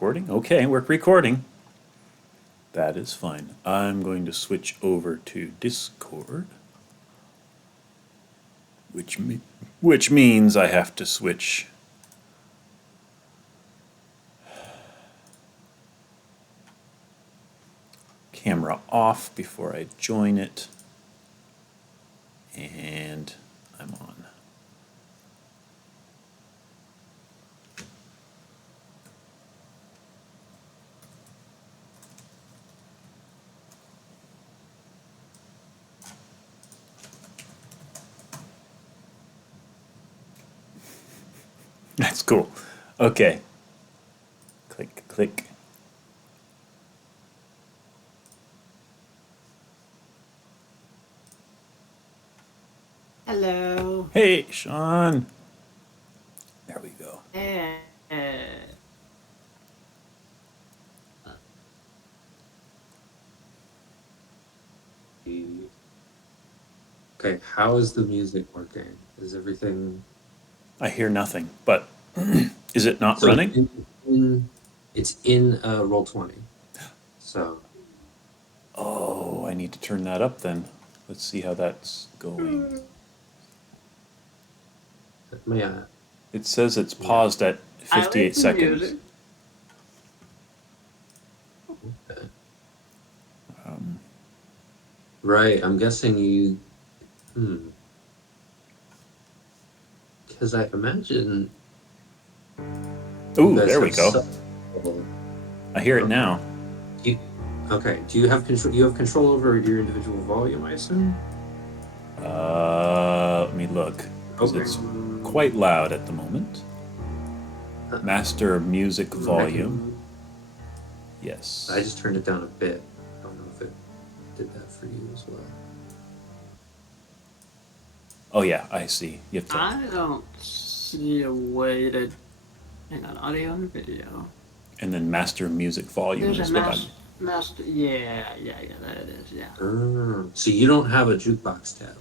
recording? Okay, we're recording. That is fine. I'm going to switch over to Discord, which means I have to switch camera off before I join it, and I'm on. That's cool. Okay. Click, click. Hello. Hey, Sean. There we go. Okay, how is the music working? Is everything... I hear nothing, but is it not So running? it's in Roll20. So, Oh, I need to turn that up then. Let's see how that's going. yeah. It says it's paused at 58 seconds. Music. Okay. Right, I'm guessing you... Because I imagine... Ooh, there we go. I hear it now. Okay, do you have control? You have control over your individual volume, I assume? Let me look. 'Cause Okay. it's quite loud at the moment. Master music volume. Yes. I just turned it down a bit. I don't know if it did that for you as well. Oh yeah, I see. You have to. I don't see a way to. Hang on, audio and video. And then master music volume There's is a what I'm. master. Yeah, that it is. Yeah. So you don't have a jukebox tab?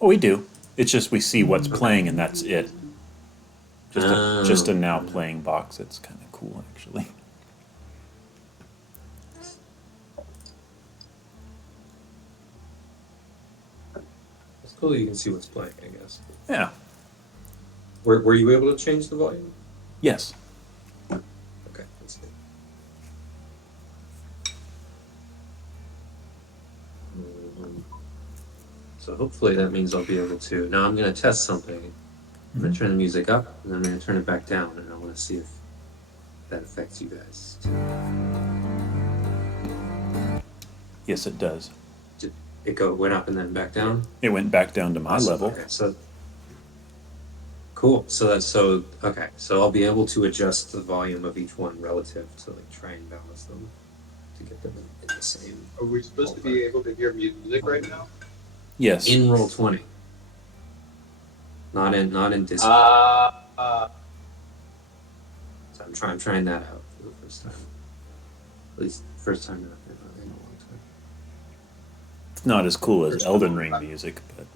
Oh, we do. It's just we see what's playing and that's it. Just a now playing box. It's kind of cool actually. It's cool that you can see what's playing, I guess. Yeah. Were you able to change the volume? Yes. Okay, let's see. So hopefully that means I'll be able to... Now I'm going to test something. I'm going to turn the music up, and then I'm going to turn it back down, and I want to see if that affects you guys. Yes, it does. Did it went up and then back down? It went back down to my Awesome. level. Okay, so cool. So okay. So I'll be able to adjust the volume of each one relative to try and balance them to get them in the same. Are we supposed to be able to hear music right now? Yes. In Roll20. Not in Discord. So I'm trying that out for the first time. At least first time in a long time. It's not as cool as Elden Ring music, but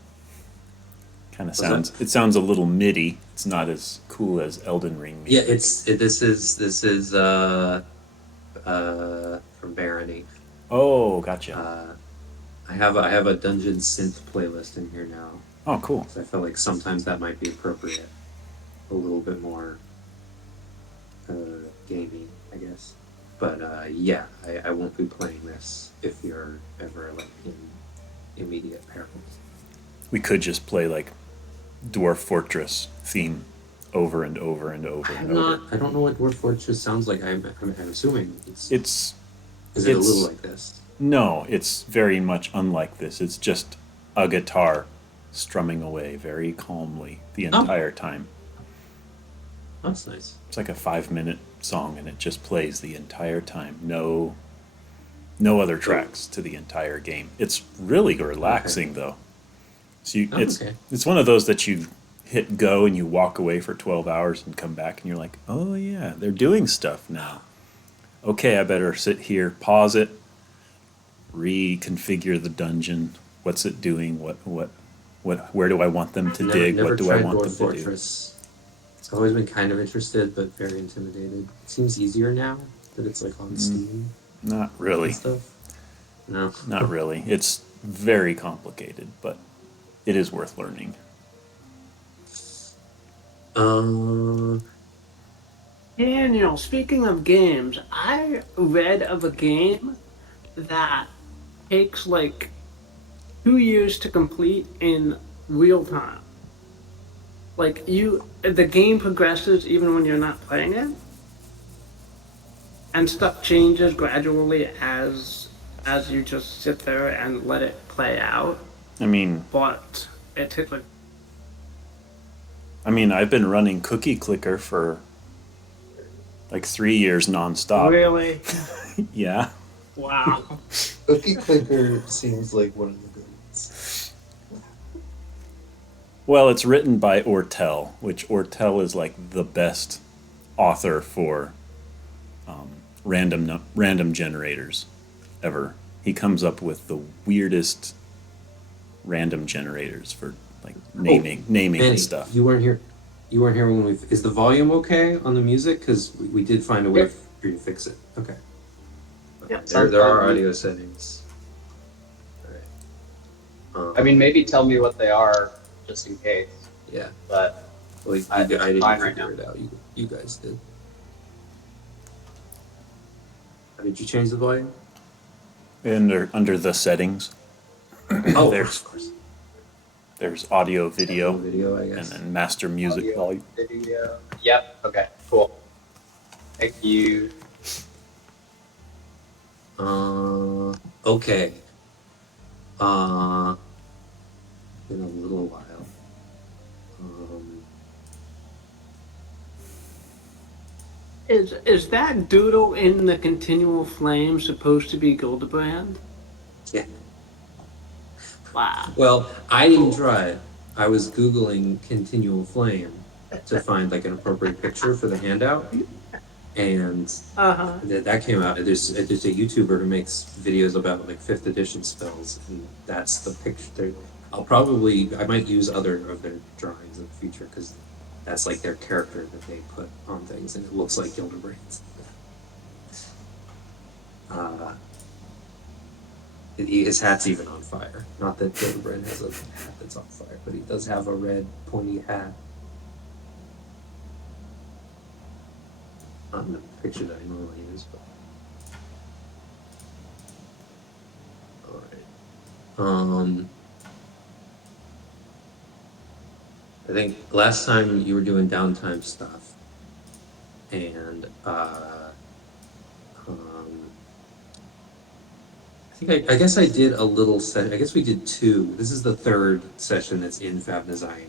kind of sounds. It sounds a little MIDI. It's not as cool as Elden Ring music. Yeah, this is from Barony. Oh, gotcha. I have a dungeon synth playlist in here now. Oh, cool. So I felt like sometimes that might be appropriate. A little bit more gamey, I guess. But yeah, I won't be playing this if you're ever in immediate peril. We could just play like Dwarf Fortress theme over and over and over and over. I don't know what Dwarf Fortress sounds like. I'm assuming Is it a little like this? No, it's very much unlike this. It's just a guitar strumming away very calmly the entire time. That's nice. It's like a 5-minute song and it just plays the entire time. No other tracks to the entire game. It's really relaxing though. So it's one of those that you hit go and you walk away for 12 hours and come back and you're like, oh yeah, they're doing stuff now. Okay, I better sit here, pause it, reconfigure the dungeon. What's it doing? Where do I want them to dig? What do I want them to do? I've always been kind of interested, but very intimidated. It seems easier now that it's like on Steam Not and really. stuff. No. Not really. It's very complicated, but it is worth learning. um. Daniel, speaking of games, I read of a game that takes like 2 years to complete in real time. Like the game progresses even when you're not playing it, and stuff changes gradually as you just sit there and let it play out. I mean, But it takes like I've been running Cookie Clicker for like 3 years nonstop. really, Yeah. wow. Cookie Clicker seems like one of the good ones. Well, it's written by Ortel, which Ortel is like the best author for random generators ever. He comes up with the weirdest random generators for like naming Manny, and stuff. you weren't here. You weren't here when we. Is the volume okay on the music? Because we did find a way Yep. for you to fix it. Okay. Yep. There are audio settings. All right. I mean, maybe tell me what they are just in case. Yeah. But Well, I- I didn't fine right figure it out. You guys did. Did you change the volume? And under the settings, Oh, There's- of course. there's audio, video, Video, I and guess. then master music audio, volume. video. Yep. Okay. Cool. Thank you. Okay. Been a little while. Is that doodle in the continual flame supposed to be Gildebrand? Yeah. Wow. Well, I didn't try it. I was Googling continual flame to find like an appropriate picture for the handout, and Uh-huh. that came out. There's a YouTuber who makes videos about like fifth edition spells, and that's the picture. I might use other of their drawings in the future because that's like their character that they put on things, and it looks like Gildebrand's. Uh, his hat's even on fire. Not that Gildebrand has a hat that's on fire, but he does have a red pointy hat. Not in the picture that I normally use, but. Alright. I think last time you were doing downtime stuff, and I guess I did a little set. I guess we did two. This is the third session that's in Favennozionir.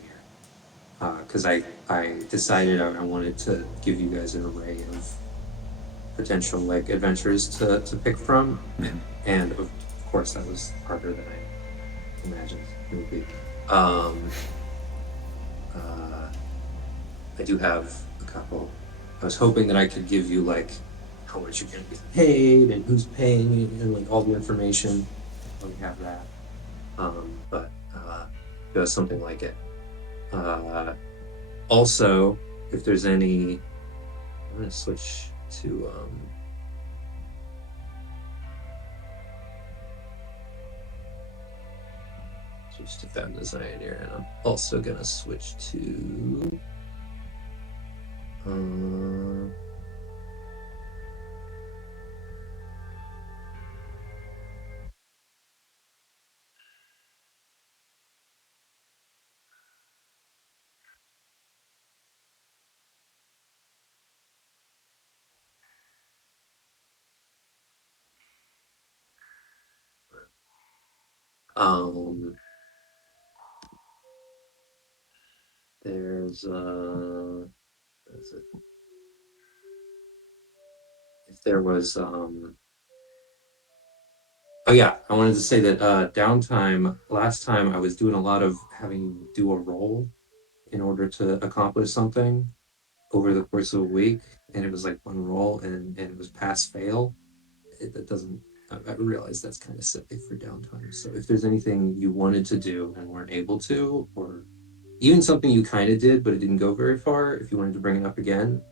Because I decided I wanted to give you guys an array of potential like adventures to pick from, and of course that was harder than I imagined it would be. I do have a couple. I was hoping that I could give you like how much you're gonna get paid and who's paying you and like all the information. Let me have that. But it was something like it. Also, if there's any, I'm gonna switch to Favennozionir, and I'm also gonna switch to um there's what is it? If there was oh yeah, I wanted to say that downtime last time I was doing a lot of having you do a roll in order to accomplish something over the course of a week, and it was like one roll and it was pass fail. That doesn't. I realize that's kind of silly for downtime. So if there's anything you wanted to do and weren't able to, or even something you kind of did, but it didn't go very far. If you wanted to bring it up again,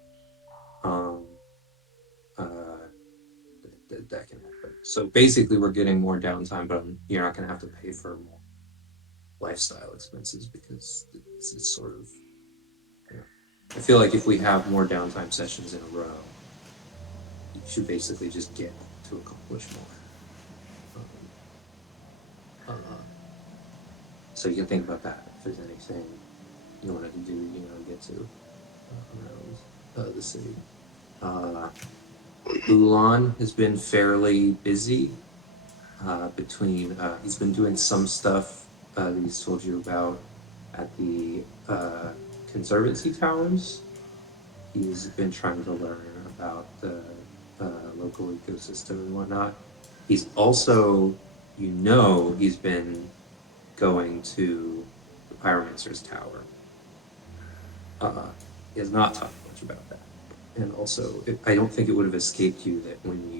that can happen. So basically, we're getting more downtime, but you're not going to have to pay for more lifestyle expenses because it's sort of. I feel like if we have more downtime sessions in a row, you should basically just get to accomplish more. So you can think about that if there's anything you wanted to do, get to around the city. Ulan has been fairly busy between, he's been doing some stuff that he's told you about at the Conservancy Towers. He's been trying to learn about the local ecosystem and whatnot. He's also, he's been going to the Pyromancer's Tower. He has not talked much about that. And also, I don't think it would have escaped you that when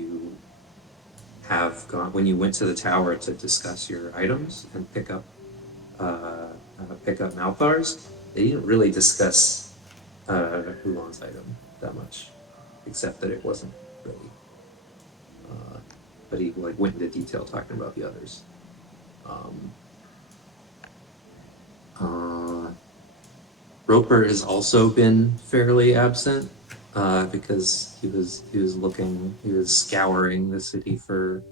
you went to the tower to discuss your items and pick up Malthars, they didn't really discuss Ulan's item that much, except that it wasn't really. But he went into detail talking about the others. Ropert has also been fairly absent because he was scouring the city for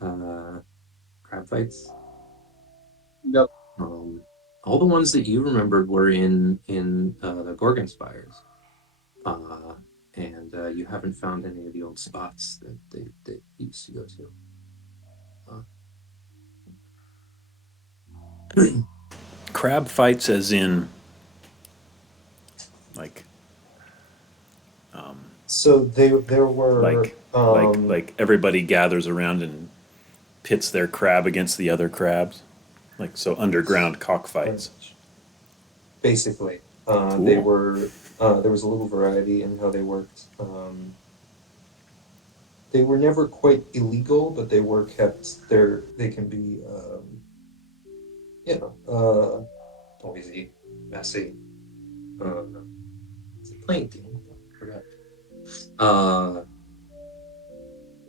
crab fights. Yep. All the ones that you remembered were in the Gorgon Spires, and you haven't found any of the old spots that you used to go to. Crab fights, as in, like, So there were like everybody gathers around and pits their crab against the other crabs, like so underground cockfights. basically Cool. they were there was a little variety in how they worked. They were never quite illegal, but they were kept there. They can be noisy, messy. It's a playing game. Correct.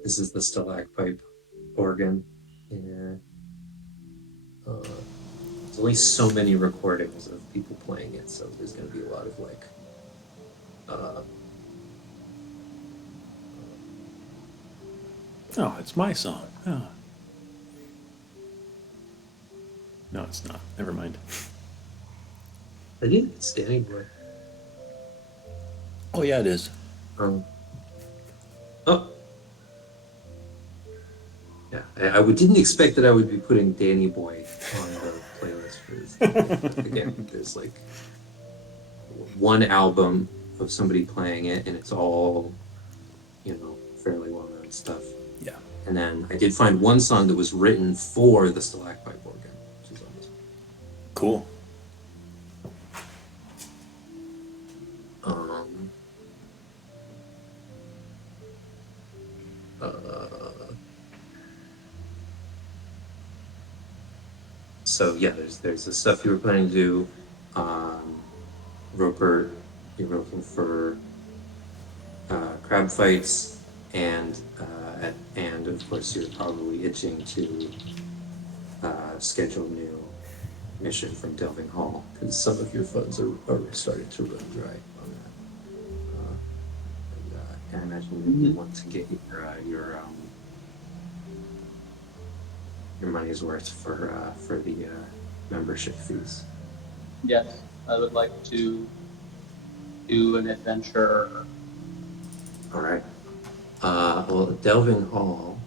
This is the stalagmite organ. Yeah. There's only so many recordings of people playing it, so there's going to be a lot of Oh, it's my song. Oh. No, it's not. Never mind. I think it's Danny Boy. Oh yeah, it is. Oh. Yeah, I didn't expect that I would be putting Danny Boy on the playlist for this. Again, there's like one album of somebody playing it, and it's all, fairly well-known stuff. Yeah. And then I did find one song that was written for the stalagmite organ, which is on this one. Cool. So yeah, there's the stuff you were planning to do. Ropert, you're looking for crab fights, and of course you're probably itching to schedule a new mission from Delving Hall because some of your funds are starting to run dry on that. And I imagine you want to get your money's worth for the membership fees. Yes, I would like to do an adventure. All right. Well, Delving Hall,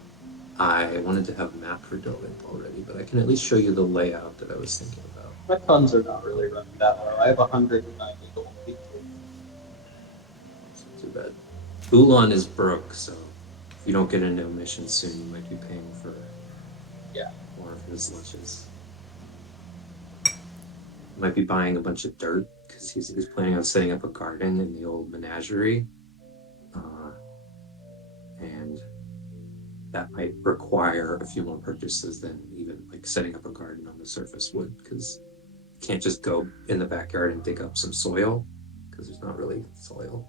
I wanted to have a map for Delving Hall ready, but I can at least show you the layout that I was thinking about. My funds are not really running that well. I have 190 gold people. It's not too bad. Ulan is broke, so if you don't get a new mission soon, you might be paying for more of his lunches. Might be buying a bunch of dirt because he's planning on setting up a garden in the old menagerie, and that might require a few more purchases than even like setting up a garden on the surface would, because you can't just go in the backyard and dig up some soil, because there's not really soil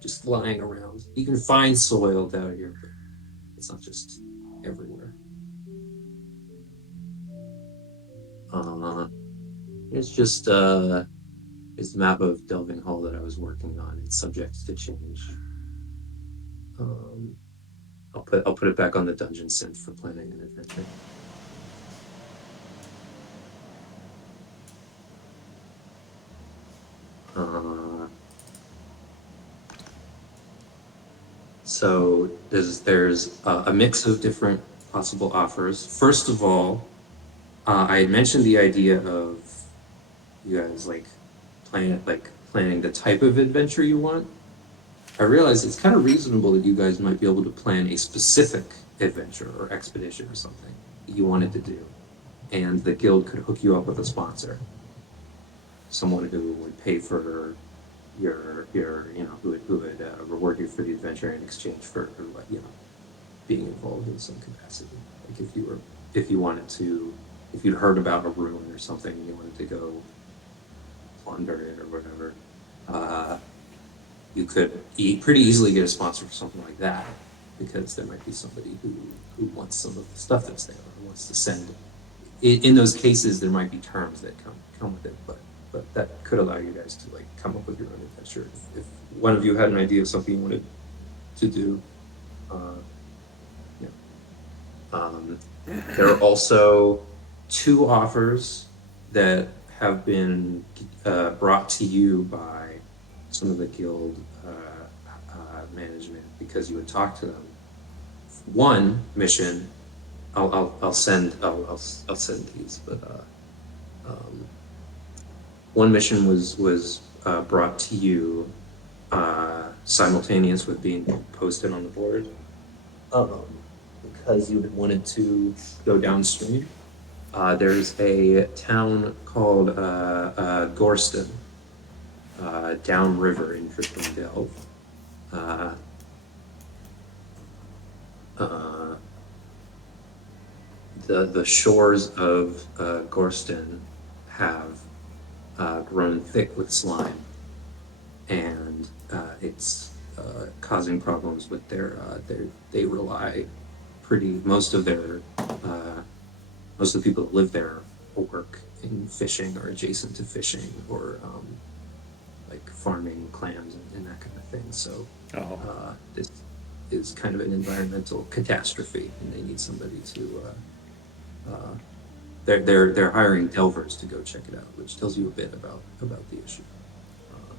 just lying around. You can find soil down here, but it's not just everywhere. It's just it's the map of Delving Hall that I was working on. It's subject to change. I'll put it back on the dungeon synth for planning an adventure. So there's a mix of different possible offers. First of all, I had mentioned the idea of you guys planning the type of adventure you want. I realize it's kind of reasonable that you guys might be able to plan a specific adventure or expedition or something that you wanted to do, and the guild could hook you up with a sponsor, someone who would pay for your who would reward you for the adventure in exchange for being involved in some capacity. Like if you'd heard about a ruin or something and you wanted to go plunder it or whatever, you could pretty easily get a sponsor for something like that, because there might be somebody who wants some of the stuff that's there or wants to send. In those cases, there might be terms that come with it, but that could allow you guys to come up with your own adventure. If one of you had an idea of something you wanted to do, there are also 2 offers that have been brought to you by some of the guild management because you would talk to them. One mission, I'll send these, but one mission was brought to you simultaneous with being posted on the board, because you had wanted to go downstream. There's a town called Gourstain, downriver in Driftwood Delve. The shores of Gourstain have grown thick with slime, and it's causing problems with they rely most of the people that live there work in fishing or adjacent to fishing, or farming clams and that kind of thing. So this is kind of an environmental catastrophe, and they need somebody to they're hiring delvers to go check it out, which tells you a bit about the issue.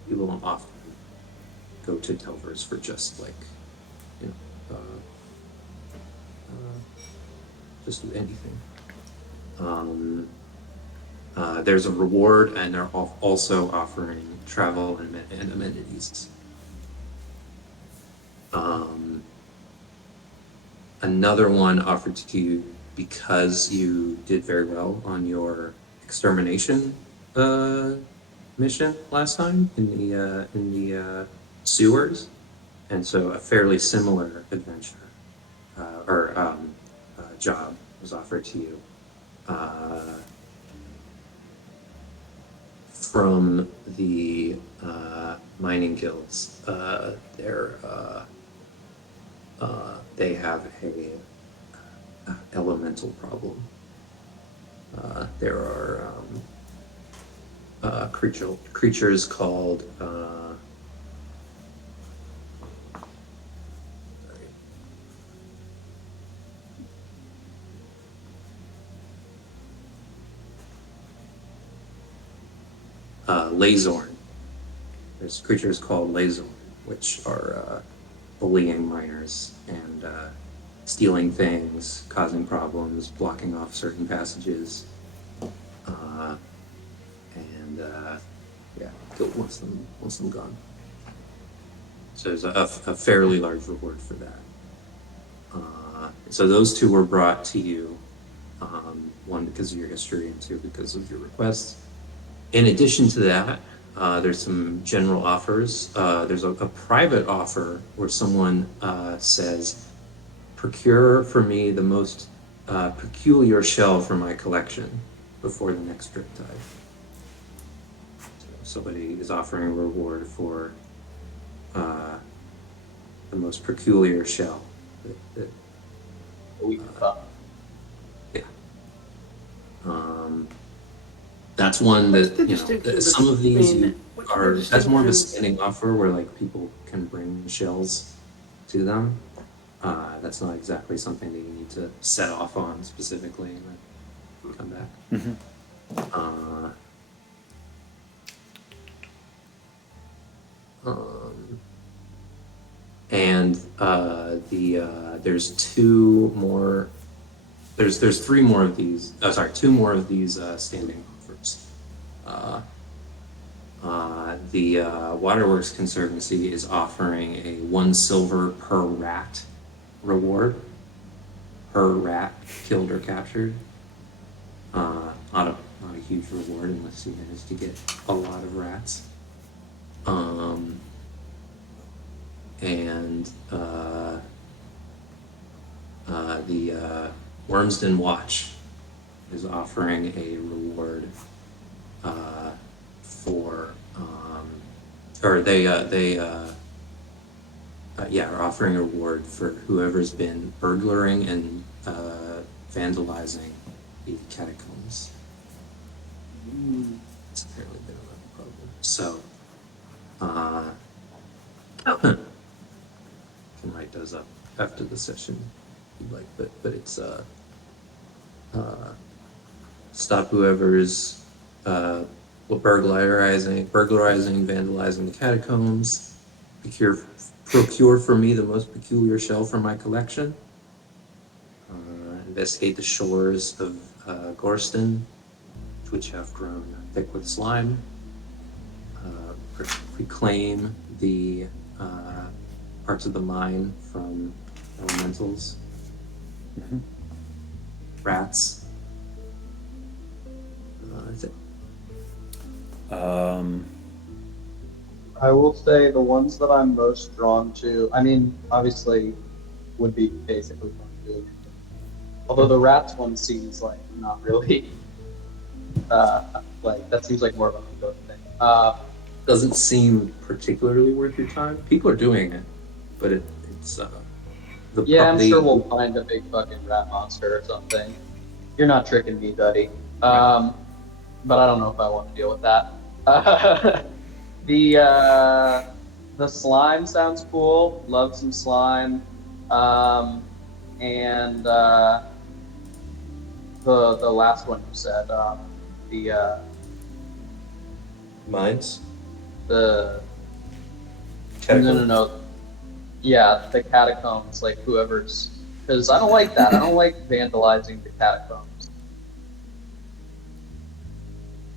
People don't often go to delvers for just just do anything. There's a reward, and they're also offering travel and amenities. Another one offered to you because you did very well on your extermination mission last time in the sewers, and so a fairly similar adventure job was offered to you from the mining guilds. They have a elemental problem. There are creatures called Lazorn. There's creatures called Lazorn, which are bullying miners and stealing things, causing problems, blocking off certain passages, guild wants them gone. So there's a fairly large reward for that. So those 2 were brought to you, one because of your history, and 2 because of your requests. In addition to that, there's some general offers. There's a private offer where someone says, procure for me the most peculiar shell from my collection. before the next drip tide. So somebody is offering a reward for the most peculiar shell. We can fuck. Yeah. That's one What's that, the you know, distinction some of these between- what's the are, that's more of a distinction- standing offer where like people can bring shells to them. That's not exactly something that you need to set off on specifically and then come back. And there's two more. There's three more of these. Two more of these standing offers. The Waterworks Conservancy is offering a 1 silver per rat reward. Per rat killed or captured. Not a huge reward unless you manage to get a lot of rats. The Wormsden Watch is offering a reward are offering a reward for whoever's been burglaring and vandalizing the catacombs. It's apparently been a problem. So, can write those up after the session if you'd like, but it's stop whoever's burglarizing, vandalizing the catacombs, procure for me the most peculiar shell from my collection, investigate the shores of Gourstain, which have grown thick with slime, reclaim the parts of the mine from elementals, rats. That's it. I will say the ones that I'm most drawn to, I mean, obviously would be basically fun. Although the rats one seems like not really, like that seems like more of a good thing. Doesn't seem particularly worth your time. People are doing it, but it's Yeah, I'm sure we'll find a big fucking rat monster or something. You're not tricking me, buddy. But I don't know if I want to deal with that. The slime sounds cool. Love some slime. And the last one you said, Mines? no. Yeah, the catacombs, like whoever's, because I don't like that. I don't like vandalizing the catacombs.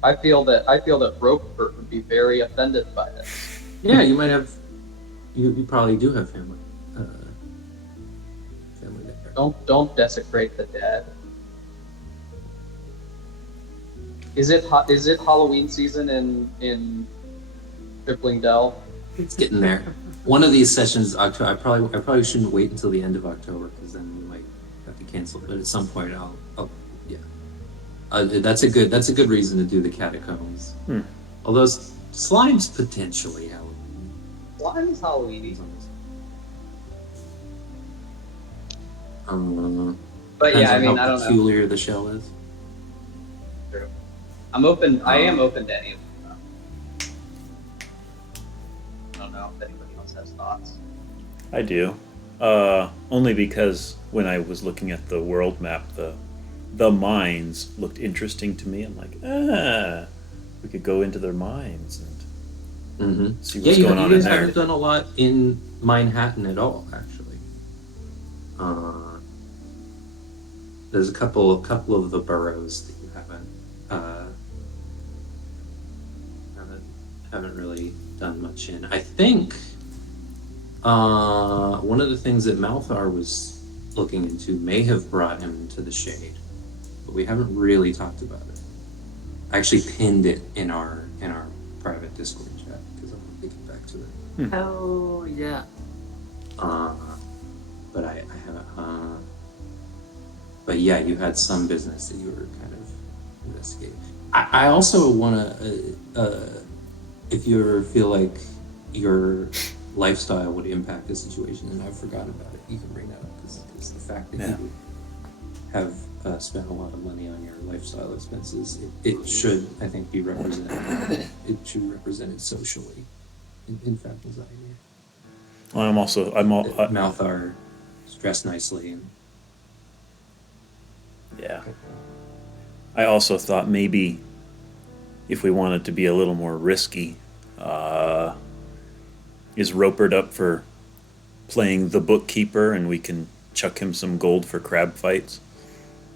I feel that Ropert would be very offended by this. Yeah, you might have. You probably do have family. Family there. Don't desecrate the dead. Is it Halloween season in Tripling Dell? It's getting there. One of these sessions, October. I probably shouldn't wait until the end of October because then we might have to cancel. But at some point, I'll yeah. That's a good reason to do the catacombs. Although slime's potentially Halloween. Slime is Halloweeny. But yeah, I mean, I don't know. How peculiar the shell is. True. I'm open. I am open to any of them. I don't know if anybody else has thoughts. I do. Only because when I was looking at the world map, the mines looked interesting to me. I'm like, we could go into their mines and see what's going on in you guys there. haven't done a lot in Manhattan at all, actually. There's a couple of the boroughs that you haven't really done much in. I think one of the things that Malthar was looking into may have brought him into the shade, but we haven't really talked about it. I actually pinned it in our private Discord chat because I want to get back to it. Oh yeah. But I haven't. But yeah, you had some business that you were kind of investigate. I also want to, if you ever feel like your lifestyle would impact the situation, and I forgot about it, you can bring that up because the fact that Yeah. you have spent a lot of money on your lifestyle expenses, it should, I think, be represented. It should be represented socially in Favennozionir. Well, Malthar is dressed nicely and yeah. I also thought maybe if we wanted to be a little more risky, is Ropert up for playing the bookkeeper and we can chuck him some gold for crab fights?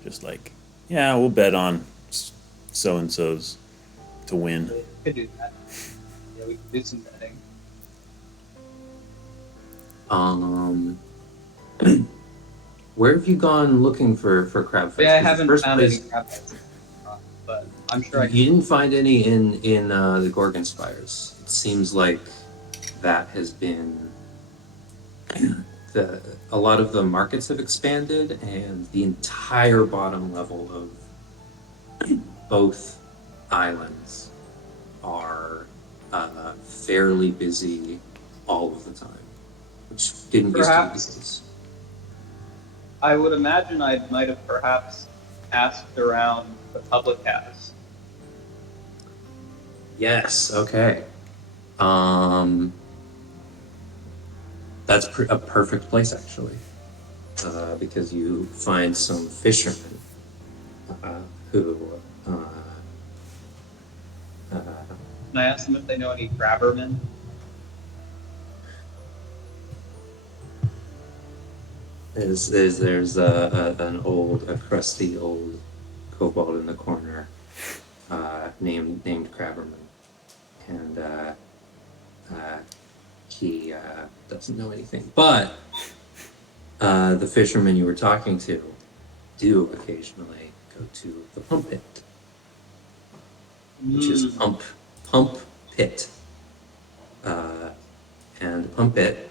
Just like, yeah, we'll bet on so and so's to win. We could do that. Yeah, we could do some betting. Where have you gone looking for crab fights? Yeah, I 'Cause the haven't first found place- any crab fights, but I'm sure I You can. didn't find any in the Gorgon Spires. It seems like that has been a lot of the markets have expanded, and the entire bottom level of both islands are fairly busy all of the time, which didn't used to be the Perhaps. case. I would imagine I might have perhaps asked around the public house. Yes. Okay. That's a perfect place actually, because you find some fishermen who. Can I ask them if they know any crabbermen? There's a crusty old kobold in the corner, named Crabberman, and he doesn't know anything. But the fishermen you were talking to do occasionally go to the pump pit, which is pump pit, and the pump pit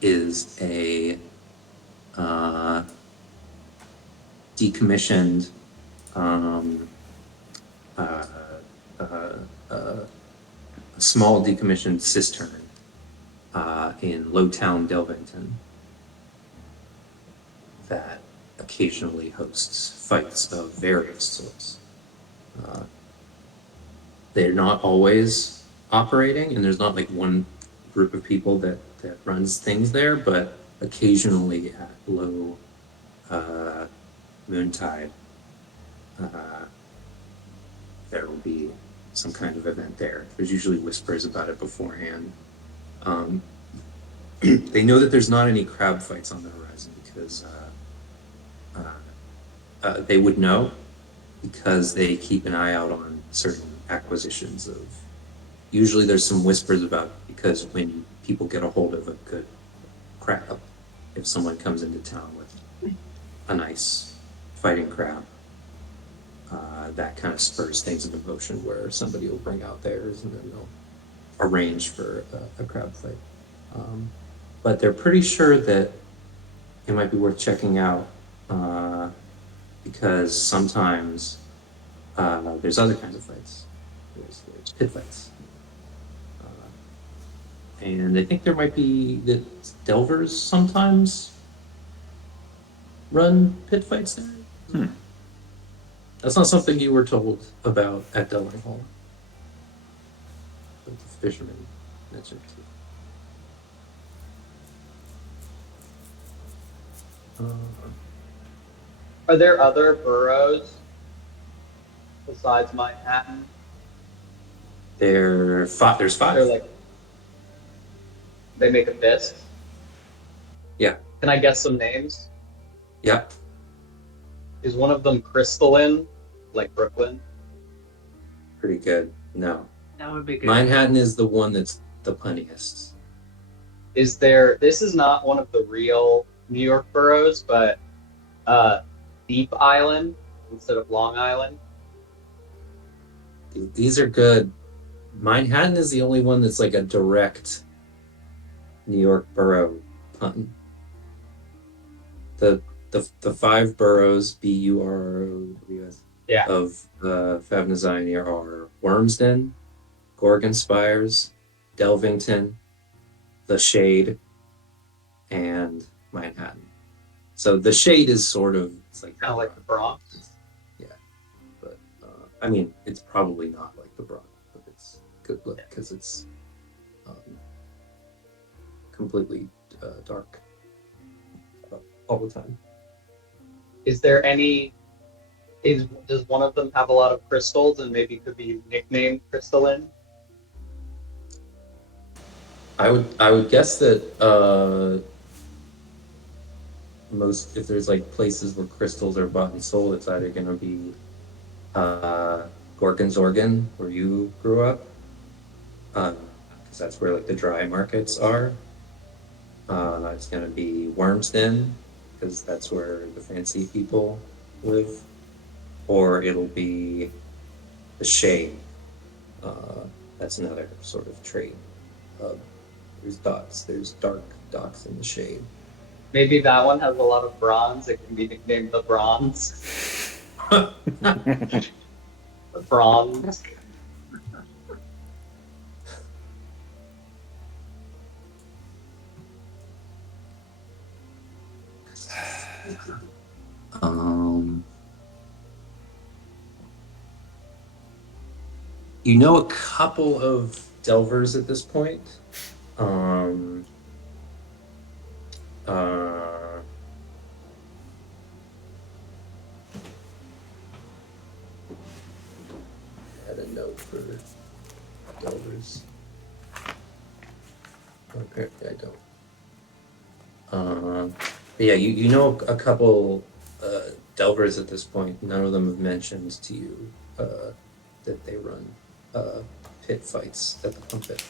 is a decommissioned a small decommissioned cistern in Lowtown, Delvington, that occasionally hosts fights of various sorts. They're not always operating, and there's not like one group of people that runs things there, but occasionally at low moontide, there will be some kind of event there. There's usually whispers about it beforehand. They know that there's not any crab fights on the horizon because they would know because they keep an eye out on certain acquisitions of. Usually there's some whispers about because when people get a hold of a good crab, if someone comes into town with a nice fighting crab, that kind of spurs things into motion where somebody will bring out theirs and then they'll arrange for a crab fight. But they're pretty sure that it might be worth checking out because sometimes there's other kinds of fights. There's pit fights. And I think there might be that delvers sometimes run pit fights there. That's not something you were told about at Delving Hall. But the fisherman mentioned too. Are there other boroughs besides Manhattan? There's They're 5. like they make a fist. Yeah. Can I guess some names? Yep. Is one of them Crystalline, like Brooklyn? Pretty good. No. That would be good. Manhattan is the one that's the punniest. Is there? This is not one of the real New York boroughs, but Deep Island instead of Long Island. These are good. Manhattan is the only one that's like a direct New York borough pun. The 5 boroughs, BUROWS, Yeah. of Favennozionir are Wormsden, Gorgon Spires, Delvington, The Shade, and Manhattan. So The Shade is sort of, it's like Kind of like the Bronx. yeah, but I mean, it's probably not like the Bronx, but it's good look because it's um, completely dark all the time. Is there any? Does one of them have a lot of crystals and maybe could be nicknamed Crystalline? I would guess that most, if there's like places where crystals are bought and sold, it's either going to be Gorgon's Organ, where you grew up, because that's where like the dry markets are. It's going to be Wormsden, because that's where the fancy people live, or it'll be the Shade. That's another sort of trade. There's docks. There's dark docks in the Shade. Maybe that one has a lot of bronze. It can be nicknamed the Bronze. The Bronze. Um, you know a couple of delvers at this point. Um, uh, I had a note for delvers. Apparently I don't. But yeah, you know a couple delvers at this point. None of them have mentioned to you that they run pit fights at the pump pit.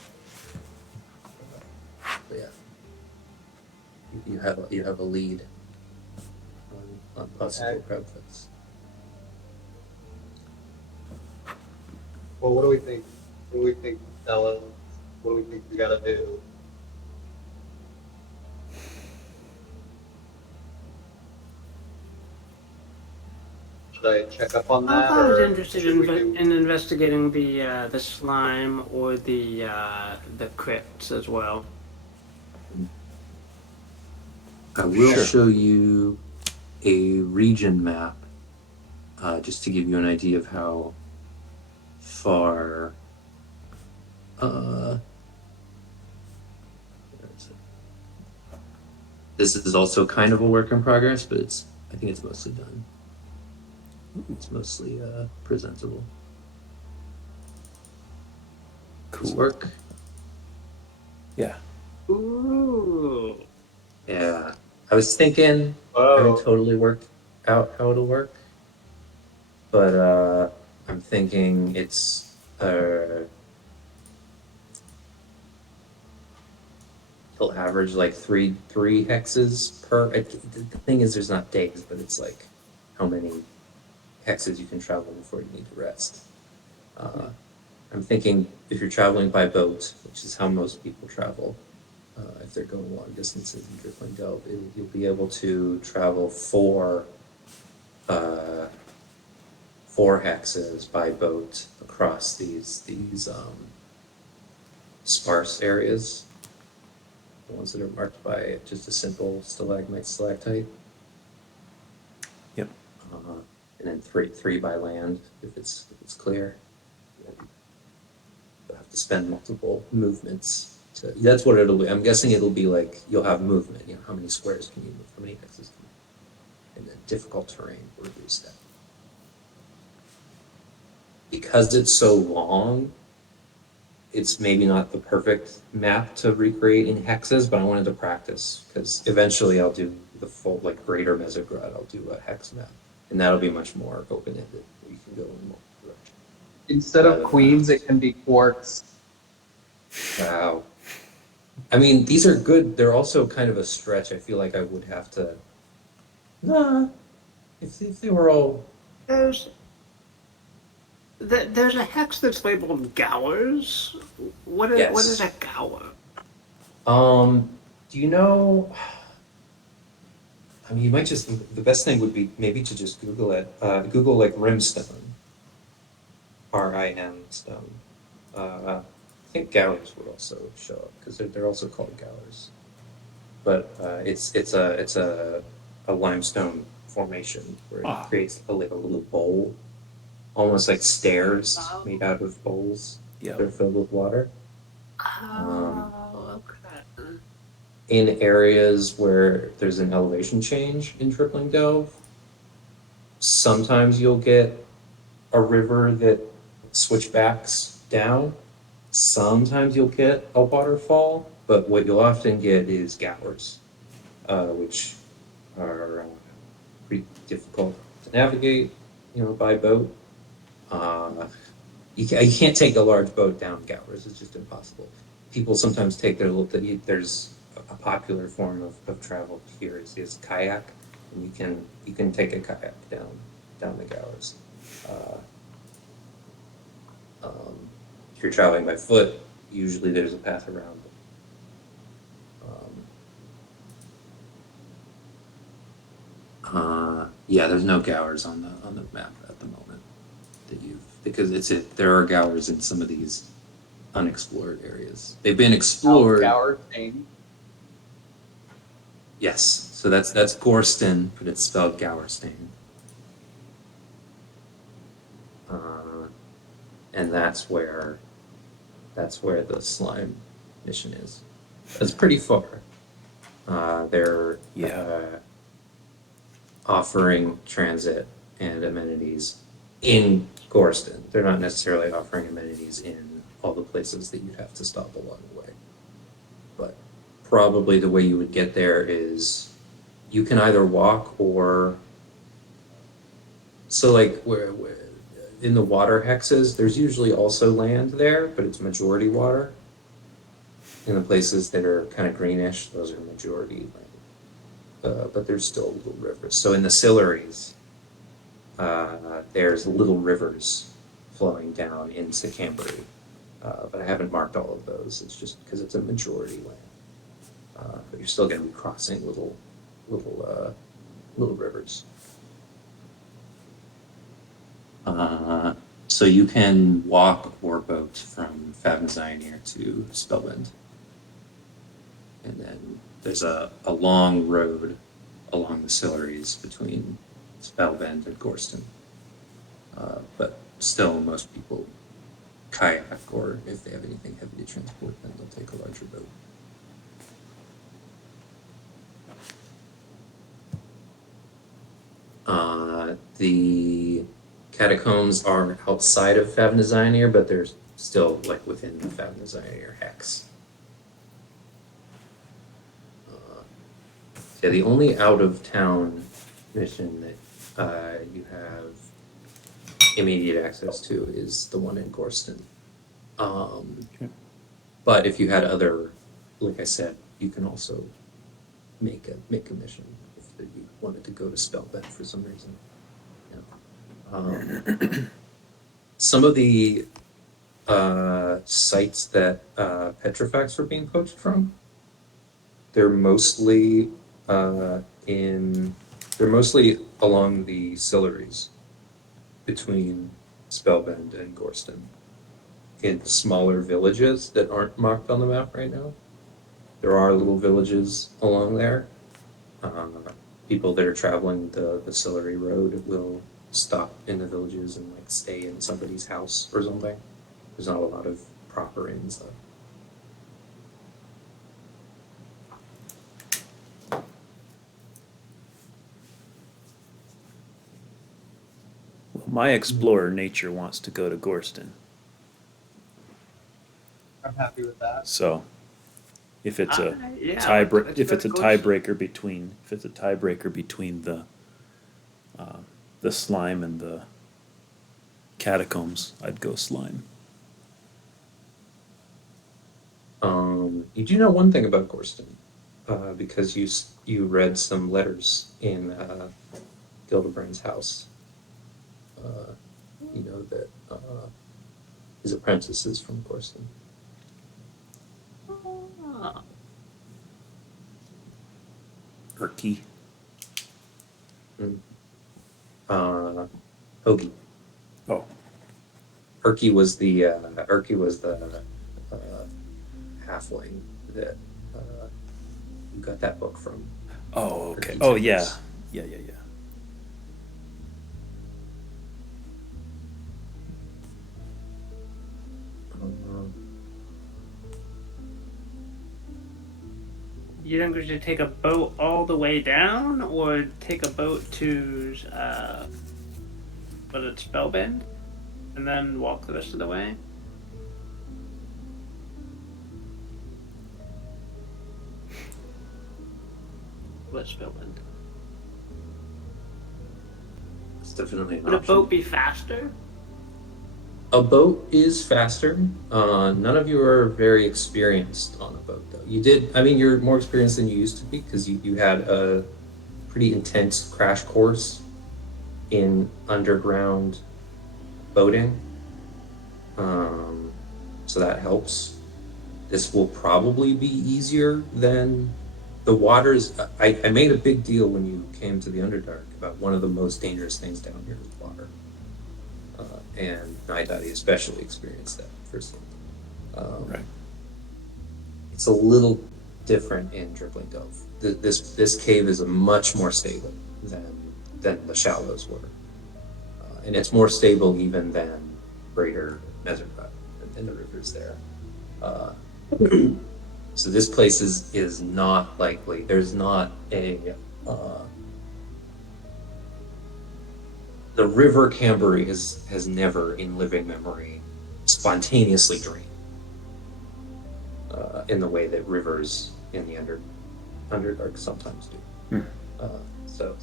But yeah, you have a lead on possible crowd fights. Well, what do we think? What do we think, fellas? What do we think we gotta do? Should I check up on that? I was or interested should we do- in investigating the slime or the crypts as well. I will Sure. show you a region map just to give you an idea of how far. Where is it? This is also kind of a work in progress, but I think it's mostly done. It's mostly presentable. Does Cool. work? Yeah. Ooh. Yeah. I was thinking I haven't totally worked out how it'll work, but I'm thinking it's he'll average like three hexes per. The thing is, there's not days, but it's like how many hexes you can travel before you need to rest. I'm thinking if you're traveling by boat, which is how most people travel, if they're going long distances in Driftling Delve, you'll be able to travel four hexes by boat across these sparse areas, the ones that are marked by just a simple stalagmite stalactite. Yep. And then three by land if it's clear. You'll have to spend multiple movements. That's what it'll be. I'm guessing it'll be like you'll have movement. You know, how many squares can you move? How many hexes can you move? And then difficult terrain will reduce that. Because it's so long, it's maybe not the perfect map to recreate in hexes, but I wanted to practice because eventually I'll do the full, like Greater Mesograd, I'll do a hex map. And that'll be much more open-ended. You can go in multiple directions. Instead of queens, it can be quartz. Wow. I mean, these are good. They're also kind of a stretch. I feel like I would have to. Nah. If they were all. There's a hex that's labeled Gowers. What is a Gower? Do you know? I mean, you might just, the best thing would be maybe to just Google it. Google like rimstone, RIM stone. I think Gowers would also show up because they're also called Gowers. But it's a limestone formation where it Ah. creates like a little bowl, almost like stairs made out of bowls that are Yep. filled with water. Oh, okay. In areas where there's an elevation change in Tripling Delve, sometimes you'll get a river that switchbacks down. Sometimes you'll get a waterfall, but what you'll often get is gowers, which are pretty difficult to navigate, by boat. You can't take a large boat down Gowers, it's just impossible. People sometimes take there's a popular form of travel here is kayak, and you can take a kayak down the Gowers. Uh, if you're traveling by foot, usually there's a path around it. Yeah, there's no Gowers on the map at the moment because there are Gowers in some of these unexplored areas. They've been explored. Gourstain. Yes, so that's Gourstain, but it's spelled Gourstain. And that's where the slime mission is. It's pretty far. They're offering transit and amenities in Gourstain. They're not necessarily offering amenities in all the places that you'd have to stop along the way. But probably the way you would get there is you can either walk or so like where in the water hexes, there's usually also land there, but it's majority water. In the places that are kind of greenish, those are majority land. But there's still little rivers. So in the Silleries, there's little rivers flowing down into Cambury. But I haven't marked all of those. It's just because it's a majority land. But you're still going to be crossing little rivers. So you can walk or boat from Favennozionir to Spellbend. And then there's a long road along the Silleries between Spellbend and Gourstain. But still, most people kayak, or if they have anything heavy to transport, then they'll take a larger boat. The catacombs are outside of Favennozionir, but they're still like within the Favennozionir hex. Yeah, the only out-of-town mission that you have immediate access to is the one in Gourstain. Okay. But if you had other, like I said, you can also make a mission if you wanted to go to Spellbend for some reason. Some of the sites that petrifacts were being poached from, they're mostly along the Silleries between Spellbend and Gourstain, in smaller villages that aren't marked on the map right now. There are little villages along there. People that are traveling the Sillery Road will stop in the villages and like stay in somebody's house or something. There's not a lot of proper inns though. Well, my explorer nature wants to go to Gourstain. I'm happy with that. So if it's a Yeah, tiebreaker, let's if it's a go to Gourstain. tiebreaker between the slime and the catacombs, I'd go slime. You do know one thing about Gourstain, because you read some letters in Gildebrand's house. You know that his apprentice is from Gourstain. Ah. Erky. Hoagie. Oh, Erky was the uh, halfling that you got that book from. oh, okay. Erky Oh, yeah, Timbers. yeah, yeah, yeah. Um, You think we should take a boat all the way down, or take a boat to was it Spellbend, and then walk the rest of the way? What's Spellbend? it's definitely an Would a option. boat be faster? A boat is faster. None of you are very experienced on a boat, though. You did, I mean, you're more experienced than you used to be because you had a pretty intense crash course in underground boating. So that helps. This will probably be easier than the waters. I made a big deal when you came to the Underdark about one of the most dangerous things down here is water. And Naidaadi especially experienced that firsthand. Right. It's a little different in Dribbling Delve. This cave is a much more stable than the shallows were, and it's more stable even than Greater Nethercut and the rivers there. Uh, so this place is not likely. There's not a the river Cambury has never in living memory spontaneously drained in the way that rivers in the Underdark sometimes do. So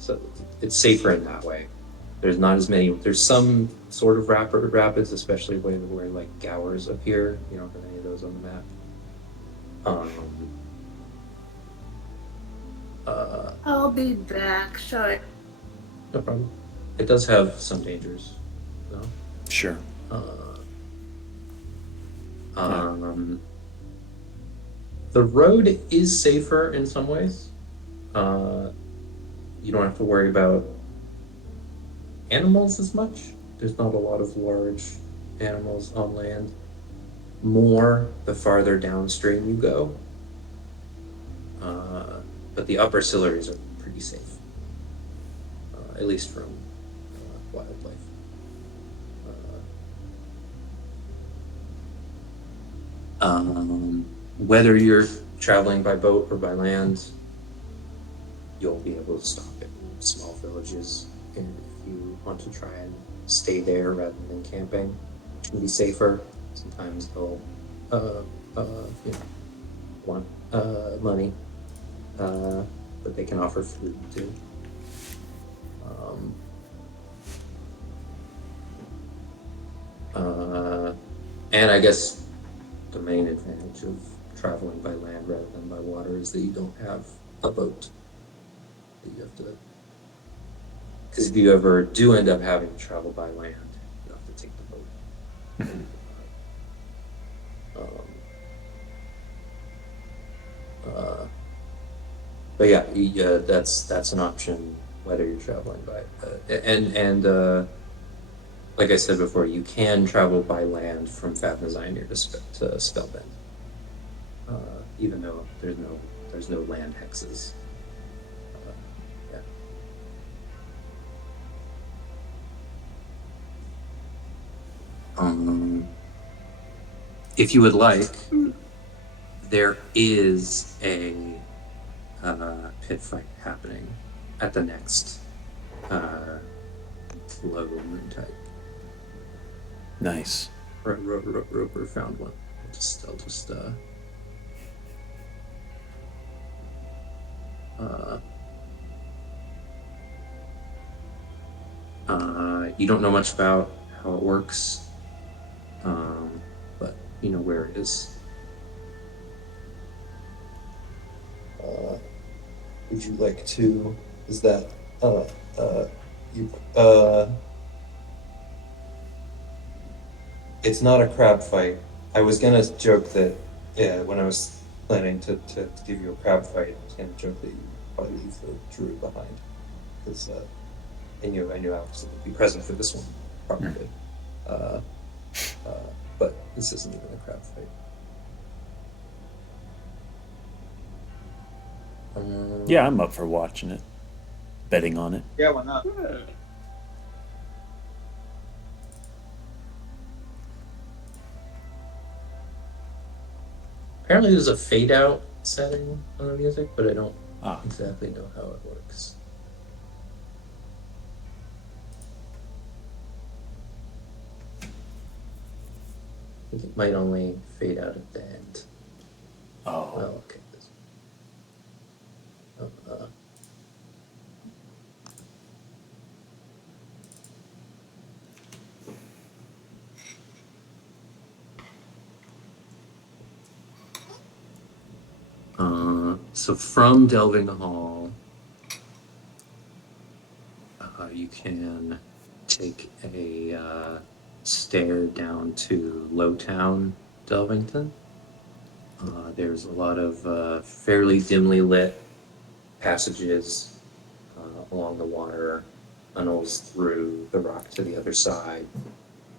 it's safer in that way. There's not as many. There's some sort of rapids, especially where like Gowers appear. You don't have any of those on the map. I'll be back. Sorry. No problem. It does have some dangers, though. Sure. The road is safer in some ways. You don't have to worry about animals as much. There's not a lot of large animals on land. More the farther downstream you go. But the upper Silleries are pretty safe, at least from wildlife. Whether you're traveling by boat or by land, you'll be able to stop at small villages, and if you want to try and stay there rather than camping, which can be safer. Sometimes they'll want money, but they can offer food too. And I guess the main advantage of traveling by land rather than by water is that you don't have a boat that you have to. Because if you ever do end up having to travel by land, you have to take the boat. But yeah, that's an option whether you're traveling by and like I said before, you can travel by land from Favennozionir to Spellbend, even though there's no land hexes. Yeah. If you would like, there is a pit fight happening at the next low moon type. Nice. Roper found one. I'll just you don't know much about how it works, but you know where it is. Would you like to? Is that you It's not a crab fight. I was gonna joke that when I was planning to give you a crab fight, I was gonna joke that you probably leave the druid behind because I knew Alex would be present for this one, probably. Uh, but this isn't even a crowd fight. Yeah, I'm up for watching it, betting on it. Yeah, why not? Apparently, there's a fade out setting on the music, but I don't Ah, exactly know how it works. I think it might only fade out at the end. oh, Oh, okay. So from Delving Hall, you can take a stair down to Lowtown, Delvington. There's a lot of fairly dimly lit passages along the water, tunnels through the rock to the other side,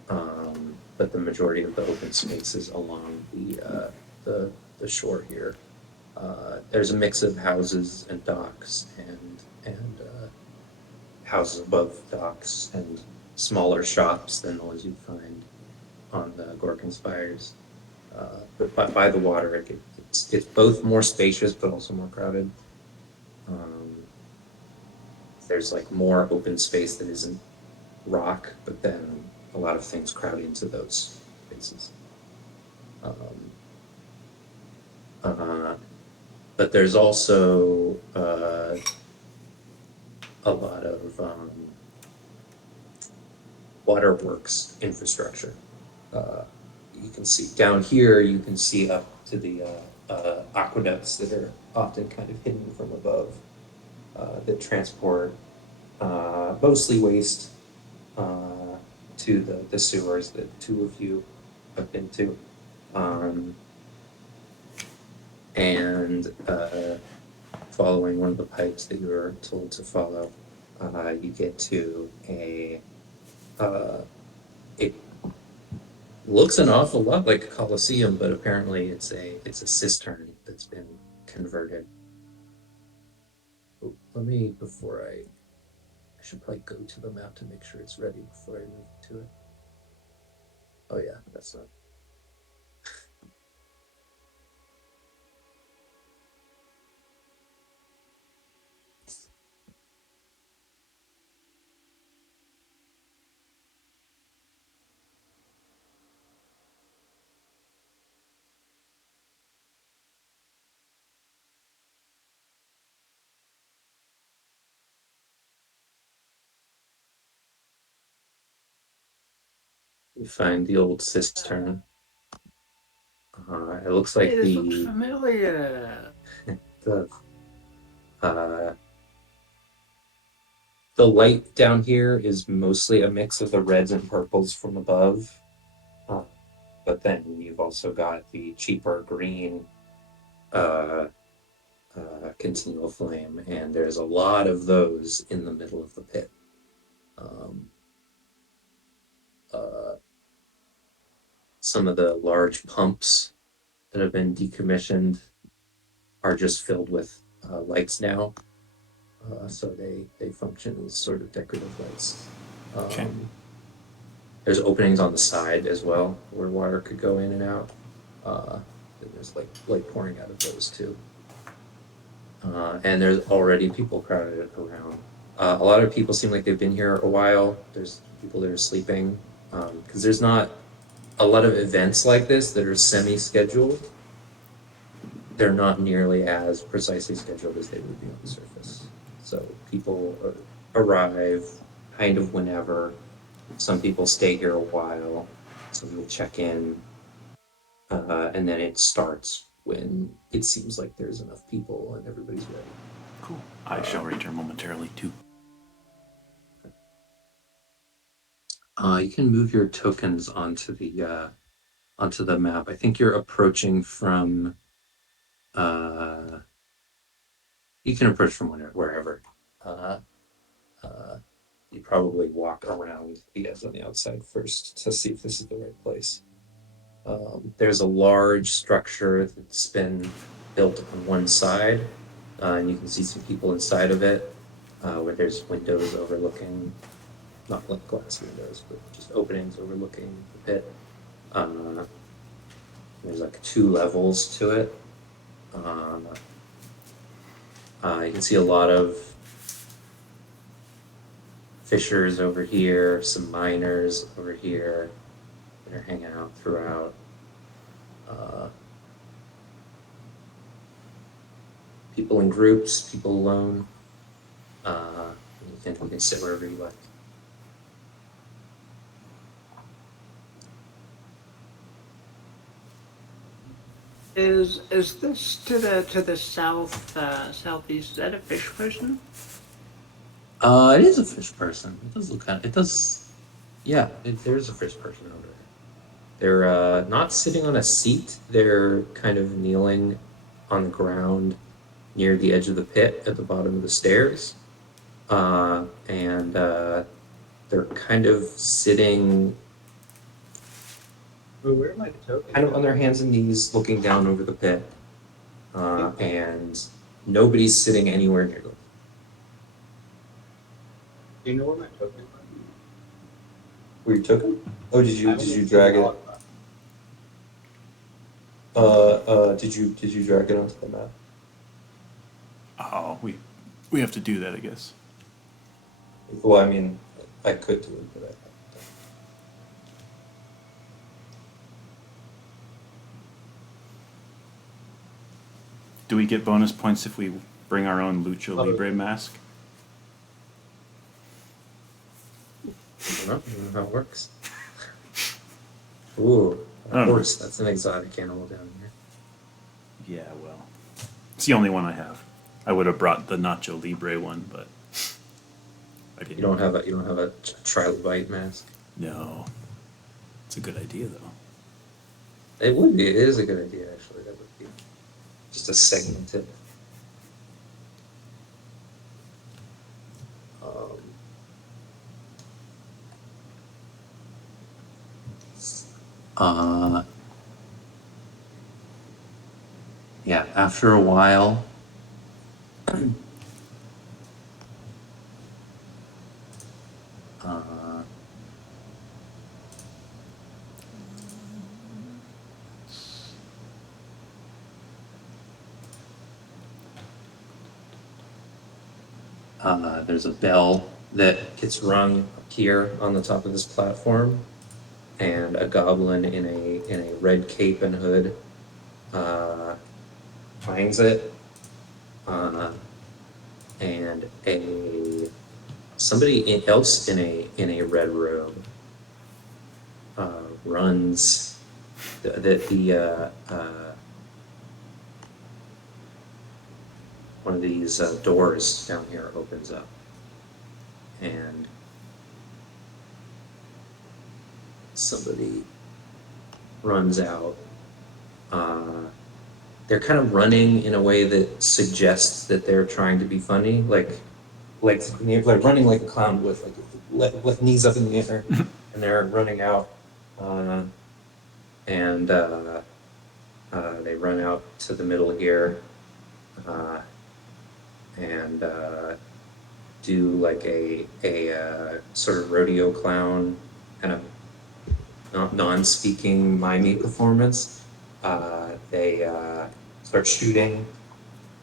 but the majority of the open space is along the shore here. There's a mix of houses and docks and houses above docks and smaller shops than the ones you'd find on the Gorgon Spires. But by the water, it's both more spacious but also more crowded. There's like more open space that isn't rock, but then a lot of things crowd into those spaces. But there's also a lot of waterworks infrastructure. You can see down here, you can see up to the aqueducts that are often kind of hidden from above that transport mostly waste to the sewers that two of you have been to. And following one of the pipes that you were told to follow, you get to it looks an awful lot like a coliseum, but apparently it's a cistern that's been converted. Oh, before I should probably go to the map to make sure it's ready before I move to it. Oh yeah, that's not. You find the old cistern. It looks like Hey, this looks familiar. the uh, the light down here is mostly a mix of the reds and purples from above, but then you've also got the cheaper green uh, continual flame, and there's a lot of those in the middle of the pit. Some of the large pumps that have been decommissioned are just filled with lights now, so they function as sort of decorative lights. okay. There's openings on the side as well where water could go in and out. And there's like light pouring out of those too. And there's already people crowded around. A lot of people seem like they've been here a while. There's people that are sleeping because there's not a lot of events like this that are semi-scheduled. They're not nearly as precisely scheduled as they would be on the surface. So people arrive kind of whenever. Some people stay here a while. Some people check in. And then it starts when it seems like there's enough people and everybody's ready. Cool. I shall return momentarily too. You can move your tokens onto the map. I think you're approaching from. You can approach from wherever. you probably walk around the edge on the outside first to see if this is the right place. There's a large structure that's been built on one side, and you can see some people inside of it, where there's windows overlooking, not like glass windows, but just openings overlooking the pit. There's like 2 levels to it. You can see a lot of fishers over here, some miners over here that are hanging out throughout. People in groups, people alone. You can sit wherever you like. Is this to the southeast? Is that a fish person? It is a fish person. It does look kind of. It does. Yeah, there's a fish person over there. They're not sitting on a seat. They're kind of kneeling on the ground near the edge of the pit at the bottom of the stairs, and they're kind of sitting Ooh, where are my tokens? kind of on their hands and knees, looking down over the pit, and nobody's sitting anywhere near them. Do you know where my tokens are? Where you took him? Oh, did I you haven't seen drag the it? log. Did you drag it onto the map? Oh, we have to do that, I guess. Well, I mean, I could do it, but Do we get bonus points if we bring our own Lucha Oh. Libre mask? I don't know how it works. Ooh, I don't a know. horse. That's an exotic animal down here. Yeah, well, it's the only one I have. I would have brought the Nacho Libre one, but I didn't. You don't have a trilobite mask. No, it's a good idea though. It would be. It is a good idea, actually. That would be just a segmented. Yeah. After a while, there's a bell that gets rung up here on the top of this platform, and a goblin in a red cape and hood finds it, and somebody else in a red robe runs the one of these doors down here opens up, and somebody runs out. They're kind of running in a way that suggests that they're trying to be funny, like running like a clown with like knees up in the air, and they're running out, and they run out to the middle here, and do like a sort of rodeo clown kind of non-speaking mimey performance. They start shooting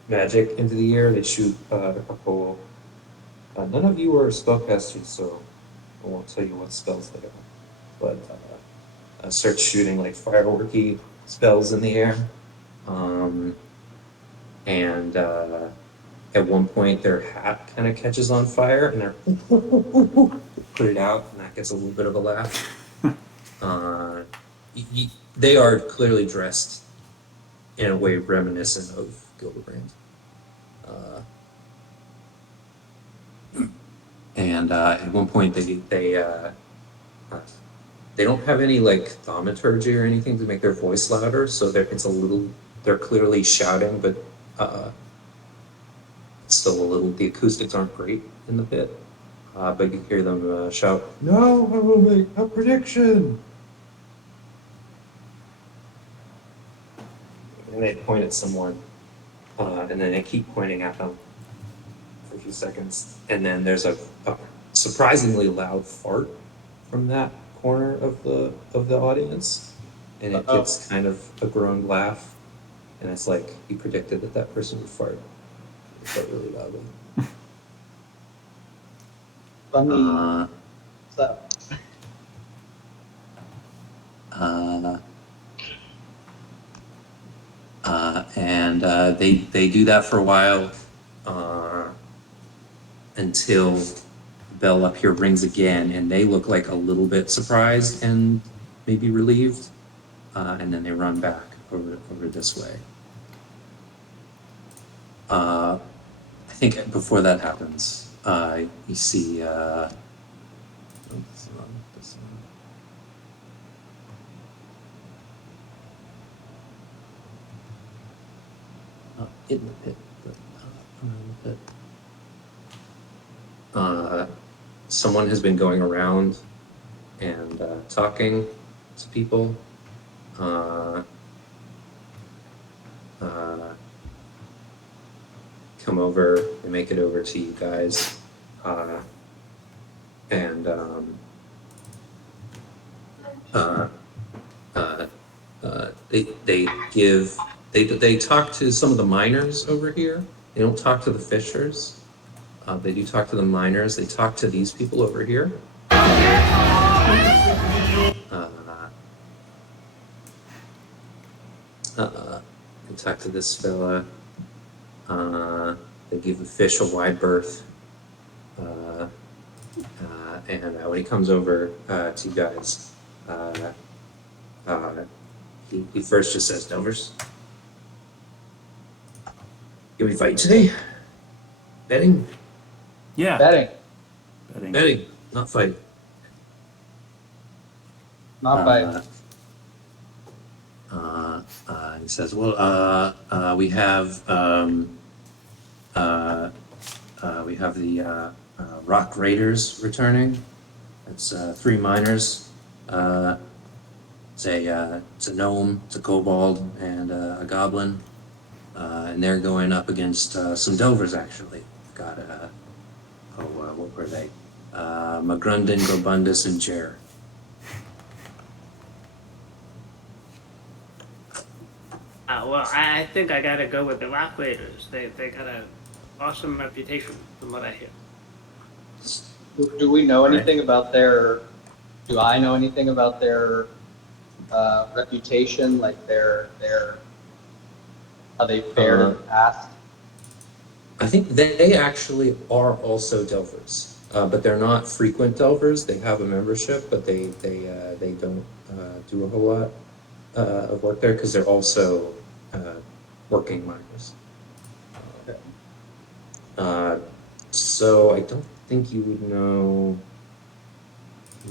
magic into the air. They shoot a couple. None of you are spellcasters, so I won't tell you what spells they are. But start shooting like fireworky spells in the air. And at one point, their hat kind of catches on fire, and they're put it out, and that gets a little bit of a laugh. They are clearly dressed in a way reminiscent of Gildebrand. And at one point, they don't have any like thaumaturgy or anything to make their voice louder, so they're clearly shouting, but still the acoustics aren't great in the pit. but you hear them shout, "No, I will make a prediction!" And they point at someone, and then they keep pointing at them for a few seconds. And then there's a surprisingly loud fart from that corner of the audience, and it gets kind of a groaned laugh. And it's like he predicted that person would fart. It fart really loudly. Funny. So, And they do that for a while until the bell up here rings again, and they look like a little bit surprised and maybe relieved, and then they run back over this way. I think before that happens, you see. This one. In the pit, but around the pit. Someone has been going around and talking to people. Come over and make it over to you guys, and they talk to some of the miners over here. They don't talk to the fishers. They do talk to the miners. They talk to these people over here. They talk to this fella. They give the fish a wide berth. And when he comes over to you guys, he first just says, "Delvers, can we fight today? Betting? Yeah. betting, Betting, not fight." not by. He says, "Well, we have the Rock Raiders returning. It's 3 miners. It's a gnome, it's a kobold, and a goblin, and they're going up against some Delvers. Actually, got what were they? Magrundin, Gobundus, and Jer." Well, I think I gotta go with the Rock Raiders. They got an awesome reputation, from what I hear. Do we know anything about their? Do I know anything about their reputation? Like their how they fared in the past? I think they actually are also Delvers, but they're not frequent Delvers. They have a membership, but they don't do a whole lot of work there because they're also working miners. So I don't think you would know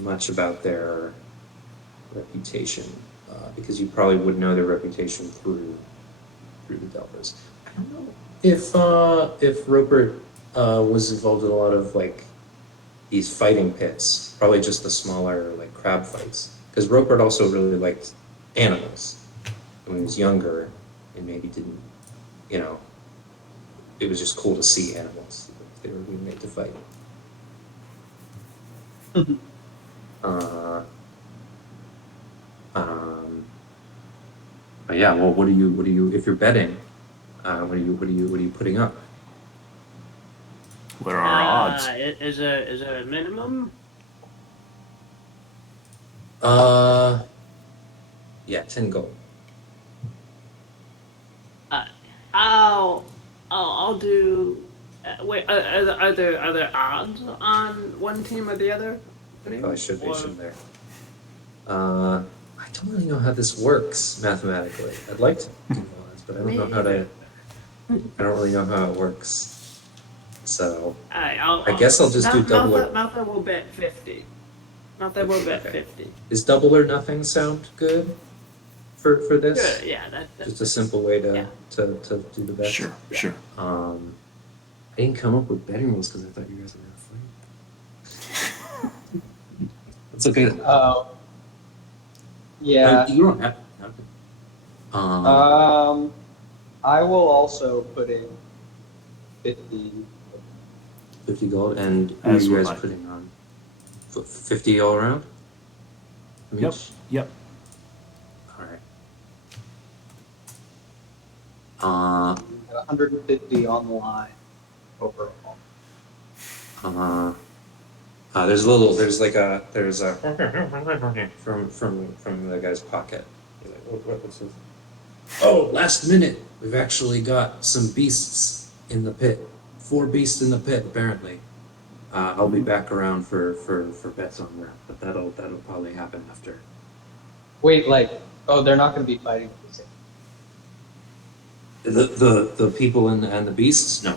much about their reputation because you probably would know their reputation through the Delvers. I don't know if Ropert was involved in a lot of like these fighting pits, probably just the smaller like crab fights, because Ropert also really liked animals when he was younger, and maybe didn't, it was just cool to see animals. They were being made to fight. But yeah, well, what do you if you're betting? What are you putting up? What are our odds? Is there a minimum? Yeah, 10 gold. I'll do. Wait, are there odds on one team or the other? Probably should be, shouldn't there? I don't really know how this works mathematically. I'd like to do odds, but I don't know how to. I don't really know how it works. So I guess I'll just do double or. Malthar will bet 50. Malthar will bet 50. Is double or nothing sound good for this? Good, yeah. That's Just a simple way to do the bet. Sure. I didn't come up with betting rules because I thought you guys were gonna fight. It's okay. Oh. Yeah. You don't have to. I will also put in 50. 50 gold, and who are As you will guys I. putting on? 50 all around? Yep. Yep. All right. Uh, At 150 on the line overall. there's a from the guy's pocket. He's like, what's this? Oh, last minute, we've actually got some beasts in the pit. 4 beasts in the pit, apparently. I'll be back around for bets on that, but that'll probably happen after. Wait, they're not going to be fighting at the same. The people and the beasts? No.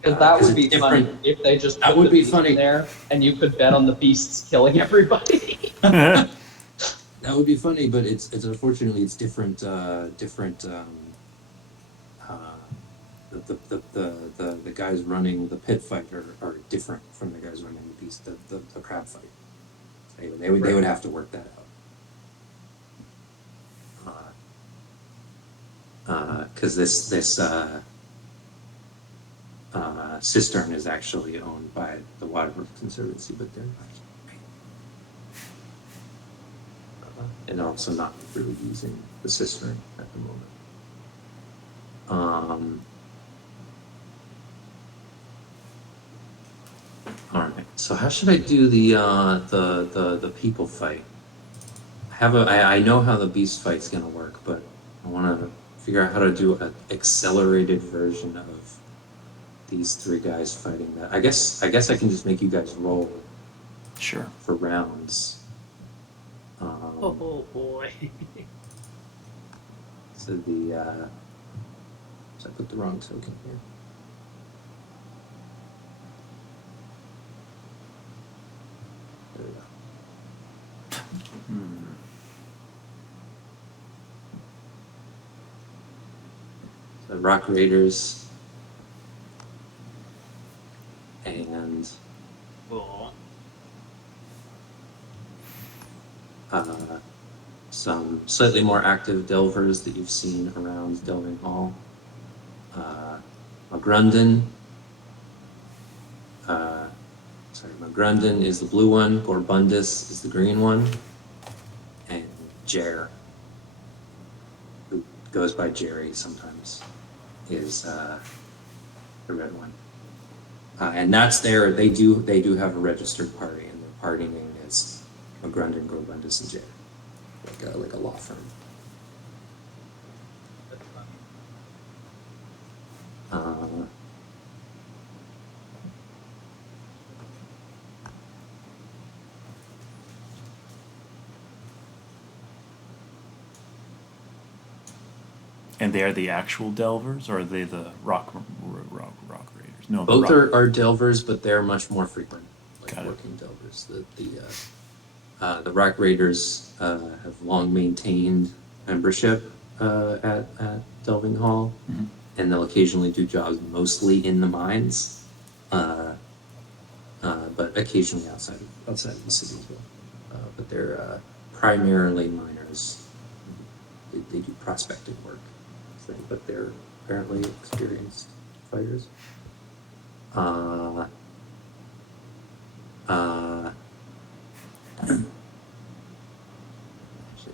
Because that 'cause would be it's funny different. if they just That put would the be beast funny. in there, and you could bet on the beasts killing everybody. That would be funny, but it's unfortunately it's different. The guys running the pit fight are different from the guys running the beast the crab fight. They would have to work that out. Because this cistern is actually owned by the Waterworks Conservancy, but they're not. And also not really using the cistern at the moment. All right. So how should I do the people fight? I know how the beast fight's gonna work, but I want to figure out how to do an accelerated version of these 3 guys fighting that. I guess I can just make you guys roll Sure. for rounds. Oh boy. So so I put the wrong token here. There we go. The Rock Raiders and Cool. some slightly more active delvers that you've seen around Delving Hall. McGrunden. McGrunden is the blue one. Gorbundus is the green one. And Jer, who goes by Jerry sometimes, is the red one. And that's they do have a registered party, and their party name is McGrunden, Gorbundus, and Jer, like a law firm. And they are the actual Delvers, or are they the Rock Raiders? No, Both rock. are delvers, but they're much more frequent, like Got it. working delvers. The Rock Raiders have long maintained membership at Delving Hall, and they'll occasionally do jobs mostly in the mines, but occasionally outside of the city as well. But they're primarily miners. They do prospecting work, but they're apparently experienced fighters.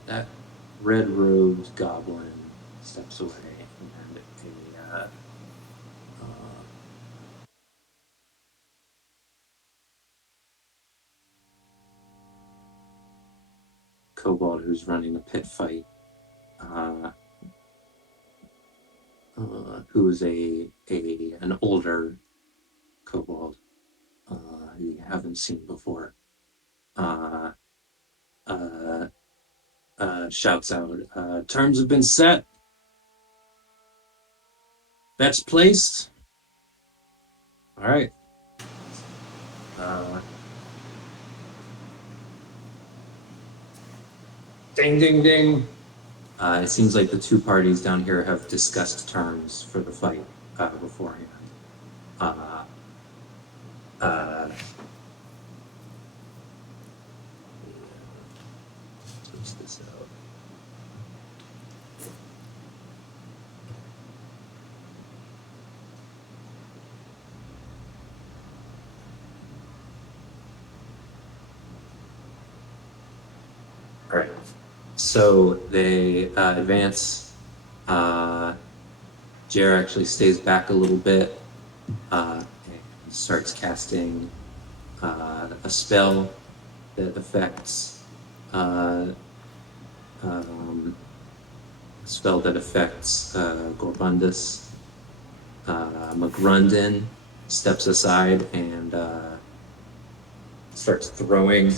That red-robed goblin steps away, and a kobold who's running a pit fight, who is an older kobold you haven't seen before, shouts out, "Terms have been set. Bets placed. All right." Ding, ding, ding. It seems like the 2 parties down here have discussed terms for the fight beforehand. right. So they advance. Jer actually stays back a little bit and starts casting a spell that affects Gorbundus. McGrundon steps aside and starts throwing.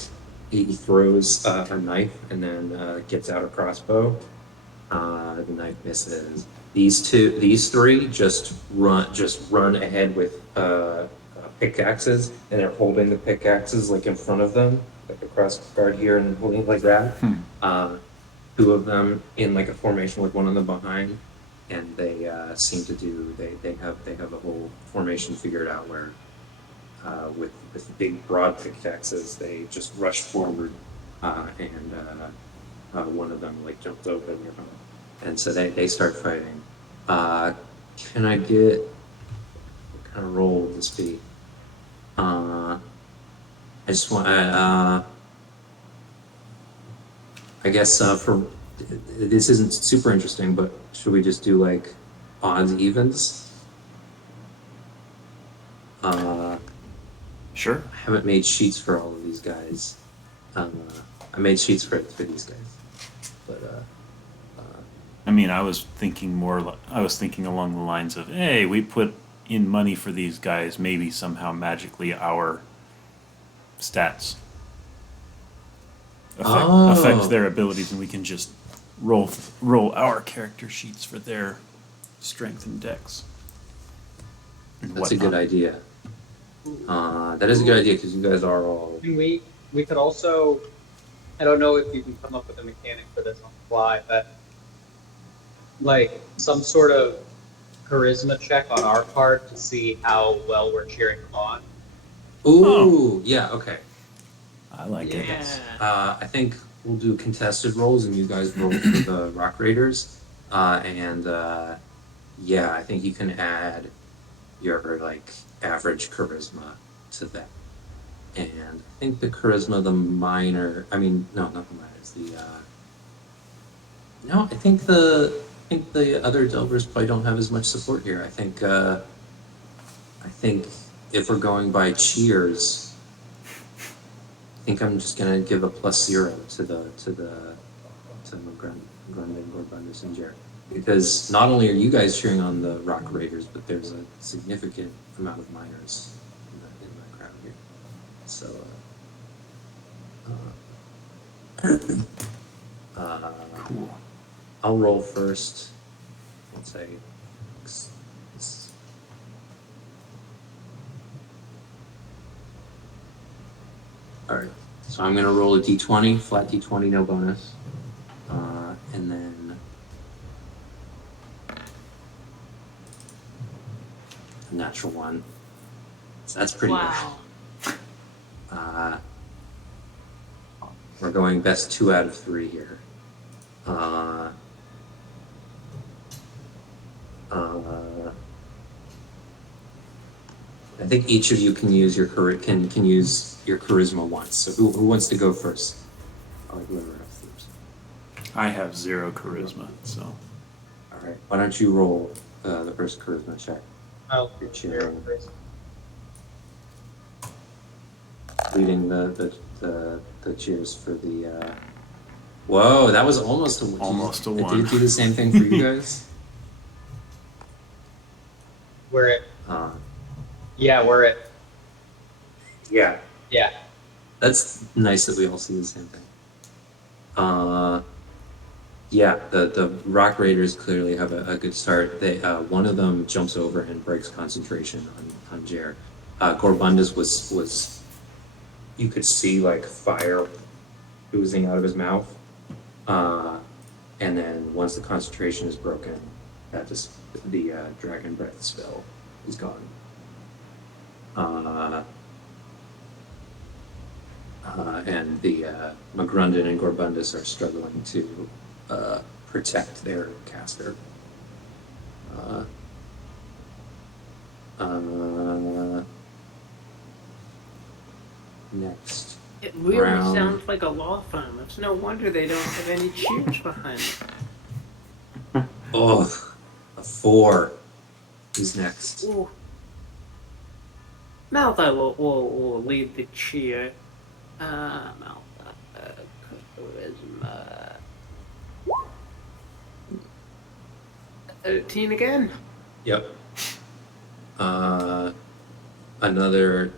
He throws a knife and then gets out a crossbow. The knife misses. These three just run ahead with pickaxes, and they're holding the pickaxes like in front of them, like a cross guard here, and holding it like that. Two of them in like a formation with one of them behind, and they seem to do. They have a whole formation figured out where with big broad pickaxes they just rush forward, and one of them like jumps open, and so they start fighting. Can I get what kind of roll would this be? I just want I guess for this isn't super interesting, but should we just do like odds evens? Sure. I haven't made sheets for all of these guys. I made sheets for these guys, but I mean, I was thinking along the lines of, hey, we put in money for these guys, maybe somehow magically our stats affect their abilities, and we can just roll our character sheets for their strength and dex. that's a good idea. That is a good idea because you guys are all. We could also, I don't know if you can come up with a mechanic for this on the fly, but like some sort of charisma check on our part to see how well we're cheering them on. Ooh, yeah, okay. I like it. I think we'll do contested rolls, and you guys roll for the Rock Raiders. Yeah, I think you can add your like average charisma to that. And I think the charisma of the minor. I mean, no, not the minors. No, I think the other Delvers probably don't have as much support here. I think if we're going by cheers, I think I'm just gonna give a +0 to McGrundon, Gorbundus, and Jared, because not only are you guys cheering on the Rock Raiders, but there's a significant amount of minors in the crowd here. So, Cool. I'll roll first. Let's say. All right, so I'm gonna roll a d20, flat d20, no bonus, and then a natural one. So that's pretty Wow. good. We're going best 2 out of 3 here. I think each of you can use your can use your charisma once. So who wants to go first? I'll let whoever else first. I have 0 charisma, so. All right. Why don't you roll the first charisma check? I'll You're cheering. Leading the cheers for the. Whoa, that was almost a Almost a Did 1. it do the same thing for you guys? We're at, Uh, yeah, we're at, yeah. yeah. That's nice that we all see the same thing. Yeah, the Rock Raiders clearly have a good start. They one of them jumps over and breaks concentration on Jer. Gorbundus was you could see like fire oozing out of his mouth, and then once the concentration is broken, that just the dragon breath spell is gone. And the McGrundon and Gorbundus are struggling to protect their caster. Next It really Round. sounds like a law firm. It's no wonder they don't have any cheers behind it. Oh, a 4. Who's next? Ooh. Malthar will lead the cheer. Malthar, charisma. 13 again. Yep. Another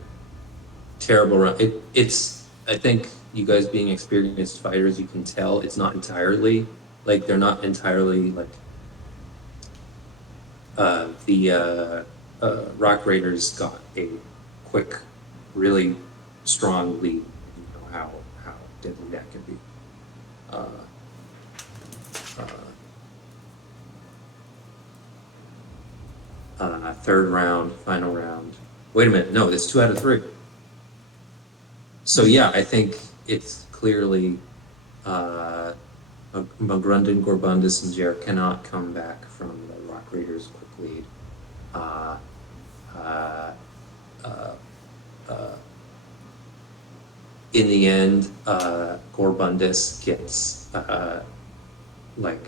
terrible run. It's, I think you guys being experienced fighters, you can tell it's not entirely, like, they're not entirely, like, the Rock Raiders got a quick, really strong lead. You know how deadly that can be. Third round, final round. Wait a minute, no, that's 2 out of 3. So yeah, I think it's clearly Magrundin, Gorbundus, and Jer cannot come back from the Rock Raiders' quick lead. In the end, Gorbundus gets like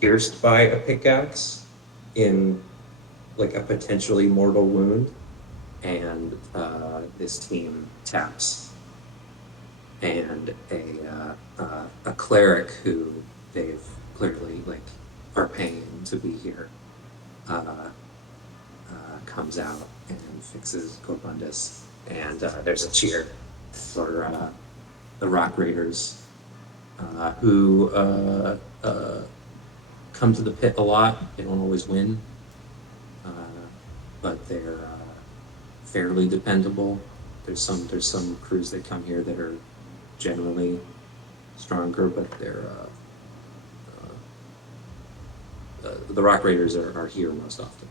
pierced by a pickaxe in like a potentially mortal wound, and this team taps. And a cleric who they've clearly like are paying to be here comes out and fixes Gorbundus, and there's a cheer for the Rock Raiders, who come to the pit a lot. They don't always win, but they're fairly dependable. There's some crews that come here that are generally stronger, but they're the Rock Raiders are here most often.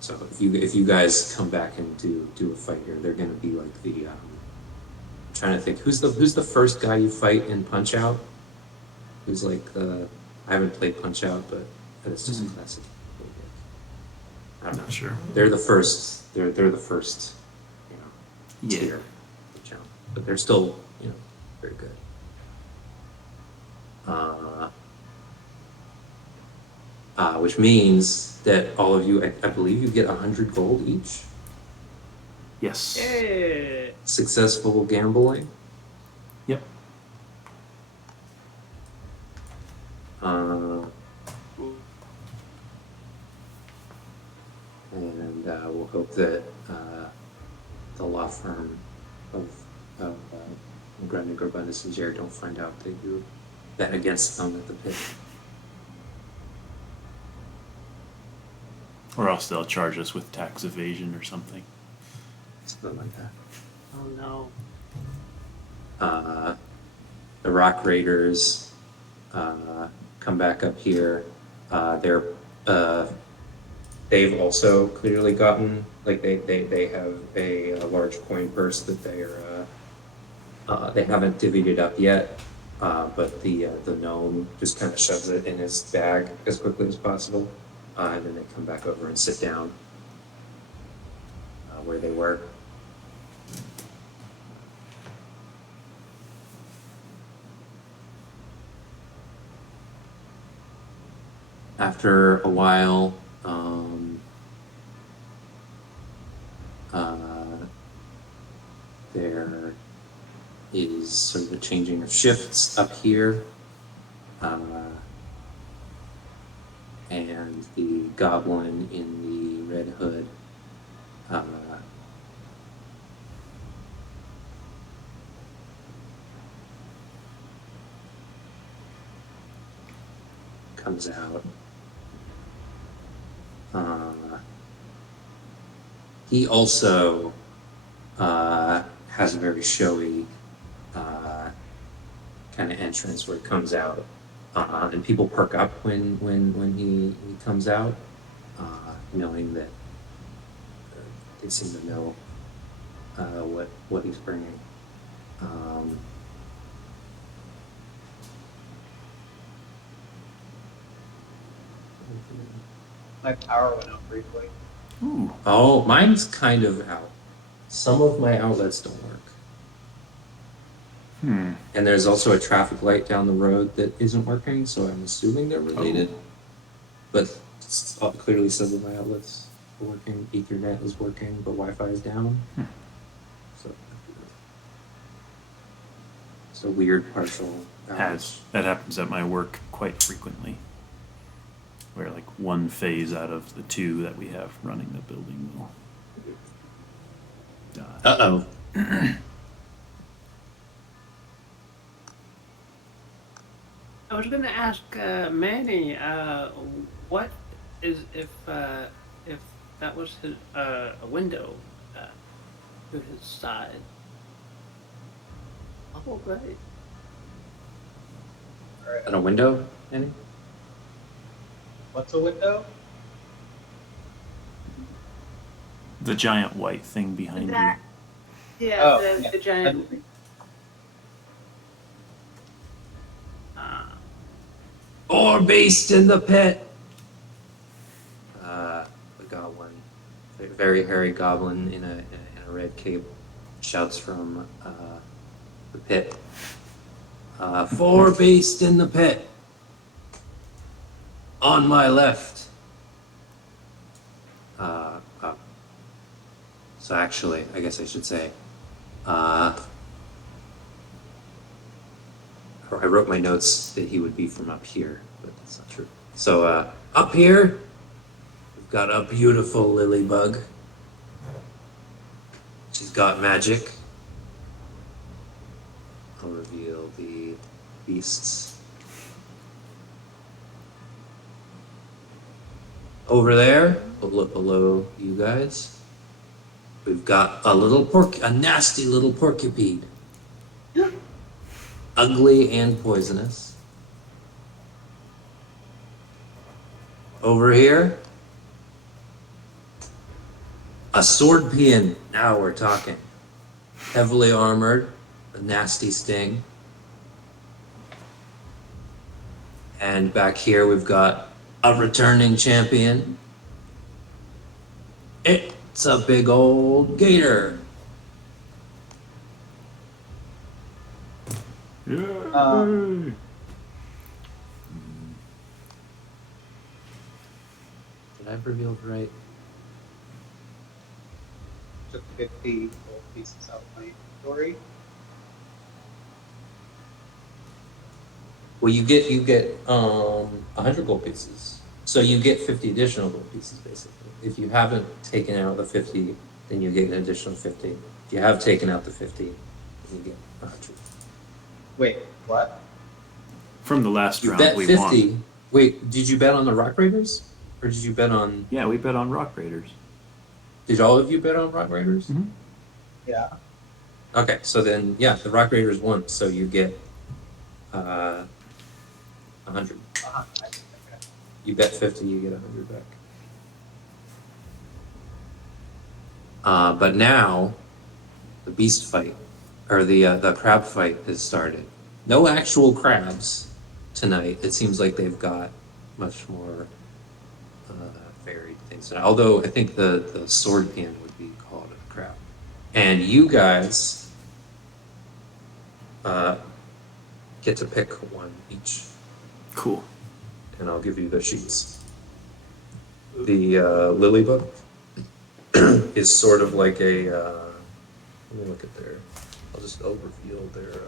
So if you guys come back and do a fight here, they're going to be like the I'm trying to think who's the first guy you fight in Punch Out? Who's like I haven't played Punch Out, but it's just a classic. I don't know. Sure. They're the first. They're the first. You know, Yeah. tier of challenge, but they're still very good. Which means that all of you, I believe, you get 100 gold each. Yes. Yeah. Successful gambling. Yep. And we'll hope that the law firm of Grundy, Gorbundus, and Jared don't find out that you bet against them at the pit. Or else they'll charge us with tax evasion or something. Something like that. Oh no. The Rock Raiders come back up here. They've also clearly gotten, like, they have a large coin purse that they haven't divvied it up yet, but the gnome just kind of shoves it in his bag as quickly as possible, and then they come back over and sit down where they were. After a while, there is sort of a changing of shifts up here, and the goblin in the red hood comes out. He also has a very showy kind of entrance where it comes out, and people perk up when he comes out, knowing that they seem to know what he's bringing. My power went out briefly. Ooh. Oh, mine's kind of out. Some of my outlets don't work. And there's also a traffic light down the road that isn't working, so I'm assuming they're related. But it clearly says the outlets are working, Ethernet is working, but Wi-Fi is down. So it's a weird partial outage. That happens at my work quite frequently, where like one phase out of the two that we have running the building will die. Uh-oh. I was gonna ask Manny, what is if that was his a window to his side? Oh, great. And a window, Andy? What's a window? The giant white thing behind That- you. Yeah, Oh, the, yeah. the giant. Or beast in the pit. We got one very hairy goblin in a red cape shouts from the pit. For beast in the pit. On my left. So actually, I guess I should say, I wrote my notes that he would be from up here, but that's not true. So up here, we've got a beautiful lily bug. She's got magic. I'll reveal the beasts. Over there, below you guys, we've got a nasty little porcupine. Ugly and poisonous. Over here, a sword peon. Now we're talking. Heavily armored, a nasty sting. And back here we've got a returning champion. It's a big old gator. Did I have revealed right? Took 50 gold pieces out of my inventory. Well, you get 100 gold pieces, so you get 50 additional gold pieces basically. If you haven't taken out the 50, then you get an additional 50. If you have taken out the 50, then you get 100. Wait, what? From the last You round, bet we 50. won. Wait, did you bet on the Rock Raiders, or did you bet on? Yeah, we bet on Rock Raiders. Did all of you bet on Rock Raiders? Mhm. Yeah. Okay, so then yeah, the Rock Raiders won, so you get 100. Okay. You bet 50, you get 100 back. But now, the beast fight, or the crab fight has started. No actual crabs tonight. It seems like they've got much more varied things. Although I think the sword peon would be called a crab. And you guys get to pick one each. Cool. And I'll give you the sheets. The lilybug is sort of like a. Let me look at their. I'll reveal their.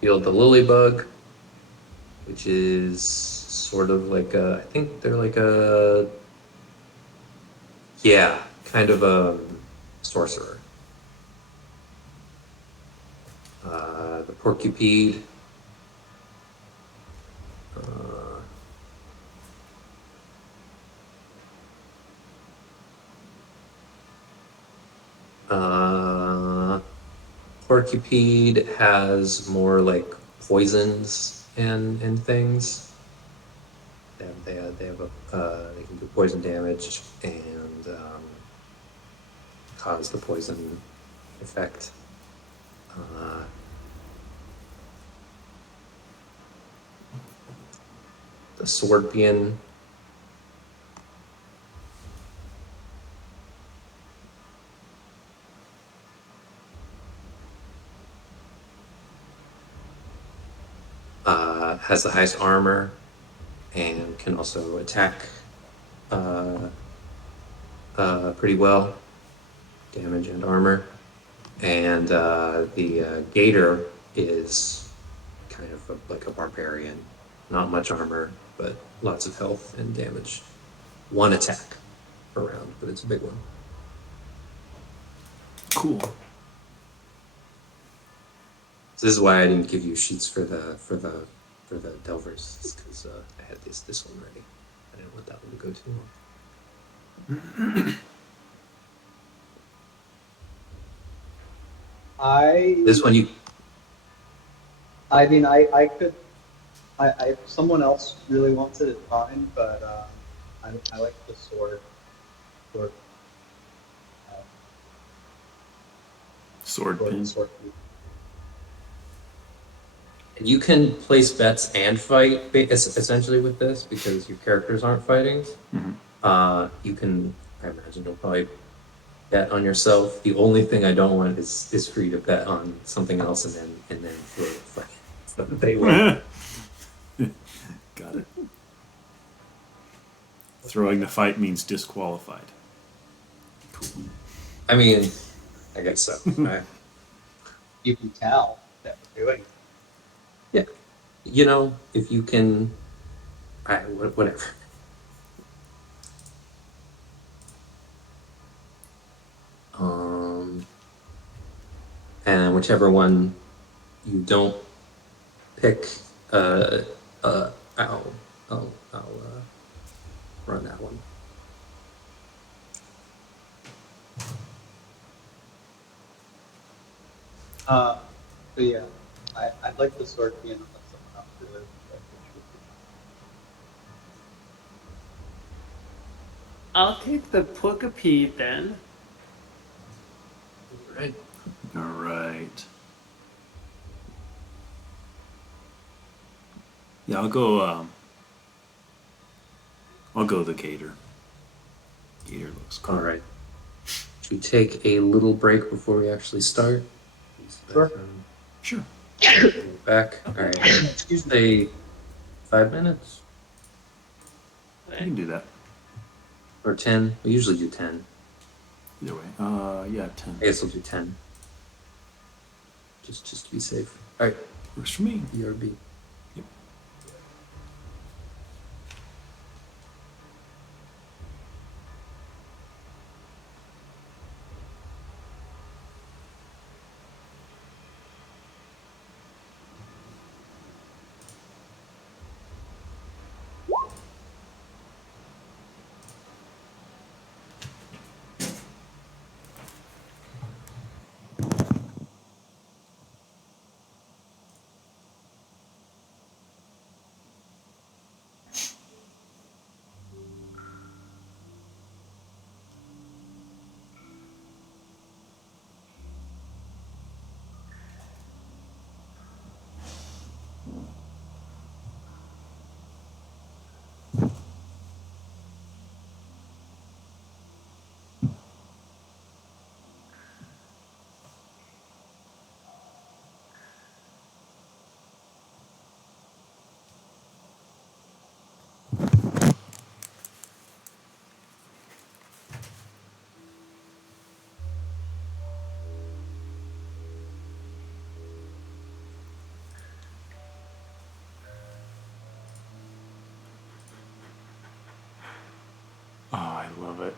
Revealed the lilybug, which is sort of like a. I think they're like a. Yeah, kind of a sorcerer. The porcupine. Porcupine has more like poisons and things. They have they can do poison damage and cause the poison effect. the Scorpion. Has the highest armor and can also attack pretty well, damage and armor. And the Gator is kind of like a barbarian, not much armor, but lots of health and damage. One attack per round, but it's a big one. Cool. So this is why I didn't give you sheets for the Delvers, because I had this one ready. I didn't want that one to go too long. This one I mean, I could. If someone else really wants it, it's fine. But I like the sword. Sword pin. Sword. You can place bets and fight essentially with this because your characters aren't fighting. You can, I imagine you'll probably bet on yourself. The only thing I don't want is for you to bet on something else and then throw the fight. So they will. Got it. Throwing the fight means disqualified. I mean, I guess so. Right? You can tell that we're doing it. Yeah. You know, if you can, whatever. And whichever one you don't pick, I'll run that one. But yeah, I'd like the sword being on someone else really. I'll take the Pukapee then. Right. All right. Yeah, I'll go the Gator. Gator looks cool. All right. Should we take a little break before we actually start? Sure. Sure. Back. All right. Excuse me. Say 5 minutes I can do that. or 10. We usually do 10. Either way. Yeah, 10. I guess we'll do 10. Just to be safe. All right. Works for me. BRB. Yep. Oh, I love it.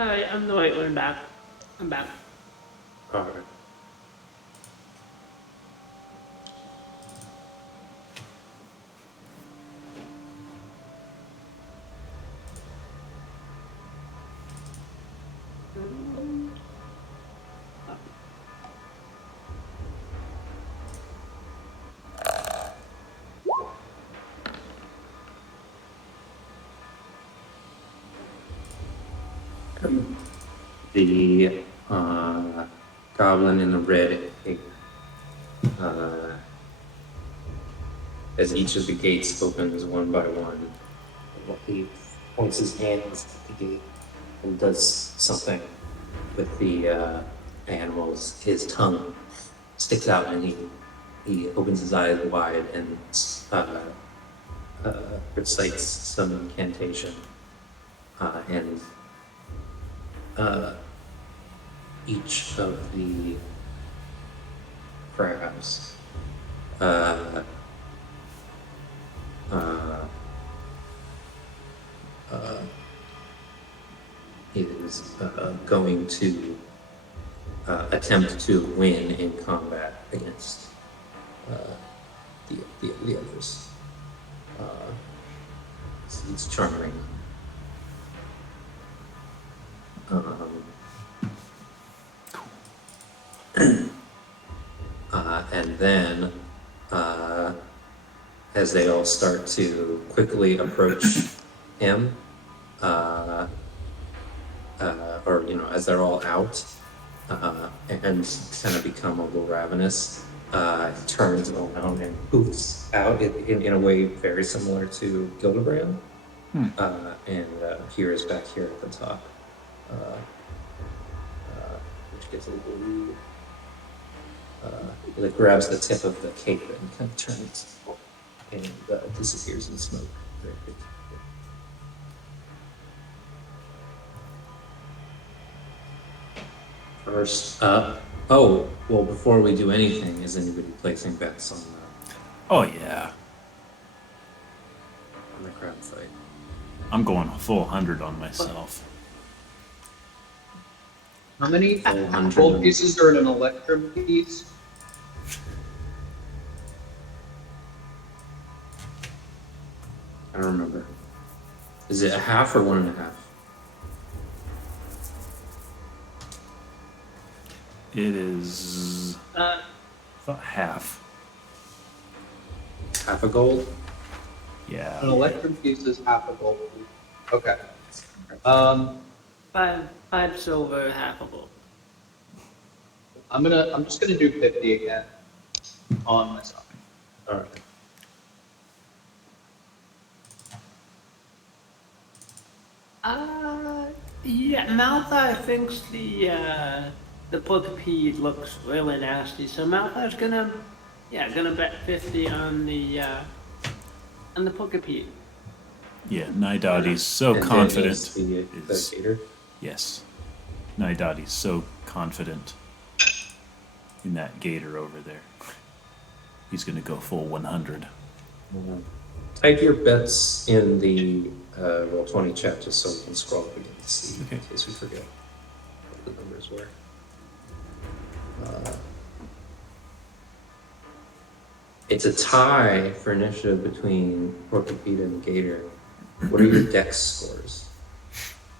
Alright, I'm the right one back. I'm back. All right. The goblin in the red as each of the gates opens one by one, he points his hands at the gate and does something with the animals. His tongue sticks out and he opens his eyes wide and recites some incantation. And each of the crabs is going to attempt to win in combat against the others. It's charming. And then, as they all start to quickly approach him, or as they're all out, and kind of become a little ravenous, turns around and poofs out in a way very similar to Gildebrand, and appears back here at the top, which gets a little rude. It grabs the tip of the cape and kind of turns and disappears in smoke very quickly. First up, before we do anything, is anybody placing bets Oh yeah, on the crab fight? I'm going a full 100 on myself. How many Full 100. gold pieces are in an electrum piece? I don't remember. Is it a half or 1.5? It is about half. Half a gold? An Yeah. electrum piece is half a gold piece. Okay. Five silver, half a gold. I'm just gonna do 50 again on myself. All right. Yeah, Malthar thinks the Porcupine looks really nasty, so Malthar's gonna bet 50 on the Porcupine. Yeah, Naidaadi's so And confident. Daniel's the is- gator. Yes. Naidaadi's so confident in that gator over there. He's going to go full 100. Type your bets in the Roll20 chat just so we can scroll up again to see Okay. in case we forget what the numbers were. It's a tie for initiative between Porcupine and Gator. What are your dex scores?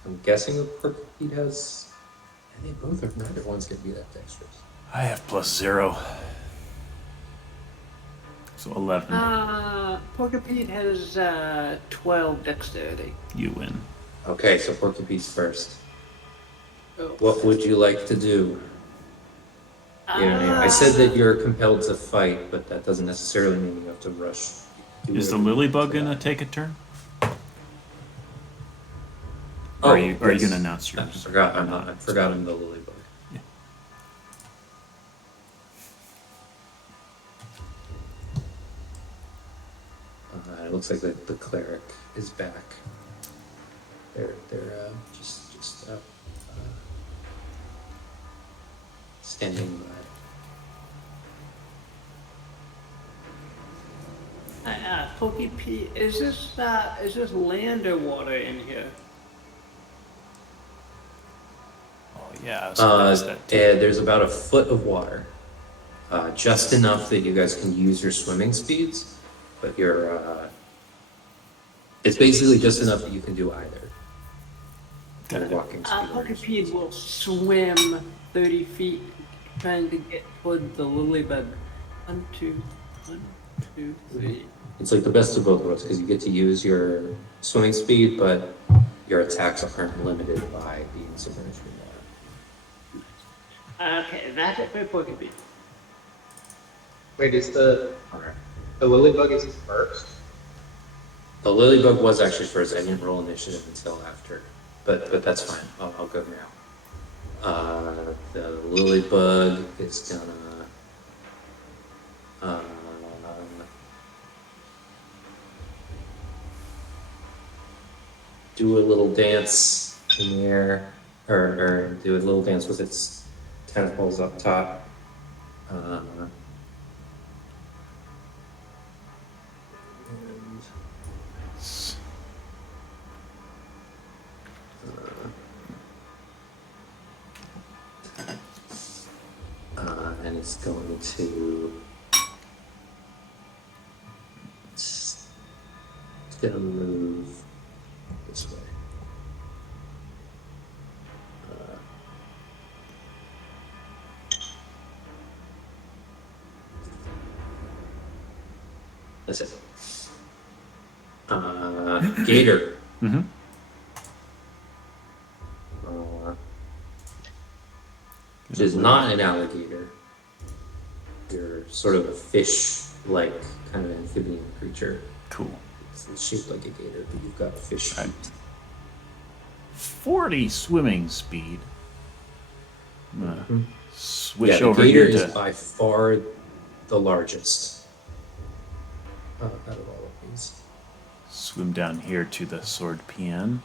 I'm guessing the Porcupine has. I think both are. Neither one's gonna be that dexterous. I have +0. So 11. Porcupine has 12 dexterity. You win. Okay, so Porcupine's first. Oh. What would you like to do? I said that you're compelled to fight, but that doesn't necessarily mean you have to rush. Is the Lilybug going to take a turn? Or are you going to announce I yours? forgot. I forgot I'm the Lilybug. Yeah. It looks like the cleric is back. They're just standing by. Porcupine, is this land or water in here? Yeah, so that's that too. And there's about a foot of water, just enough that you guys can use your swimming speeds, but it's basically just enough that you can do either. Got it. Walking speed. Huckapede will swim 30 feet trying to get toward the lilybug. 1, 2, 1, 2, 3. It's like the best of both worlds because you get to use your swimming speed, but your attacks aren't limited by being submerged in water. Okay, that's it for Porcupine. Wait, is the Lilybug is first? The Lilybug was actually first. I didn't roll initiative until after, but that's fine. I'll go now. The Lilybug is gonna do a little dance in the air, or do a little dance with its tentacles up top. And it's going to. It's gonna move this way. That's it. Gator. Mm-hmm. Which is not an alligator. You're sort of a fish-like kind of amphibian creature. Cool. It's shaped like a gator, but you've got fish feet. Right. 40 swimming speed. I'm gonna switch The over gator here is to. by far the largest out of all of these. Swim down here to the sword pian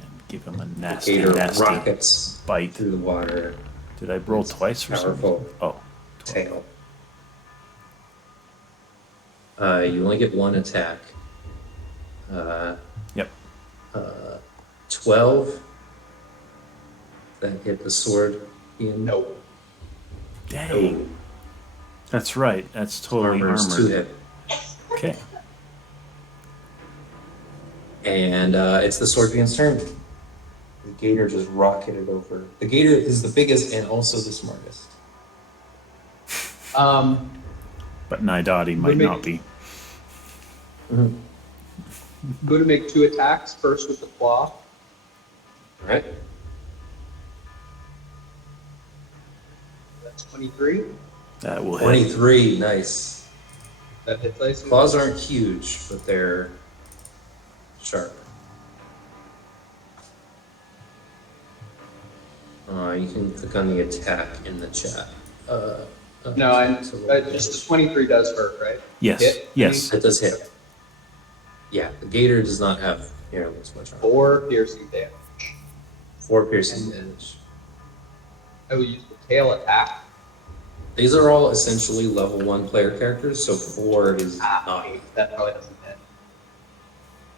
and give him a The nasty, gator nasty rockets bite. through the water. Did I roll twice or something? Powerful Oh, tail. You only get one attack. yep. 12. That hit the sword. Ian? Nope. Dang. That's right. That's totally Armor's 2 armored. hit. Okay. And it's the Scorpion's turn. The gator just rocketed over. The gator is the biggest and also the smartest. But Naidaadi might make- not be. Go to make 2 attacks, first with the claw. Right? That's 23. That will hit. 23, nice. That hits I assume. Claws aren't huge, but they're sharp. You can click on the attack in the chat. No, it's a little bit. just the 23 does hurt, right? Yes. Hit? Yes. That does hit. Yeah, the gator does not have nearly as much armor. 4 piercing damage. 4 piercing damage. I will use the tail attack. These are all essentially level 1 player characters, so 4 is not 8. That probably doesn't hit.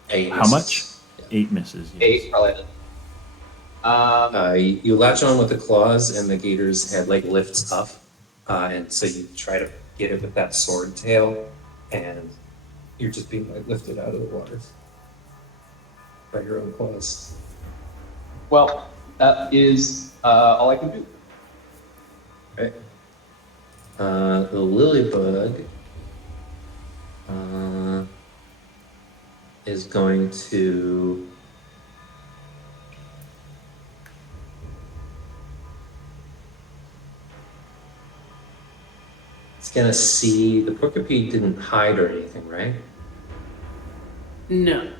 8. How much? 8 misses. Yes. 8 probably doesn't. You latch on with the claws, and the gator's head like lifts up, and so you try to get it with that sword tail, and you're just being like lifted out of the water by your own claws. Well, that is all I can do. Right. The Lilybug is going to. It's gonna see the Porcupine didn't hide or anything, right? No.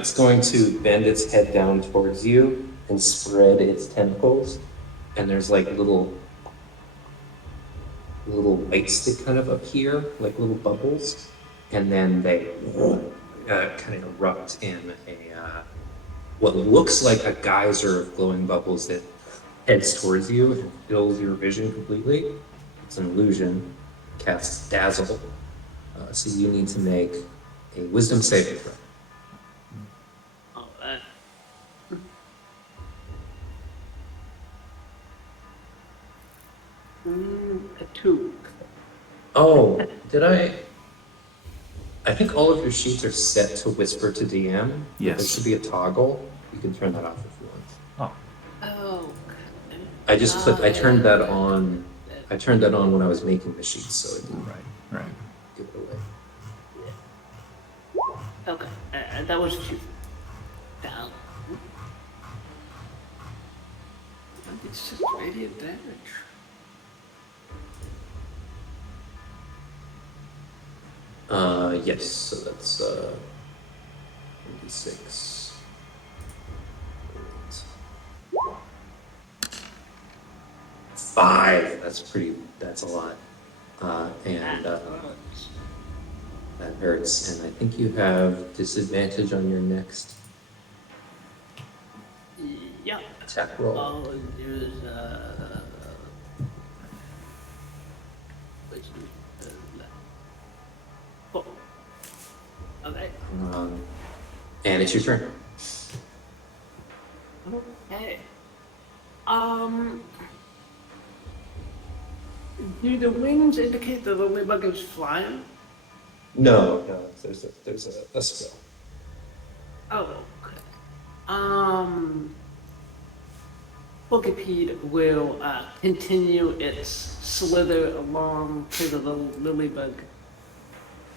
It's going to bend its head down towards you and spread its tentacles, and there's like little lights that kind of appear, like little bubbles, and then they kind of erupt in a what looks like a geyser of glowing bubbles that heads towards you and fills your vision completely. It's an illusion. Casts Dazzle. So you need to make a Wisdom saving throw. Oh, a 2. Oh, did I? I think all of your sheets are set to Whisper to DM. Yes. There should be a toggle. You can turn that off if you want. Oh. Oh. I just clicked. I turned that on. I turned that on when I was making the sheets, so it didn't Right. give it away. Okay. That was 2. Down. It's just radiant damage. Yes. So that's 26. 5. That's pretty. That's a lot. And that hurts. And I think you have disadvantage on your next Yeah. attack roll. I'll use oh. Okay. And it's your turn. Okay. Do the wings indicate that the ladybug is flying? No, there's a spell. Oh, okay. Pokepede will continue its slither along to the little lilybug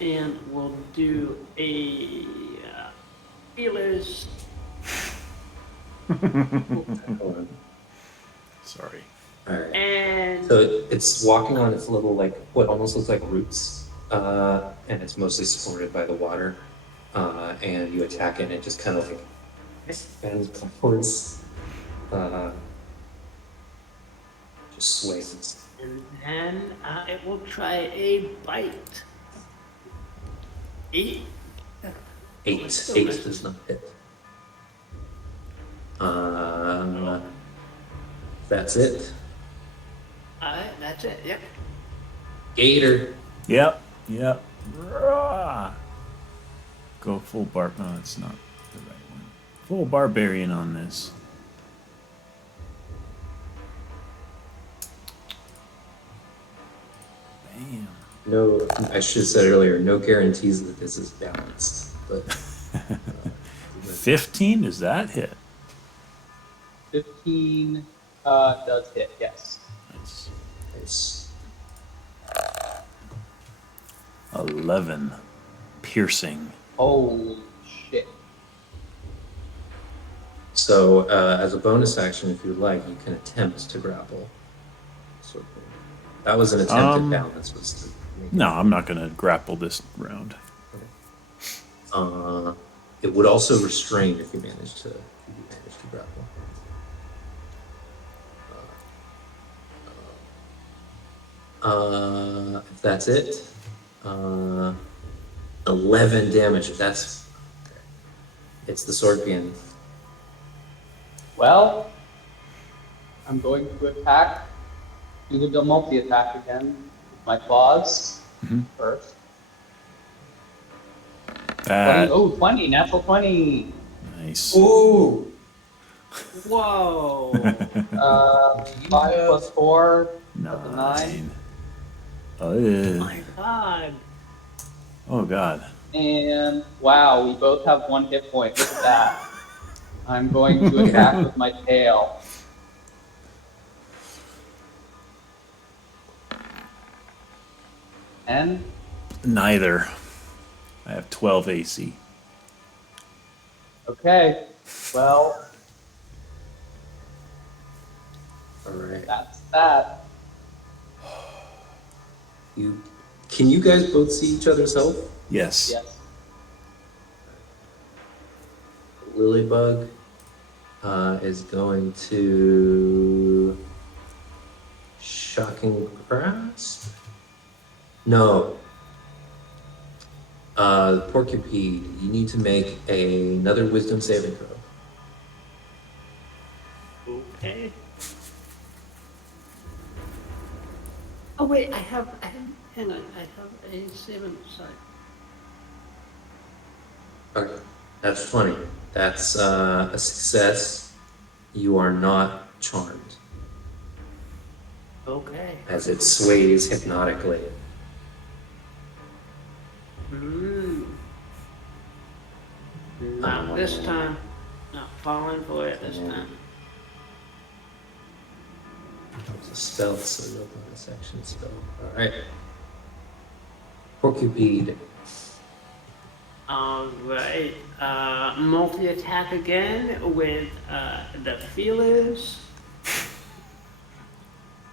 and will do a feelers. Hold on. Sorry. All right. And So it's walking on its little, like, what almost looks like roots, and it's mostly supported by the water. And you attack it, and it just kind of like bends backwards, just sways. and then it will try a bite. 8. 8 does not hit. That's it. Alright, that's it. Yep. Gator. Yep. Rah! Go full bar. No, it's not the right one. Full barbarian on this. Bam. No, I should have said earlier, no guarantees that this is balanced, but 15? Does that hit? 15 does hit, yes. Nice. it's 11. Piercing. Holy shit. so as a bonus action, if you like, you can attempt to grapple. So that was an attempt at balance. Was to make No, I'm not going to grapple this round. it would also restrain if you manage to grapple. If that's it, 11 damage. It's the scorpion. Well, I'm going to attack, do the multi-attack again with my claws first. 20, natural 20. Nice. Ooh! Whoa. 5 plus 4, that's a 9. 9. Oh Oh, my god. oh God. And wow, we both have 1 hit point. Look at that. I'm going to attack with my tail. And Neither. I have 12 AC. okay, well, All right. that's that. Can you guys both see each other's health? Yes. Yes. Lilybug is going to shocking grasp. No. Porcupine, you need to make another wisdom saving throw. Okay. wait, hang on, I have a 7 side. Okay, that's funny. That's a success. You are not charmed Okay. as it sways hypnotically. Mm. Not this time. Not falling for it this time. It's a spell, so you'll open a section spell. All right. Porcupine. Alright. Multi-attack again with the feelers.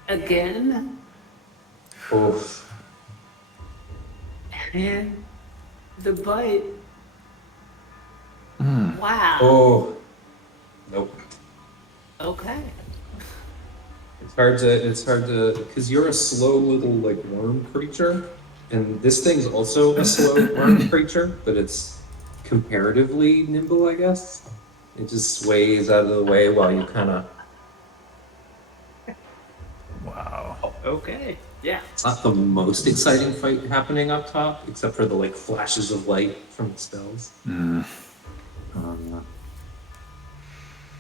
Again. Oof. And the bite. Wow. Oh. Nope. Okay. It's hard to, because you're a slow little like worm creature, and this thing's also a slow worm creature, but it's comparatively nimble, I guess. It just sways out of the way while you kind of. Wow. Okay. Yeah. It's not the most exciting fight happening up top, except for the like flashes of light from the spells.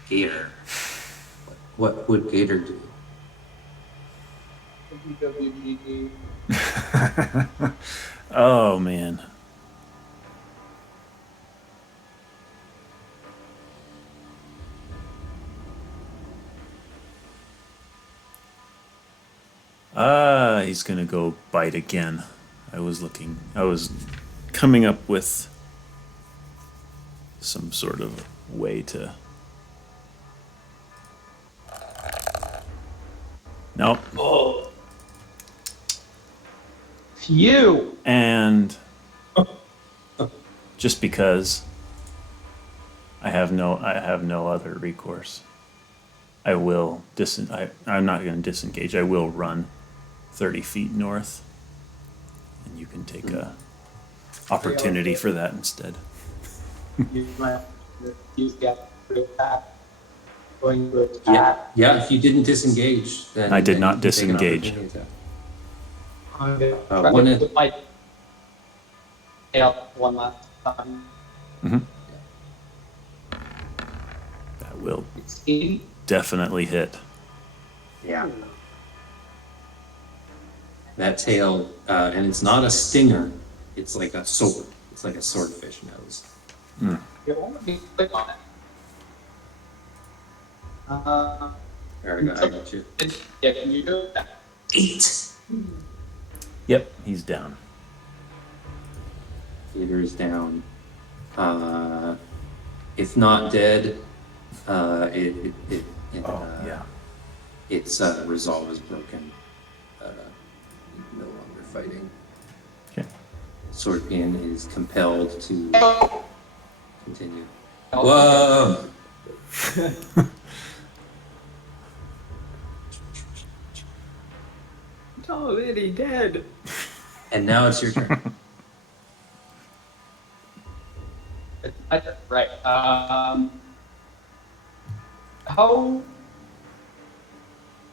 Gator. What would Gator do? WWGG. Oh man. He's gonna go bite again. I was coming up with some sort of way to. Nope. Oh. Phew. And just because I have no other recourse, I'm not going to disengage. I will run 30 feet north, and you can take a opportunity for that instead. You might use the attack. Going to attack. Yeah. If you didn't disengage, then I did then not you can take an disengage. opportunity attack. I'm gonna One try in- to my tail one last time. That will It's 80. definitely hit. Yeah. That tail, and it's not a stinger. It's like a sword. It's like a swordfish nose. You want me to click on it? There we go. I got you. Yeah, can you do that? 8. Yep, he's down. Gator is down. If not dead, Yeah. its resolve is broken. No longer fighting. Okay. Scorpion is compelled to continue. Oh, Whoa! It's already dead. And now it's your turn. Right. How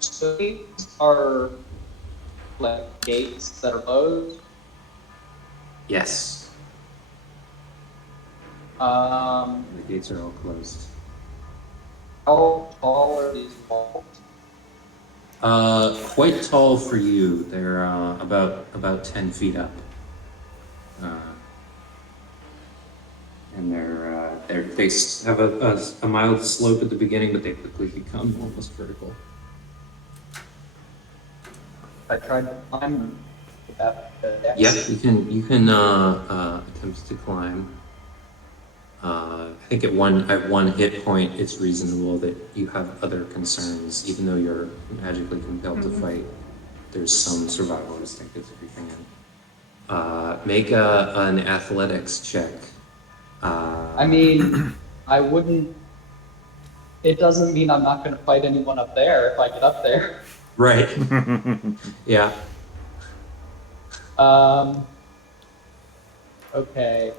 so these are like gates that are closed? Yes. Um, The gates are all closed. how tall are these walls? Quite tall for you. They're about 10 feet up. And they have a mild slope at the beginning, but they quickly become almost vertical. I tried to climb them. Yeah, you can attempt to climb. I think at one hit point, it's reasonable that you have other concerns, even though you're magically compelled to fight. There's some survival instinct that's creeping in. Make an athletics check. I mean, I wouldn't. It doesn't mean I'm not going to fight anyone up there if I get up there. Right. Yeah. Okay.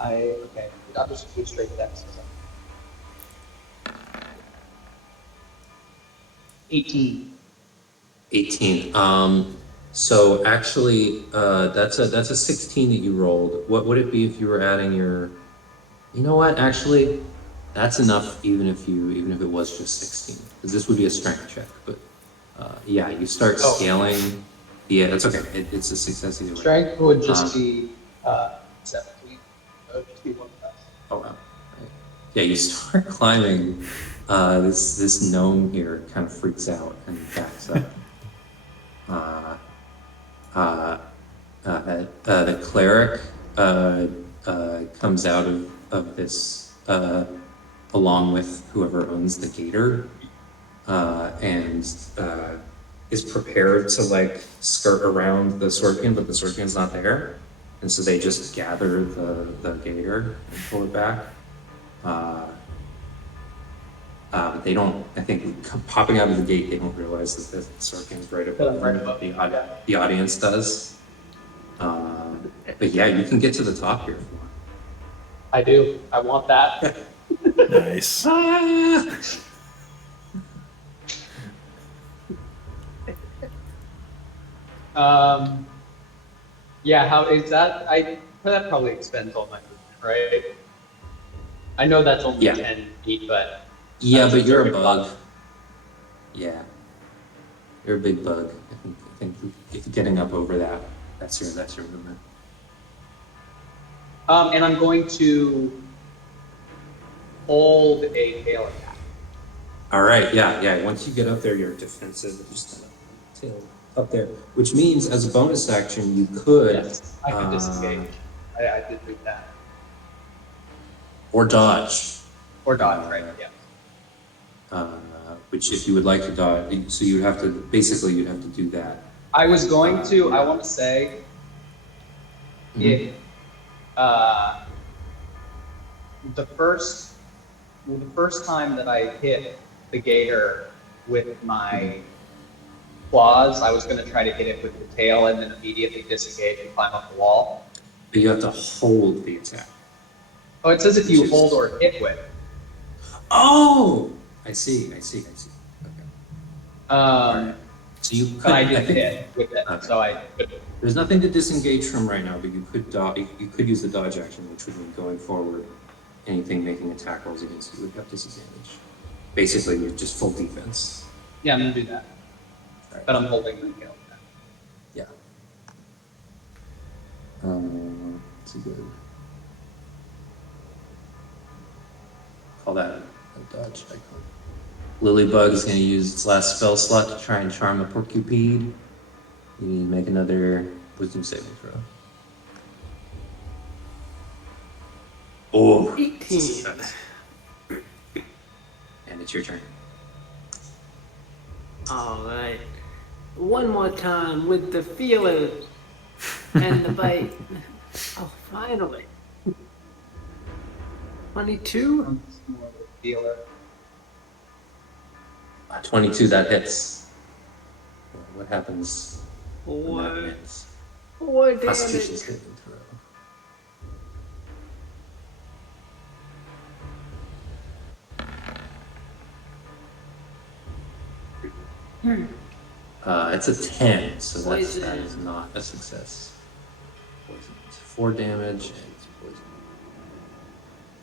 Okay. I'll just do straight dex. 18. 18. So actually, that's a 16 that you rolled. What would it be if you were adding your? You know what? Actually, that's enough. Even if it was just 16, because this would be a strength check. But yeah, you start Oh. scaling. Yeah, that's okay. It's a success either way. Strength would just be 17. It would just be one less. Oh wow. Right. Yeah, you start climbing. This gnome here kind of freaks out and backs up. Uh, uh, the cleric comes out of this along with whoever owns the gator and is prepared to like skirt around the scorpion, but the scorpion's not there, and so they just gather the gator and pull it back. But they don't. I think popping out of the gate, they don't realize that the scorpion's right above them. The audience does. But yeah, you can get to the top here if you want. I do. I want that. Nice. Yeah, how is that? That probably expends all my movement, right? I know that's only Yeah. 10 feet, but Yeah, that's but you're a very bug. fun. Yeah, you're a big bug. I think getting up over that's your movement. And I'm going to hold a tail attack. All right, yeah. Once you get up there, you're defensive. Just kind of tail up there, which means as a bonus action, you could Yes, I can disengage. I did read that. or dodge. Or dodge, right? Yeah. Which, if you would like to dodge, so you'd have to do that. I was going to. I want to say, Mhm. if the first time that I hit the gator with my claws, I was going to try to hit it with the tail and then immediately disengage and climb up the wall. But you have to hold the attack. Oh, it says if you hold or hit with. Oh, I see. Okay. So you could. But I did hit with it, Okay. so I. There's nothing to disengage from right now, but you could you could use the dodge action, which would mean going forward, anything making attack rolls against you would have disadvantage. Basically, you're just full defense. Yeah, I'm gonna do that. Right. But I'm holding the tail. Yeah. It's a good. Call that a dodge icon. Lilybug is going to use its last spell slot to try and charm the porcupine. You need to make another wisdom saving throw. Oh, 18. and it's your turn. All right. One more time with the feelers and the bite. Oh, finally. 22? I'm just more of a feeler. 22, that hits. What happens when that Four, hits? 4 Constitution damage. saving throw. It's a 10, so that is not a success. Poison. 4 damage and it's poison.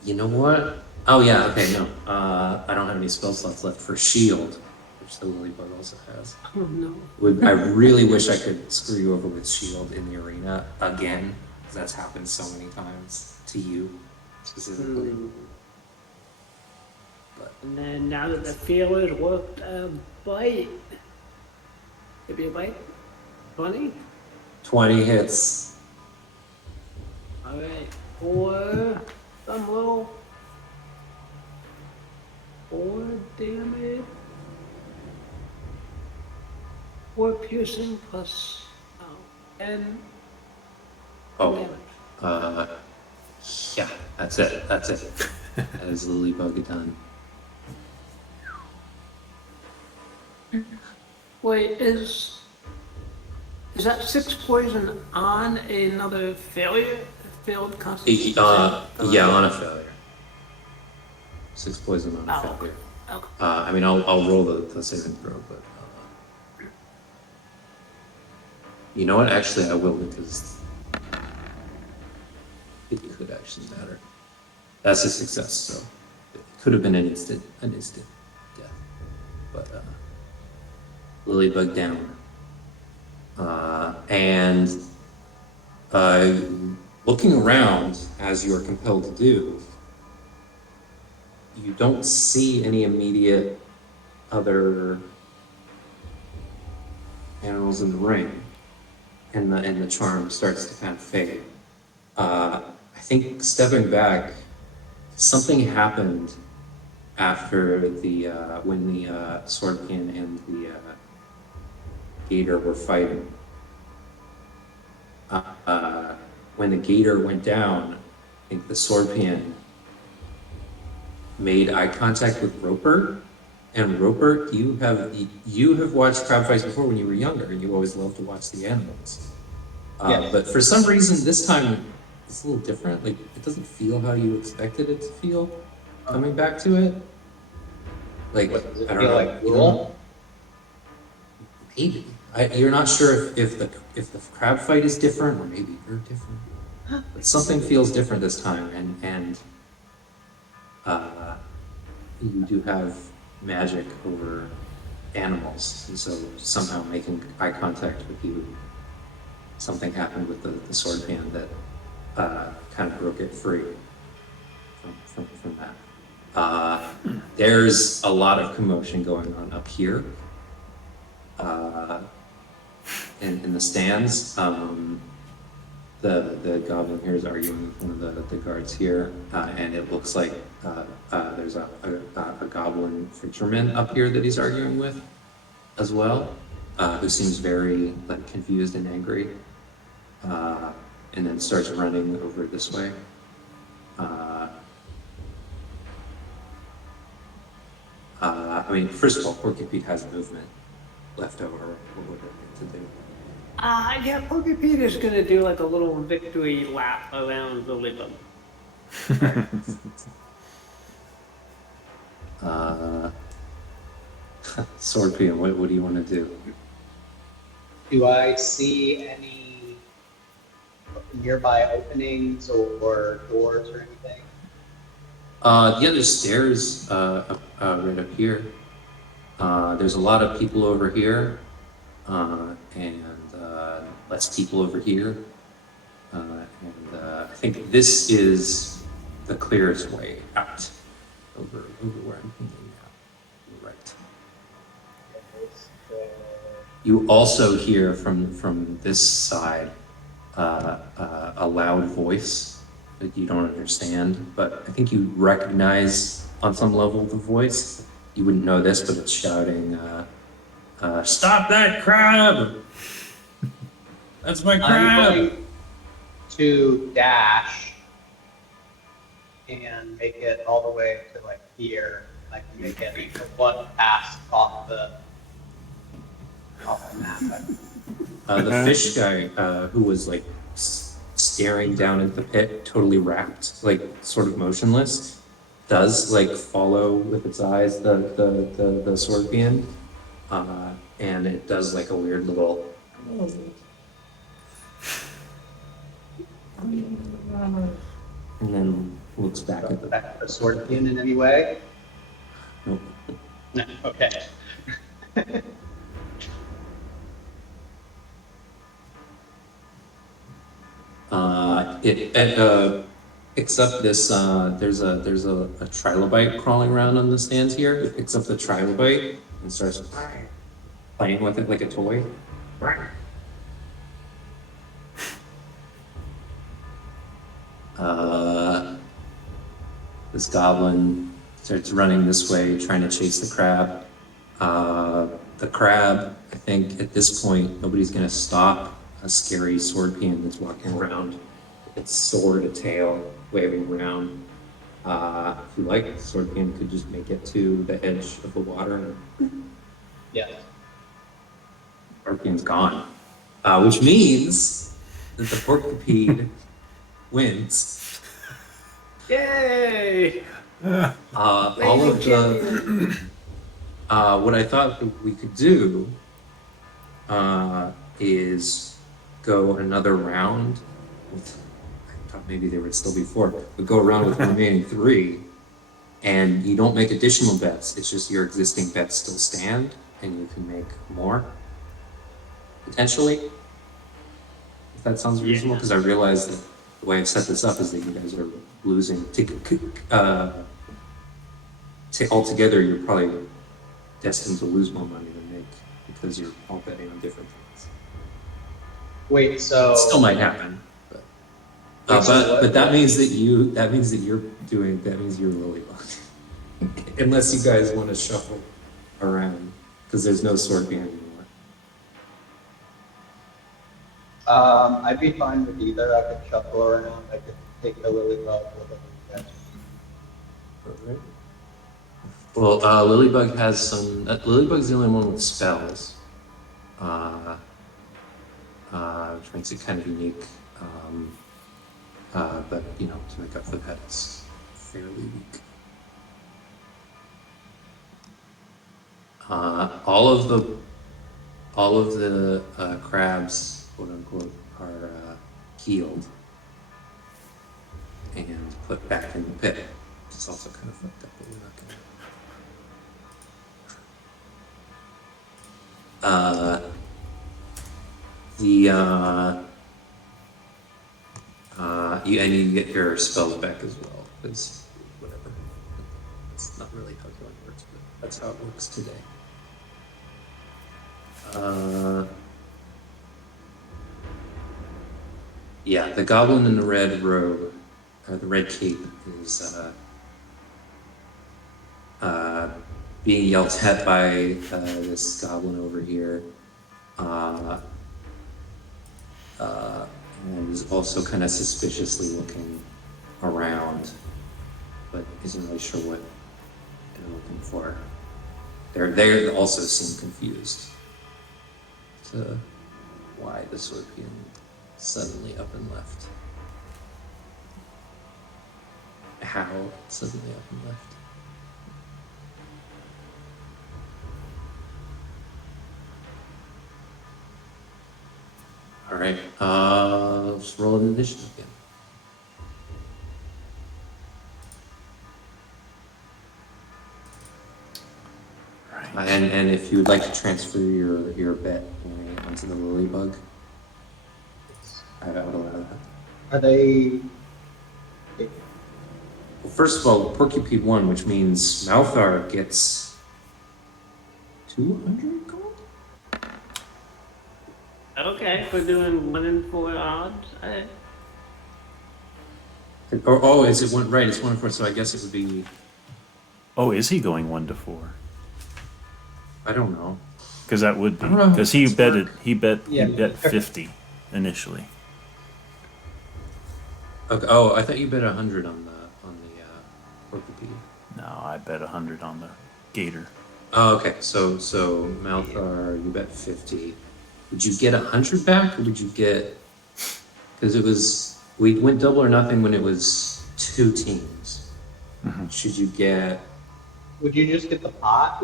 You know what? Oh yeah, okay, no. I don't have any spell slots left for shield, which the Lilybug also has. Oh no. I really wish I could screw you over with shield in the arena again, because that's happened so many times to you specifically. But And then now that the feelers worked, bite. Give me a bite. 20? 20 hits. All right. 4, some little. 4 damage. 4 piercing plus 10 Oh, damage. yeah, that's it. That is Lilybug done. Wait, is that 6 poison on another failed constitution? Yeah, on a failure. 6 poison on a Oh, failure. okay. I mean, I'll roll the saving throw, but You know what? Actually, I will, because it could actually matter. That's a success, so it could have been an instant death. But Lilybug down. And looking around, as you are compelled to do, you don't see any immediate other animals in the ring, and the charm starts to kind of fade. I think stepping back, something happened after the when the Swordkin and the Gator were fighting. When the Gator went down, I think the Scorpion made eye contact with Ropert. And Ropert, you have watched crab fights before when you were younger, and you always loved to watch the animals. Yes. But for some reason, this time it's a little different. Like, it doesn't feel how you expected it to feel coming back to it. Like, What, does it I don't feel know. like cool? Maybe. You're not sure if the crab fight is different, or maybe you're different. But something feels different this time, and you do have magic over animals, and so somehow making eye contact with you, something happened with the sword band that kind of broke it free from that. There's a lot of commotion going on up here in the stands. The goblin here is arguing with one of the guards here, and it looks like there's a goblin fisherman up here that he's arguing with as well, who seems very like confused and angry, and then starts running over this way. I mean, first of all, Porcupine has movement left over. What would it like to do? Yeah, Porky Pete is gonna do like a little victory lap around the Lilybug. Swordfield, what do you want to do? Do I see any nearby openings or doors or anything? Yeah, there's stairs right up here. There's a lot of people over here, and less people over here. And I think this is the clearest way out over where I'm thinking now. Right. You also hear from this side a loud voice that you don't understand, but I think you recognize on some level the voice. You wouldn't know this, but it's shouting, "Stop that crab! That's my I'm crab!" going to dash and make it all the way to like here. I can make it one pass off the map. The fish guy, who was like staring down at the pit, totally wrapped, like sort of motionless, does like follow with its eyes the scorpion, and it does like a weird little. And then looks back at the. Back the scorpion in any way? Nope. No. Okay. It picks up this. There's a trilobite crawling around on the stands here. It picks up the trilobite and starts playing with it like a toy. This goblin starts running this way, trying to chase the crab. The crab, I think at this point, nobody's gonna stop a scary swordfiend that's walking around with its sword, a tail waving around. If you like, the swordfiend could just make it to the edge of the water and Yeah. Scorpion's gone. Which means that the porcupine wins. Yay! All of the what I thought that we could do is go another round with, I thought maybe there would still be 4, but go around with the remaining 3, and you don't make additional bets. It's just your existing bets still stand, and you can make more, potentially. If that sounds reasonable, because I realize that the way I've set this up is that you guys are losing. Altogether, you're probably destined to lose more money than make because you're all betting on different things. Wait, so It still might happen, but that means that you're Lilybug. Unless you guys want to shuffle around, because there's no sword behind anymore. I'd be fine with either. I could shuffle around. I could take the Lilybug with it. Alright. Well, Lilybug has some. Lilybug's the only one with spells, which makes it kind of unique. But you know, to make up for that, it's fairly weak. All of the crabs, quote unquote, are healed and put back in the pit. It's also kind of fucked up, but we're not gonna. You get your spells back as well, because whatever. It's not really how healing works, but that's how it works today. Yeah, the goblin in the red robe, or the red cape, is being yelled at by this goblin over here. And is also kind of suspiciously looking around, but isn't really sure what they're looking for. They also seem confused to why the Scorpion suddenly up and left. How suddenly up and left. All right, let's roll an initiative again. Right. And if you would like to transfer your bet onto the Lilybug, I would allow that. Are they? Well, first of all, Porcupine won, which means Malthar gets 200 gold? Okay, for doing 1 in 4 odds. Is it one? Right, it's 1 in 4, so I guess it would be. Oh, is he going 1 to 4? I don't know. Because that would be I don't know how because he this betted work. he bet Yeah. he bet 50 initially. Okay, oh, I thought you bet 100 on the Porcupine. No, I bet 100 on the Gator. Oh, okay. So Malthar, you bet 50. Would you get 100 back, or would you get? Because we went double or nothing when it was 2 teams. Mhm. Should you get? Would you just get the pot?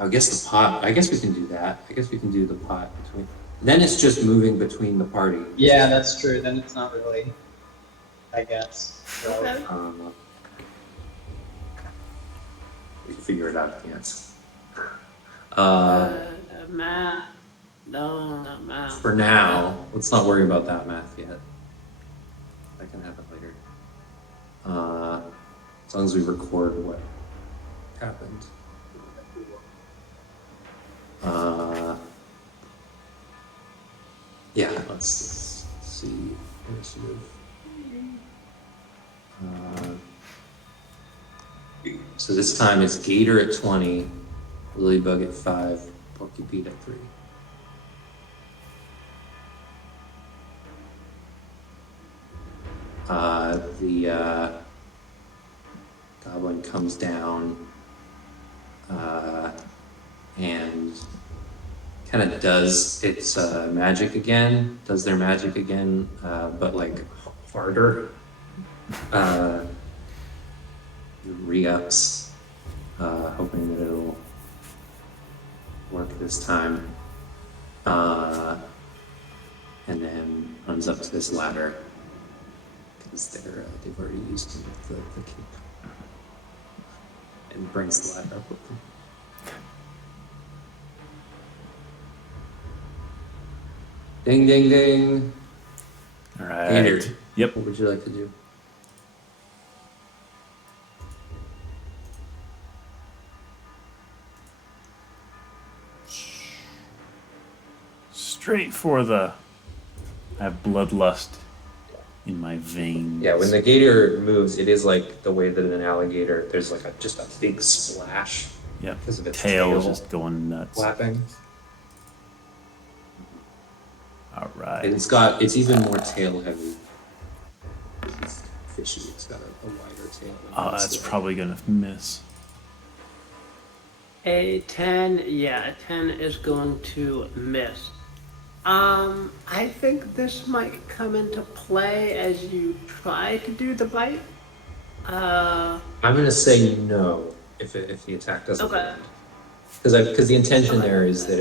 I guess the pot. I guess we can do that. I guess we can do the pot between. Then it's just moving between the party. Yeah, that's true. Then it's not really. I guess. So, Okay. We can figure it out at the end. Math. No, not math. For now, let's not worry about that math yet. That can happen later. As long as we record what happened. Yeah, let's see initiative. So this time it's Gator at 20, Lilybug at 5, Porcupine at 3. The goblin comes down and kind of does its magic again, does their magic again, but like harder. Re-ups, hoping that it'll work this time. and then runs up to this ladder because they've already used the cape, and brings the ladder up with them. Ding, ding, ding. All right. Gator, Yep. what would you like to do? Straight for the. I have bloodlust in my veins. Yeah, when the gator moves, it is like the way that an alligator, there's like just a big splash Yep. because of its Tail tail is just going nuts. flapping. All right. And it's even more tail heavy. It's fishy, it's got a wider tail. than Oh, most that's of it. probably gonna miss. A 10, yeah, a 10 is going to miss. I think this might come into play as you try to do the bite. I'm gonna say no if the attack doesn't Okay. land. Because the intention Okay. there is that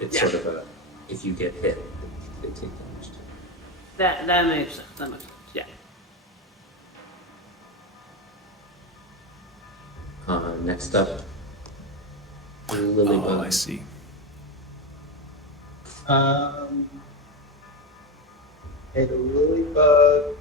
it's Yeah. sort of a, if you get hit, they take damage too. That makes sense. That makes sense. Yeah. Next up, Lilybug. Oh, I see. Okay, the Lilybug.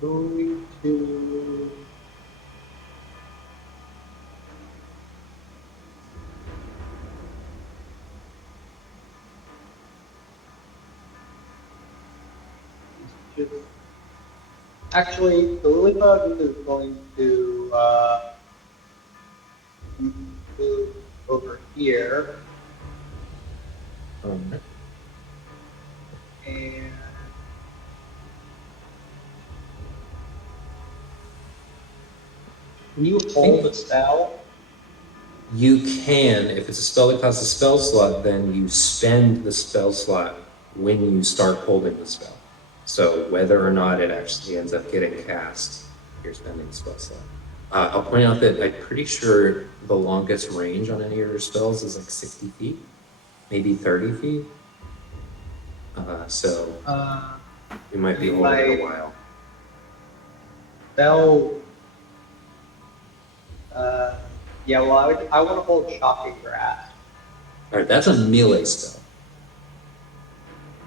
Going to. Actually, the Lilybug is going to move over here, Um, and can you hold the spell? You can, if it's a spell that costs a spell slot, then you spend the spell slot when you start holding the spell. So whether or not it actually ends up getting cast, you're spending the spell slot. I'll point out that I'm pretty sure the longest range on any of your spells is like 60 feet, maybe 30 feet. So you might be holding it a while. Spell. Yeah, well, I want to hold Shocking Grasp. All right, that's a melee spell.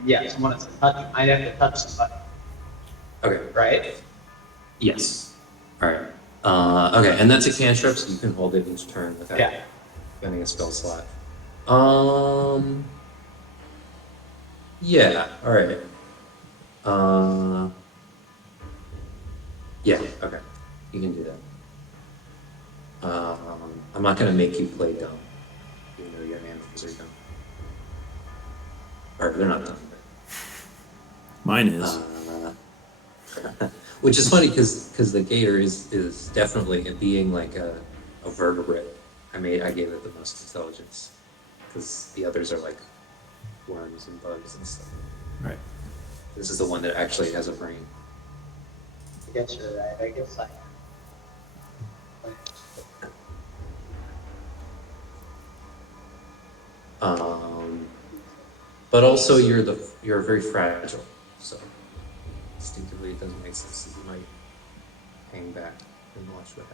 Yes, I want to touch. I have to touch somebody, Okay. right? Yes. All right. Okay, and that's a cantrip, so you can hold it each turn without Yeah. spending a spell slot. Yeah. All right. Yeah. Okay. You can do that. I'm not gonna make you play dumb, even though your animals are dumb. Or they're not dumb. Mine is. Which is funny because the gator is definitely, it being like a vertebrate. I gave it the most intelligence because the others are like worms and bugs and stuff. Right. This is the one that actually has a brain. I guess you're right. I guess I. But also you're very fragile, so instinctively it doesn't make sense that you might hang back and watch what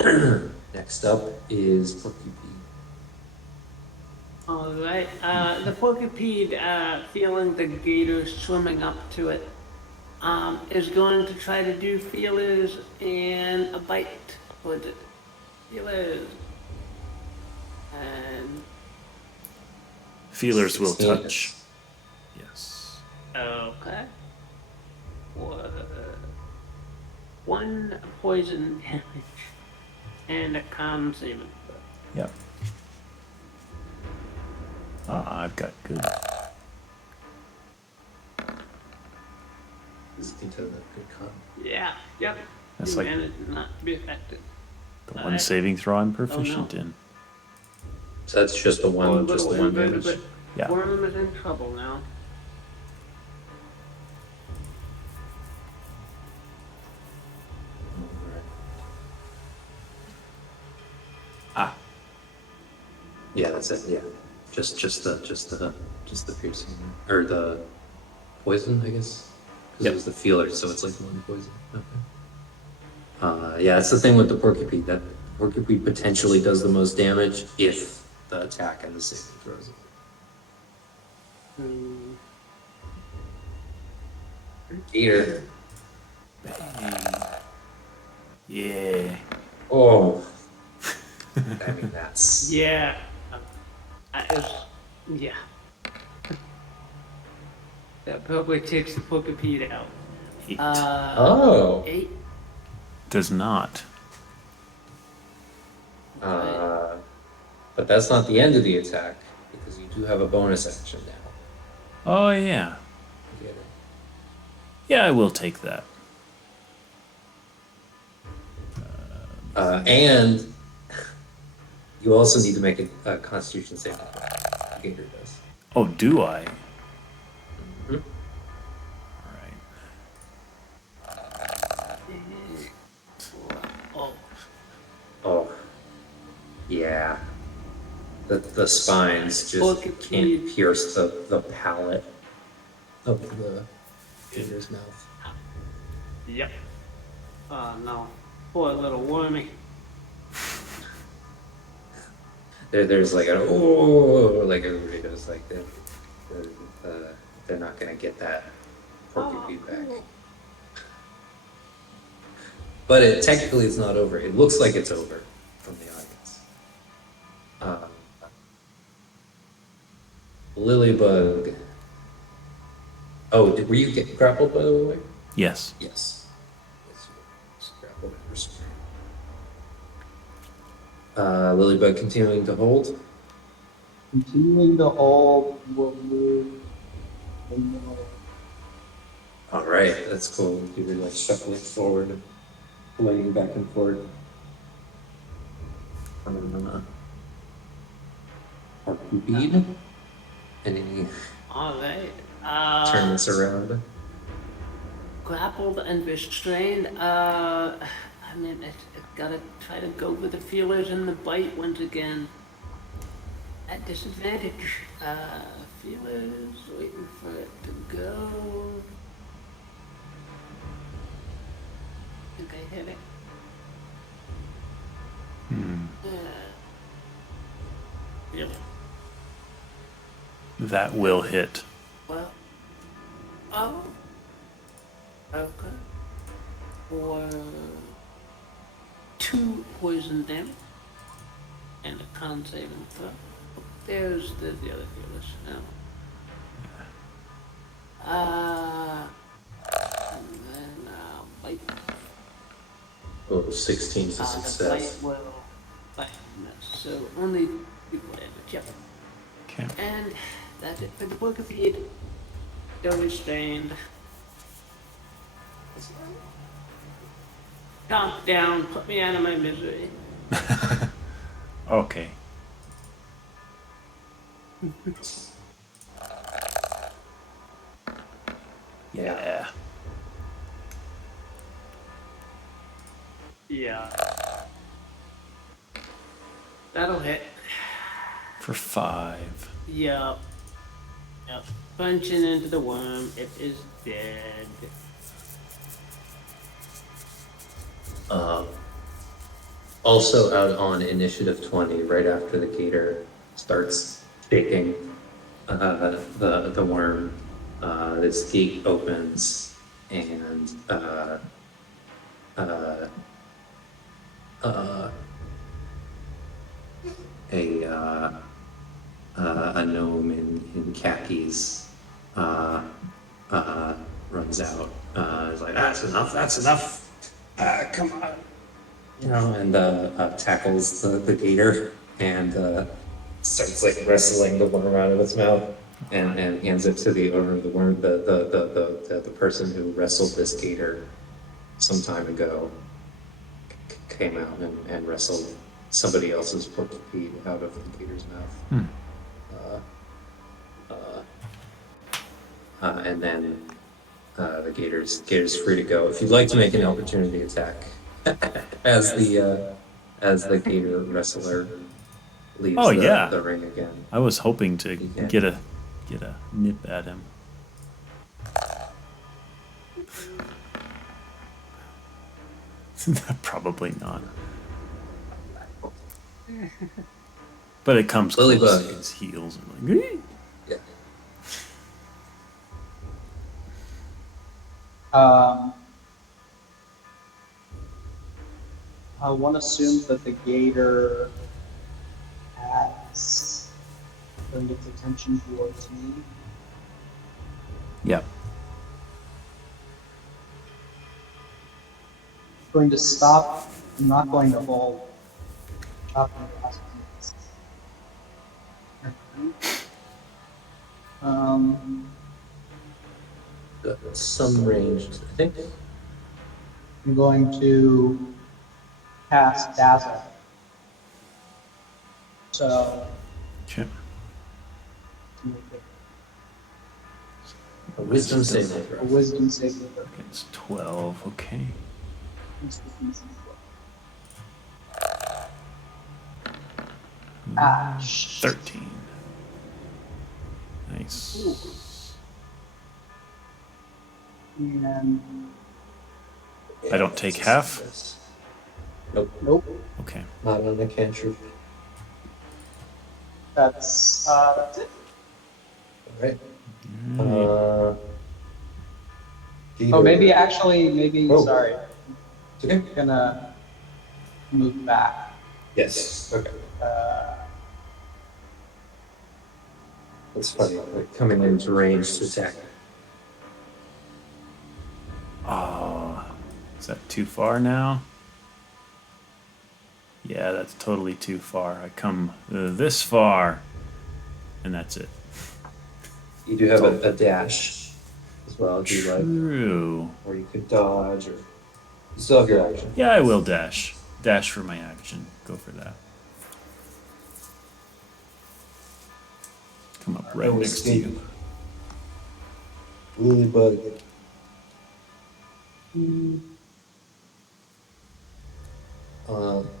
happens. Next up is Porcupine. All right. The porcupine, feeling the gator swimming up to it, is going to try to do feelers and a bite towards it. Feelers. And Feelers will 16. touch. Yes. okay. for 1 poison damage and a con saving throw. Yep. Ah, I've got good. This into the good con. Yeah, yep. That's You like- managed not to be affected. The one saving throw I'm proficient no. in. So that's just the one, Poor just the little one damage. invertebrate Yeah. worm is in trouble now. Ah, Yeah, that's it. Yeah, just the piercing or the poison, I guess. Because Yep. it was the feeler, so it's like one poison. Okay. Yeah, that's the thing with the porcupine. That porcupine potentially does the most damage if the attack and the saving throws. Hmm. Gator. yeah. Oh. I mean, that's. Yeah. Yeah. That probably takes the porcupine out. 8 Oh. 8. does not. But that's not the end of the attack because you do have a bonus action now. Oh, yeah. You get it. Yeah, I will take that. And you also need to make a Constitution saving throw. Gator does. Oh, do I? Mhm. All right. Oh. Oh, yeah. The spines just can't pierce the palate of the gator's mouth. Yep. Oh no. Poor little wormy. There's like an oh, like everybody does, like they're not gonna get that porcupine back. But technically it's not over. It looks like it's over from the audience. Lilybug. Oh, were you grappled by the way? Yes. Yes. Yes, you were grappled and restrained. Lilybug continuing to hold. Continuing to hold will move. All right, that's cool. You were like shuffling forward, laying back and forth. Bead. Any Alright. turn this around? Grappled and restrained. I mean, I gotta try to go with the feelers and the bite once again. At disadvantage. Feelers, waiting for it to go. Think I hit it. Feeler. That will hit. Well. Oh. Okay. For 2 poison damage and a con saving throw. There's the other feelers now. And then bite. Oh, 16 to The success. bite will bite. So only 2 damage. Yep. Okay. And that's it for the book of Heat. Still restrained. Calm down, put me out of my misery. Okay. Yeah. Yeah. That'll hit. For 5. Yup. Yep. Punching into the worm. It is dead. Also out on initiative 20, right after the gator starts shaking the worm, this gate opens and a gnome in khakis runs out He's like, that's enough, that's enough. Come on. You know, and tackles the gator and starts like wrestling the worm out of its mouth and hands it to the owner of the worm, the person who wrestled this gator some time ago came out and wrestled somebody else's porcupine out of the gator's mouth. And then the gator's free to go. If you'd like to make an opportunity attack as the gator wrestler leaves the ring again. I was hoping to can. get a nip at him. Probably not. But it comes close. Lilybug. His heels are like. Yeah. One assumes that the gator has turned its attention towards me. Yep. Going to stop. I'm not going to hold. Stop and ask Some ranged, I think. I'm going to cast Dazzle. So, Okay. A wisdom saving a throw. wisdom saving throw. It's 12. Okay. Ah, 13. Nice. and I don't take half? Nope, nope. Okay. not on the cantrip. That's it. Alright. Oh, maybe actually, Oh. sorry. It's okay. I'm gonna move back. Yes. Okay. That's funny. Like coming into range to attack. Oh, is that too far now? Yeah, that's totally too far. I come this far, and that's it. You do have a dash as well, if you like, True. or you could dodge, or you still have your action. Yeah, I will dash. Dash for my action. Go for that. Come up right next to you. Lilybug.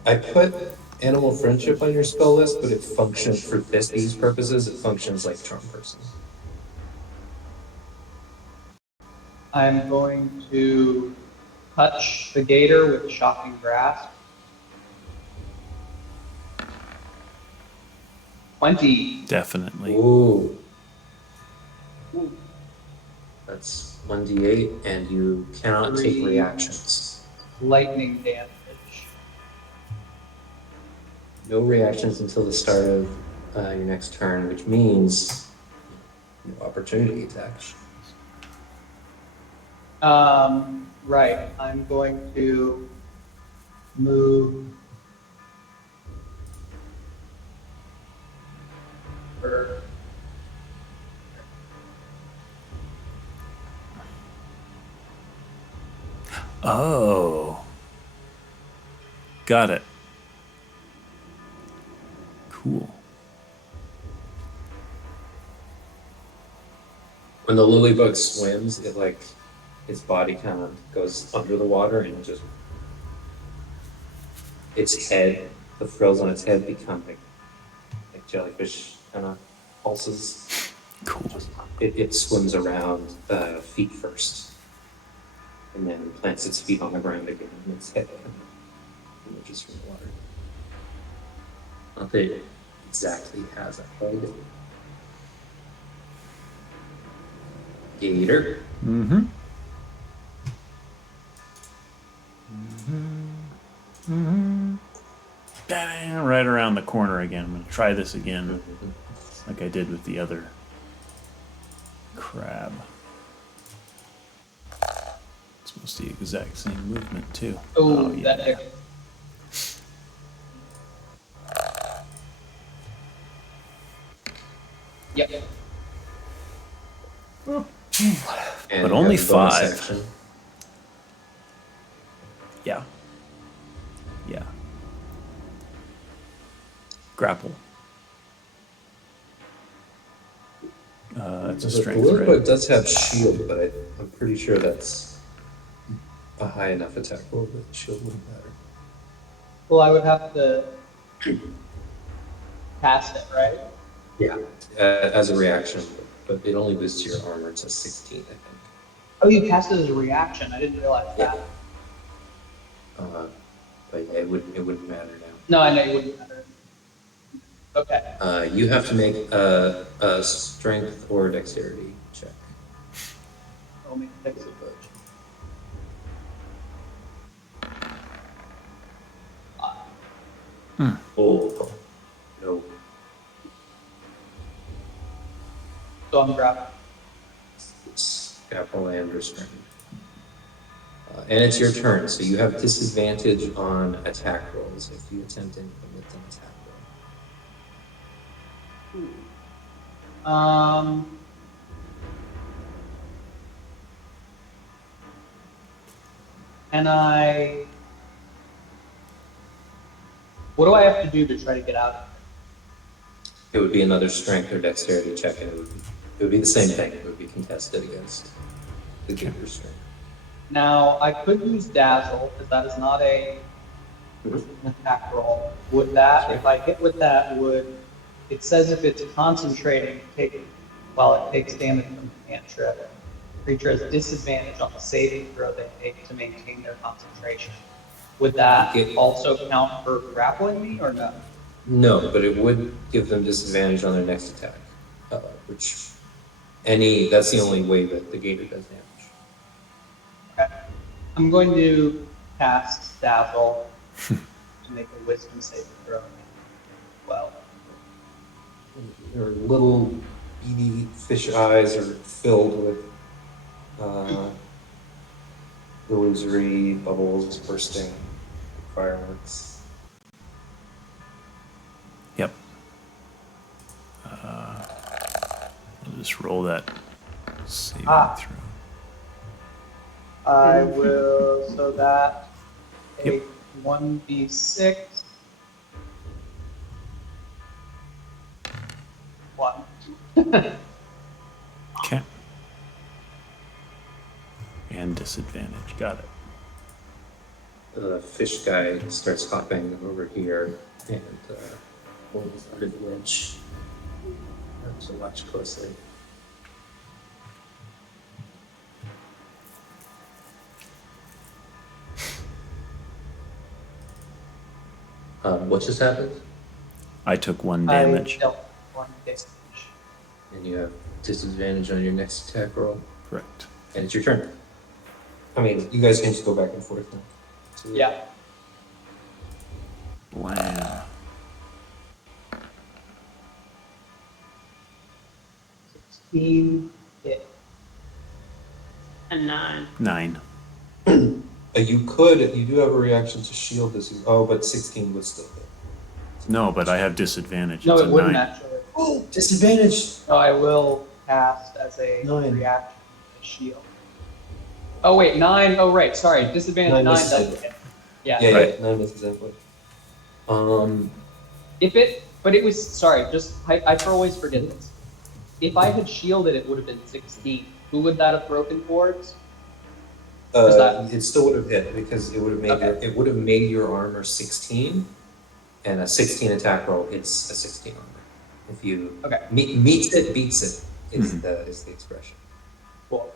I put animal friendship on your spell list, but it functions for these purposes. It functions like charm person. I'm going to touch the gator with shocking grasp. 20. Definitely. Ooh. That's 1d8, and you cannot take 3 reactions. lightning damage. No reactions until the start of your next turn, which means no opportunity attacks. Right. I'm going to move. Oh. Got it. Cool. When the lilybug swims, it like its body kind of goes under the water and just its head, the frills on its head become like jellyfish kind of pulses. Cool. It swims around feet first, and then plants its feet on the ground again, and its head kind of emerges from the water. Not that it exactly has a head. Gator. Mm-hmm. Bang, right around the corner again. I'm going to try this again, like I did with the other crab. almost the exact same movement too. Oh, yeah. that hit. Yep. And But you only have a bonus 5. action. Yeah. Yeah. Grapple. It's a The strength, Ladybug right? does have shield, but I'm pretty sure that's a high enough attack roll that shield wouldn't matter. Well, I would have to cast it, right? Yeah. As a reaction, but it only boosts your armor to 16, I think. Oh, you cast it as a reaction. I didn't realize Yeah. that. But yeah, it wouldn't matter now. No, I know you wouldn't matter. Okay. You have to make a strength or dexterity check. I'll make a fix. Oh, no. So I'm grabbing. It's grapple and restraint. And it's your turn, so you have disadvantage on attack rolls if you attempt to commit an attack roll. And what do I have to do to try to get out of It would be another strength or dexterity check, and it would be the same thing. It would be contested against the giver strength. Now, I could use Dazzle, because that is not an attack roll. Would that, if I hit with that, it says if it's concentrating, it takes damage from the cantrip. Creature has disadvantage on the saving throw they make to maintain their concentration. Would that also count for grappling me, or no? No, but it would give them disadvantage on their next attack, that's the only way that the gator does damage. Okay. I'm going to cast Dazzle to make a wisdom saving throw. Well, Their little beady fish eyes are filled with illusory bubbles bursting, fireworks. Yep. I'll just roll that saving throw. I will, so that Yep. a 1d6. 1. Okay. And disadvantage. Got it. The fish guy starts hopping over here and holds under the ledge. So watch closely. What just happened? I took 1 damage. I dealt 1 damage. And you have disadvantage on your next attack roll. Correct. And it's your turn. I mean, you guys can just go back and forth now. So, Yeah. Blam. 16 hit. A 9. 9. you do have a reaction to shield this. But 16 would still hit. No, but I have disadvantage. No, It's it a wouldn't 9. actually. Oh, disadvantage! No, I will cast as a 9. reaction to shield. Oh wait, 9. Oh right, sorry. Disadvantage 9 misses doesn't it. hit. Yeah. Yeah, Right. 9 misses anyway. But it was, sorry, I always forget this. If I had shielded, it would have been 16. Who would that have broken towards? It still would have hit because it would have made Okay. it would have made your armor 16, and a 16 attack roll hits a 16 armor. If you meets it, beats it is the expression. Cool.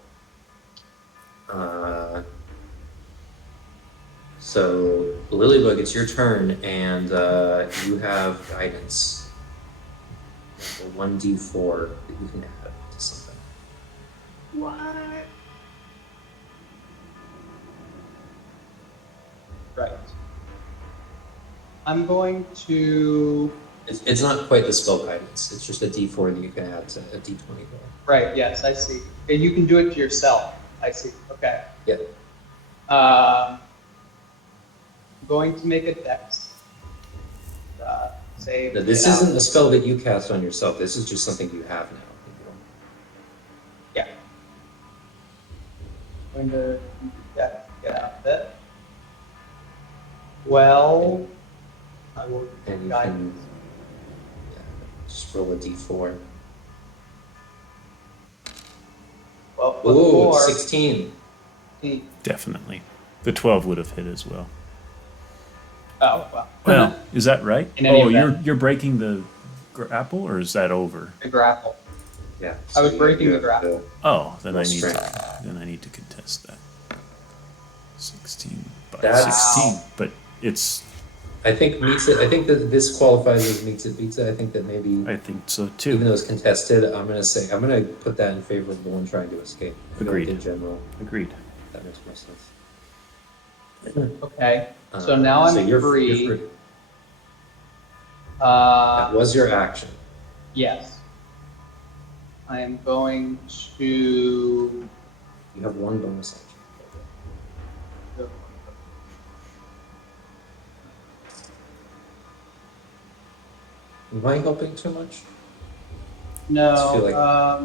So Lilybug, it's your turn, and you have guidance. A 1d4 that you can add to something. What? Right. I'm going to. It's not quite the spell guidance. It's just a d4 that you can add to a d20 roll. Right, yes, I see. And you can do it to yourself. I see. Okay. Yeah. I'm going to make a dex save. Now, this get out. isn't a spell that you cast on yourself. This is just something you have now. Yeah. Going to get out of it. Well, I will And you guide. can just roll a d4. Well, plus Ooh, 4. 16. 16. Definitely. The 12 would have hit as well. Oh, well. Well, is that right? In any Oh, event. you're breaking the grapple, or is that over? The grapple. Yeah. I was you- breaking you the have grapple. Oh, then Roll I need strength. to, then I need to contest that. 16 by That's- 16, but it's I think meets it. I think that this qualifies as meets it, beats it. I think that maybe, I think so even too. though it's contested, I'm gonna put that in favor of the one trying to escape. I feel like Agreed. in general, Agreed. that makes more sense. Okay. So now I'm you're free. free. That Uh, was your action. yes. I am going to. You have one bonus action. Am I helping too much? No.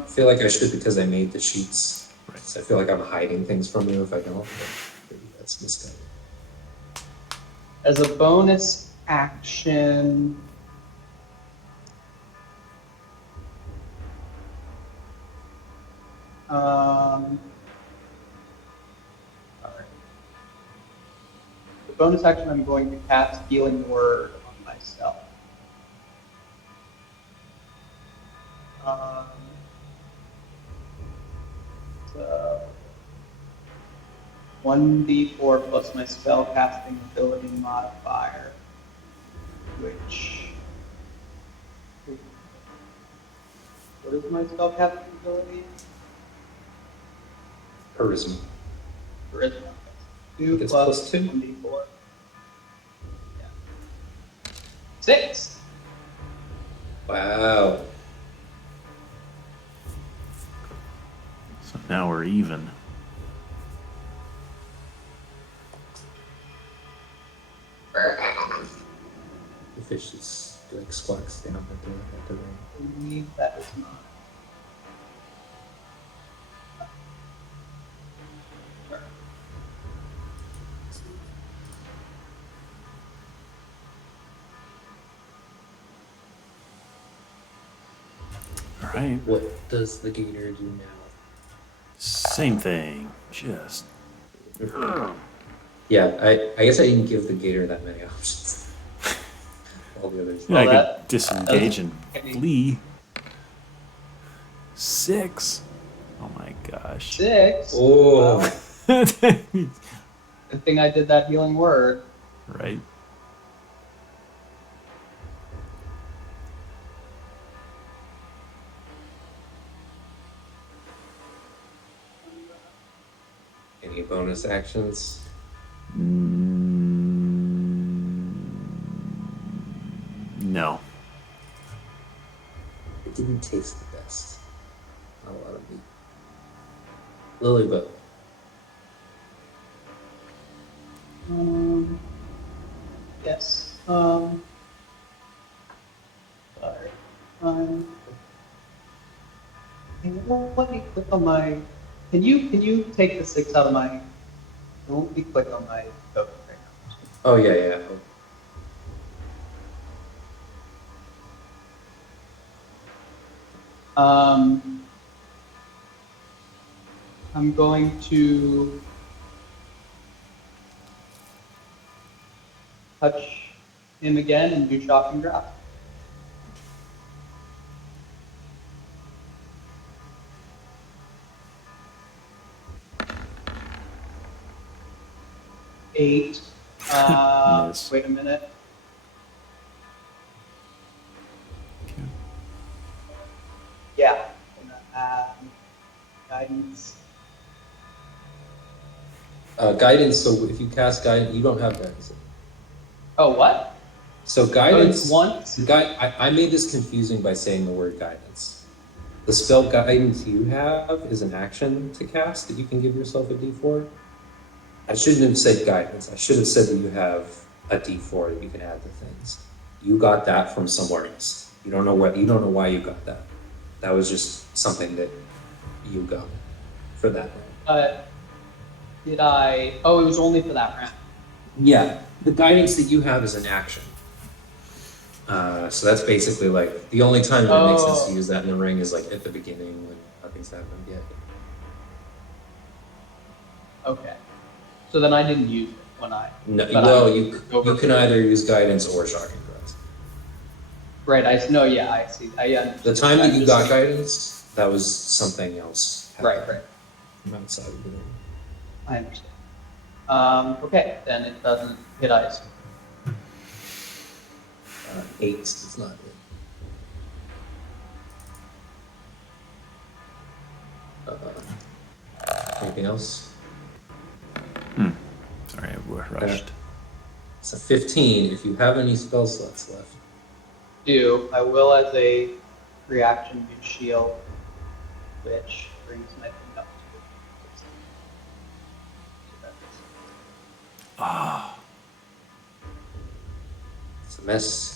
I feel like I should because I made the sheets. Right. So I feel like I'm hiding things from you if I don't. But maybe that's misguided. As a bonus action. Alright. The bonus action, I'm going to cast Healing Word on myself. So 1d4 plus my spell casting ability modifier, which. What is my spell casting ability? Charisma. Charisma. 2 It's plus plus 2. 1d4. Yeah. 6. Wow. So now we're even. The fish is like squawks down at the ring. I believe that is not. All right. What does the gator do now? Same thing. Just Yeah, I guess I didn't give the gator that many options. All the others. I that- could disengage and okay. flee. 6. Oh my gosh. 6. Oh, Wow. Good thing I did that healing word. Right. any bonus actions? No. It didn't taste the best. Not a lot of meat. Lilybug. Yes. Sorry. Let me click on my. Can you take the 6 out of my? Let me click on my token right now. Oh yeah, yeah. I'm going to touch him again and do shock and drop. Eight. Miss. Wait a minute. Okay. Yeah. Guidance. Guidance. So if you cast guidance, you don't have guidance. Oh, what? So Oh, guidance. it's once? I made this confusing by saying the word guidance. The spell guidance you have is an action to cast that you can give yourself a d4. I shouldn't have said guidance. I should have said that you have a D4 that you can add to things. You got that from somewhere else. You don't know why you got that. That was just something that you got for that round. Did I? Oh, it was only for that round. Yeah, the guidance that you have is an action. So that's basically like the only time that it makes sense to use that in the ring is like at the beginning when nothing's happened yet. Okay. So then I didn't use it when I. No, but well, I- you can either use guidance or shocking grasp. Right. I know. Yeah. I see. I understand. The time that you just- got guidance, that was something else. Right. From outside of the ring. I understand. Okay. Then it doesn't hit ice. 8 is not it. Anything else? Sorry, I rushed. It's a 15 if you have any spell slots left. I will as a reaction use shield, which brings my thing up to. Ah, It's a mess.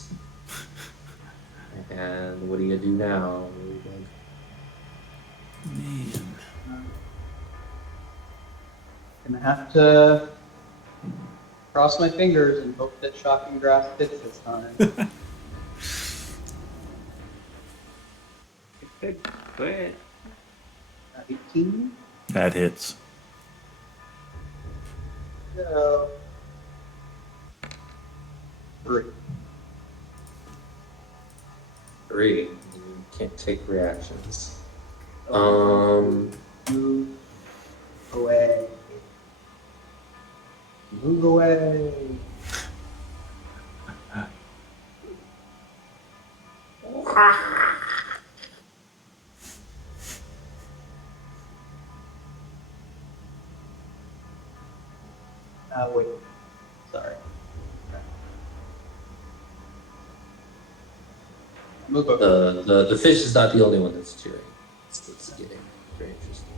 And what do you do now? man. Gonna have to cross my fingers and hope that shocking grass hits this time. Good. Good. 18. That hits. So 3. 3. You can't take reactions. Move away. Move away. Wait. Sorry. Move over. The fish is not the only one that's cheering. It's getting very interesting.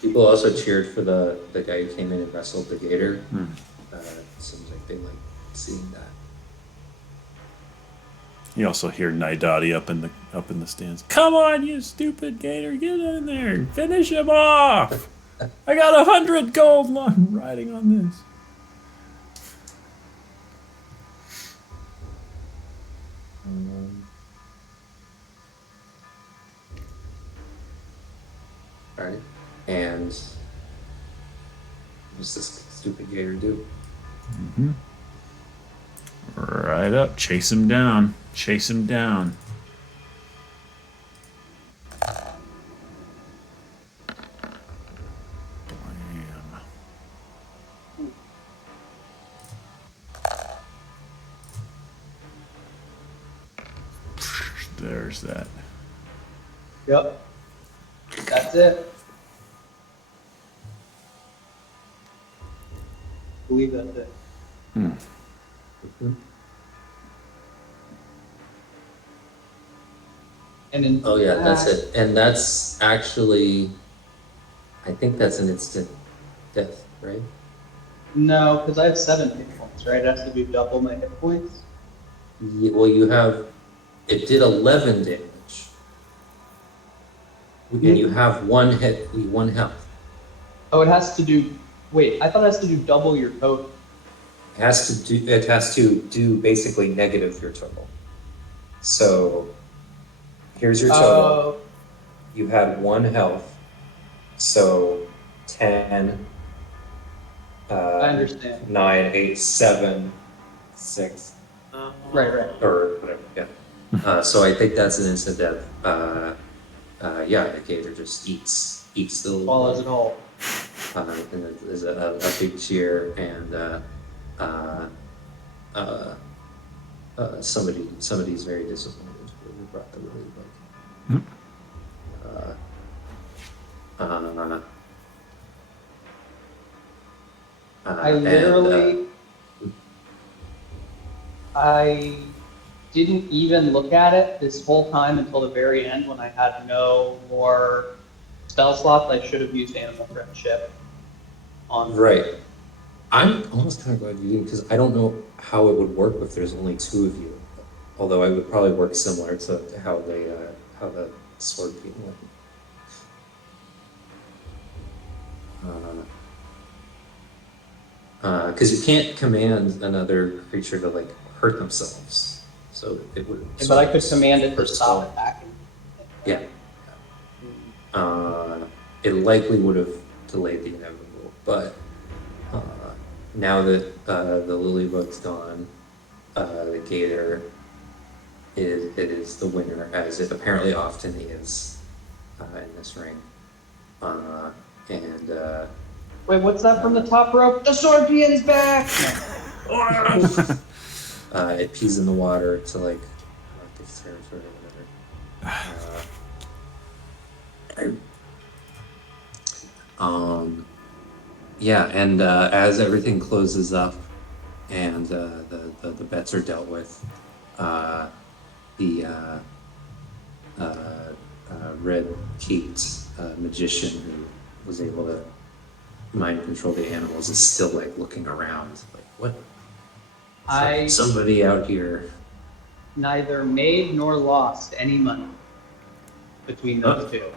People also cheered for the guy who came in and wrestled the gator. Seems like they like seeing that. You also hear Naidaadi up in the stands. Come on, you stupid gator, get in there, finish him off. I got 100 gold riding on this. All right, and what's this stupid gator do? Right up, chase him down, chase him down. Blam. There's that. Yep. That's it. I believe that's it. And in Oh yeah, that's it. And that's actually, I think that's an instant death, right? No, because I have 7 hit points, right? It has to do double my hit points. Well, you have, it did 11 damage. And you have 1 hit, 1 health. Oh, it has to do. Wait, I thought it has to do double your total. It has to do basically negative your total. So here's your total. Oh, You had 1 health. So 10, I understand. 9, 8, 7, 6, Right. or whatever, yeah. So I think that's an instant death. Yeah, the gator just eats the Swallows it whole. and then there's a big cheer, and somebody's very disappointed. We brought the really book. I literally. I didn't even look at it this whole time until the very end when I had no more spell slots, I should have used animal friendship on. Right. I'm almost kind of glad you didn't, because I don't know how it would work if there's only two of you. Although it would probably work similar to how the sword beam went. Because you can't command another creature to like hurt themselves, so it would. Yeah, but I could command it to stop attacking. Yeah. It likely would have delayed the inevitable, but now that the Lilybug's gone, the Gator is the winner, as it apparently often is in this ring. Wait, what's that from the top rope? The Scorpion is back! It pees in the water to like mark its territory or whatever. Yeah, and as everything closes up and the bets are dealt with, the red-cheeked magician who was able to mind control the animals is still like looking around, like what? Somebody out here. Neither made nor lost any money between those two.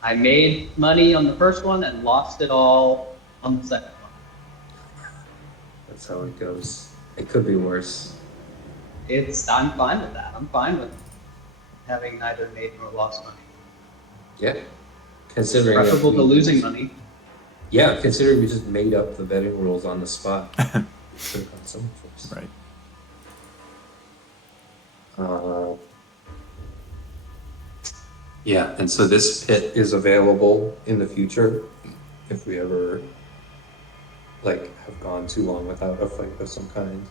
I made money on the first one and lost it all on the second one. That's how it goes. It could be worse. I'm fine with that. I'm fine with having neither made nor lost money. Yeah. Considering Preferable to losing money. Yeah, considering we just made up the betting rules on the spot. Could have gone so much worse. Right. Yeah, and so this pit is available in the future if we ever like have gone too long without a fight of some kind.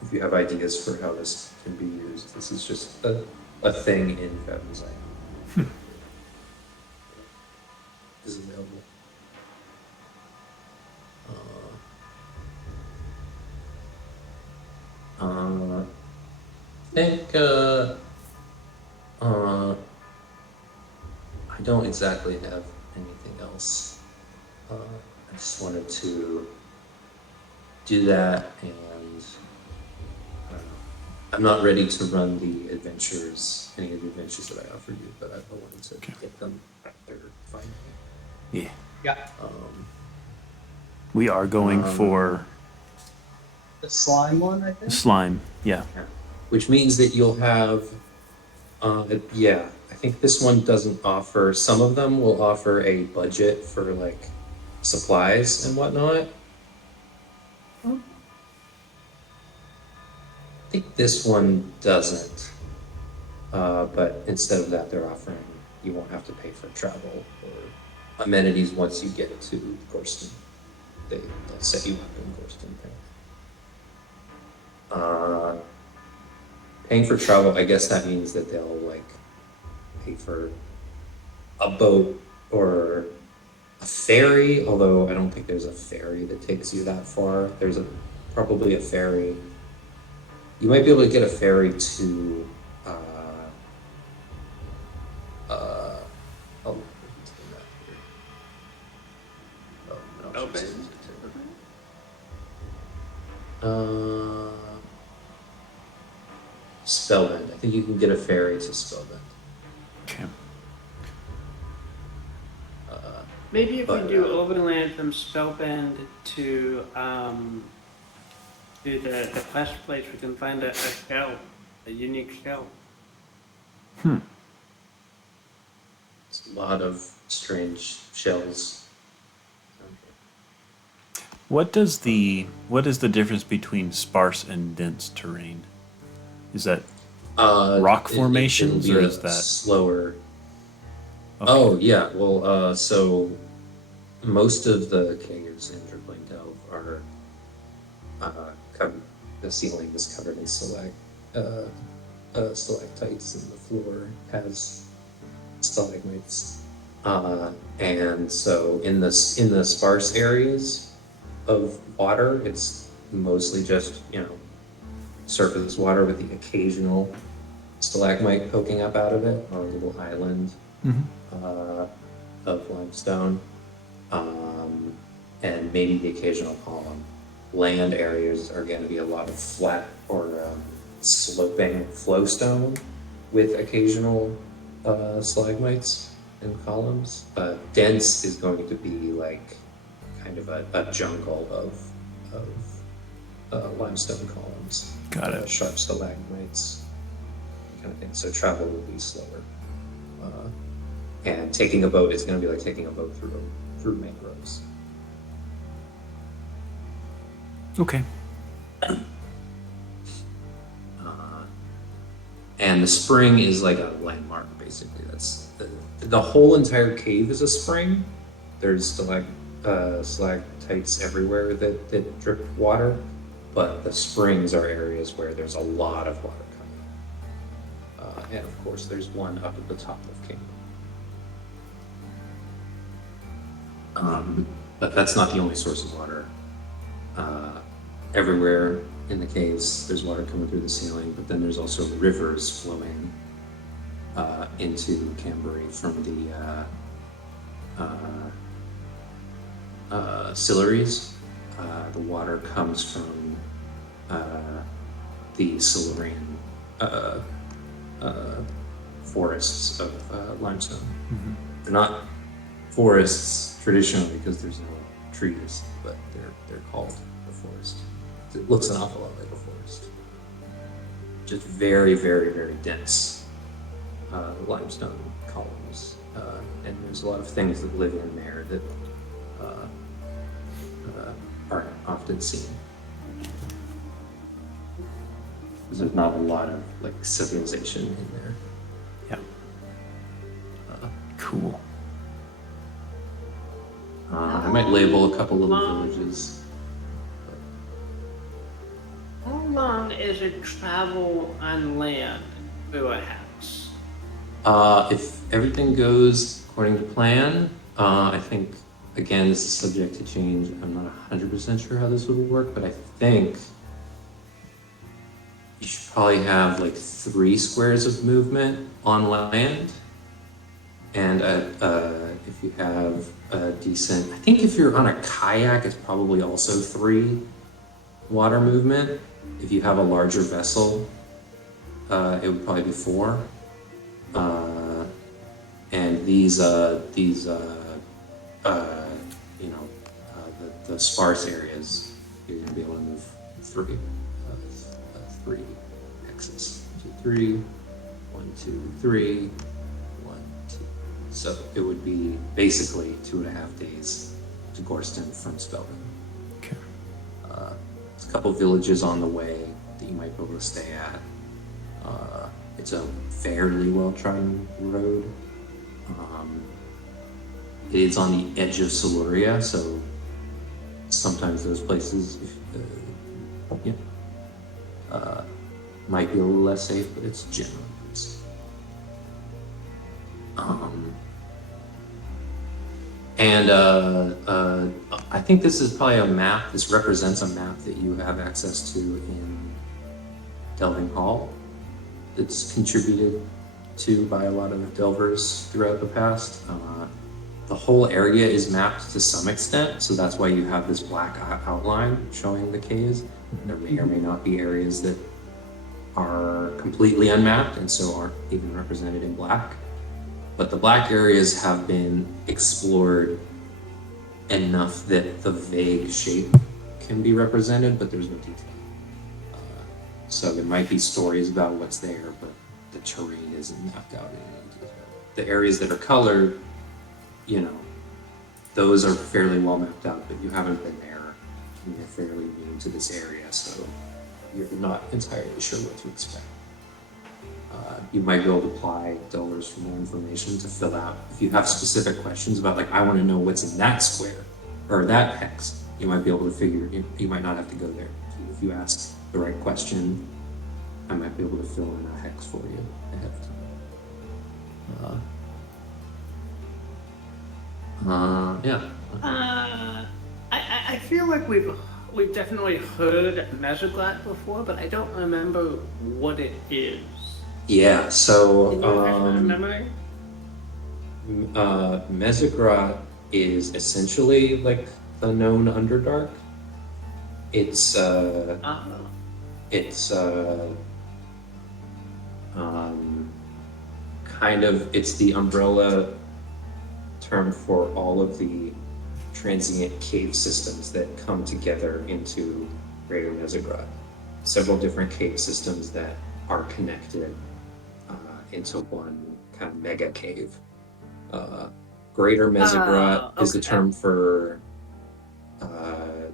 If you have ideas for how this can be used, this is just a thing in Favennozionir. Is available. I think I don't exactly have anything else. I just wanted to do that, and I'm not ready to run the adventures, any of the adventures that I offered you, but I wanted to get them after finally. Yeah. Yeah. We are going for The slime one, I think? slime. Yeah. Which means that you'll have, yeah, I think this one doesn't offer, some of them will offer a budget for like supplies and whatnot. I think this one doesn't, but instead of that, they're offering, you won't have to pay for travel or amenities once you get to Gourstain. They'll set you up in Gourstain. Paying for travel, I guess that means that they'll like pay for a boat or a ferry, although I don't think there's a ferry that takes you that far. There's probably a ferry. You might be able to get a ferry to Spellbend. I think you can get a ferry to Spellbend. Okay. Maybe if we But, do overland from Spellbend to the quest place, we can find a shell, a unique shell. It's a lot of strange shells. What is the difference between sparse and dense terrain? Is that rock formations, it'll or be is that slower? Okay. Oh yeah, well, so most of the caves in Dribbling Delve are covered. The ceiling is covered in stalactites, and the floor has stalagmites. And so in the sparse areas of water, it's mostly just surface water with the occasional stalagmite poking up out of it, or a little island of limestone, and maybe the occasional column. Land areas are going to be a lot of flat or sloping flowstone with occasional stalagmites and columns. Dense is going to be like kind of a jungle of limestone columns. Got it. Sharp stalagmites, kind of thing. So travel will be slower. And taking a boat is going to be like taking a boat through mangroves. Okay. And the spring is like a landmark, basically. That's the whole entire cave is a spring. There's stalactites everywhere that drip water, but the springs are areas where there's a lot of water coming. And of course, there's one up at the top of King. But that's not the only source of water. Everywhere in the caves, there's water coming through the ceiling, but then there's also rivers flowing into Cambury from the Silleries. The water comes from the Silurian forests of limestone. Mm-hmm. They're not forests traditionally because there's no trees, but they're called a forest. It looks an awful lot like a forest. Just very, very, very dense limestone columns, and there's a lot of things that live in there that aren't often seen. Because there's not a lot of like civilization in there. Yeah. Cool. I might label a couple little villages. How long is it travel on land through a hex? If everything goes according to plan, I think, again, this is subject to change. I'm not 100% sure how this would work, but I think you should probably have like 3 squares of movement on land. And if you have a decent, I think if you're on a kayak, it's probably also 3 water movement. If you have a larger vessel, it would probably be 4. And the sparse areas, you're going to be able to move 3 hexes. 2, 3, 1, 2, 3, 1, 2. So it would be basically 2.5 days to Gourstain from Spelman. Okay. There's a couple villages on the way that you might be able to stay at. It's a fairly well-trodden road. It is on the edge of Siluria, so sometimes those places might be a little less safe, but it's generally pretty safe. I think this is probably a map. This represents a map that you have access to in Delving Hall. It's contributed to by a lot of delvers throughout the past. The whole area is mapped to some extent, so that's why you have this black outline showing the caves. There may or may not be areas that are completely unmapped and so aren't even represented in black. But the black areas have been explored enough that the vague shape can be represented, but there's no detail. So there might be stories about what's there, but the terrain isn't mapped out in any detail. The areas that are colored, those are fairly well mapped out, but you haven't been there, and you're fairly new to this area, so you're not entirely sure what to expect. You might be able to apply delvers for more information to fill out. If you have specific questions about, like, I want to know what's in that square or that hex, you might be able to figure, you might not have to go there. If you ask the right question, I might be able to fill in a hex for you ahead of time. Yeah. I feel like we've definitely heard Mesoglat before, but I don't remember what it is. Yeah, so Can you refresh my memory? Mesogrot is essentially like the known Underdark. It's Oh. it's um, kind of it's the umbrella term for all of the transient cave systems that come together into Greater Mesogrot. Several different cave systems that are connected into one kind of mega cave. Uh, Greater Mesogrot Oh, is the okay. term for uh,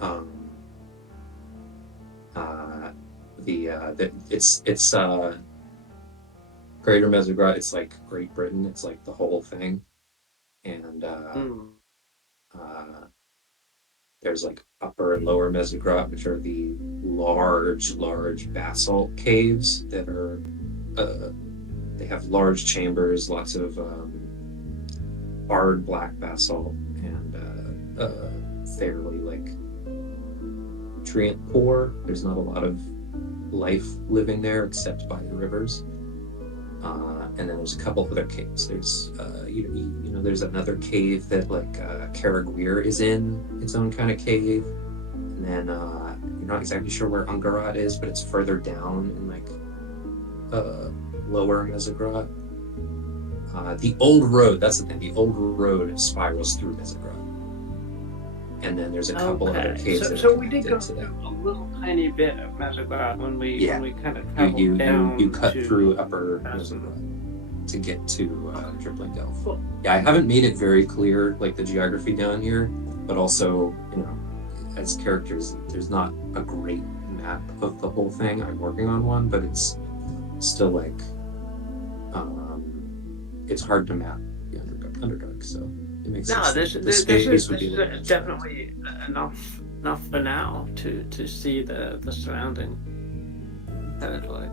um, it's Greater Mesogrot. It's like Great Britain. It's like the whole thing, and Mm. uh, there's like Upper and Lower Mesogrot, which are the large basalt caves that are they have large chambers, lots of hard black basalt, and fairly like nutrient poor. There's not a lot of life living there except by the rivers. And then there's a couple other caves. There's you know there's another cave that like Karagwir is in, its own kind of cave. And then you're not exactly sure where Ungarat is, but it's further down in like lower Mesogrot. The old road, that's the thing, the old road spirals through Mesogrot. And then there's a couple other Okay. caves that are So we did connected go to that. through a little tiny bit of Mesoglot when Yeah, we kind of you traveled you down you cut to through Upper Pheasant. Mesogrot to get to Tripling Delph. Cool. Yeah, I haven't made it very clear, like the geography down here, but also, you know, as characters, there's not a great map of the whole thing. I'm working on one, but it's still like, it's hard to map the Underdark, so it makes No, sense that the space would this be a is little abstract. definitely enough for now to see the surrounding territory.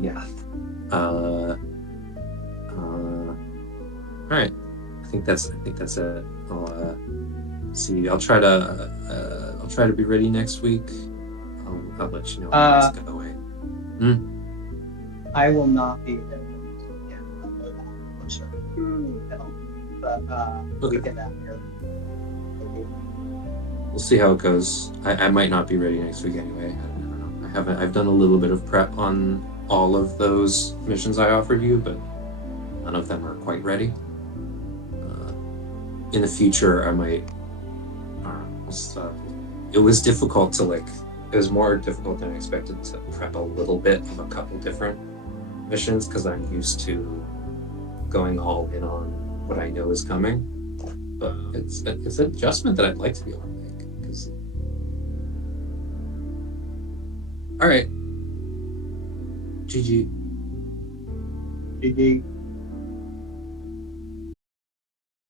Yeah. All right. I think that's it. I'll see. I'll try to be ready next week. I'll let you know how it's going. I will not be available this weekend. I know that for sure. But Okay. weekend after. We'll see how it goes. I might not be ready next week anyway. I don't know. I've done a little bit of prep on all of those missions I offered you, but none of them are quite ready. In the future, I might. It was difficult to like. It was more difficult than I expected to prep a little bit of a couple different missions because I'm used to going all in on what I know is coming. But it's an adjustment that I'd like to be able to make. Because all right, GG. GG.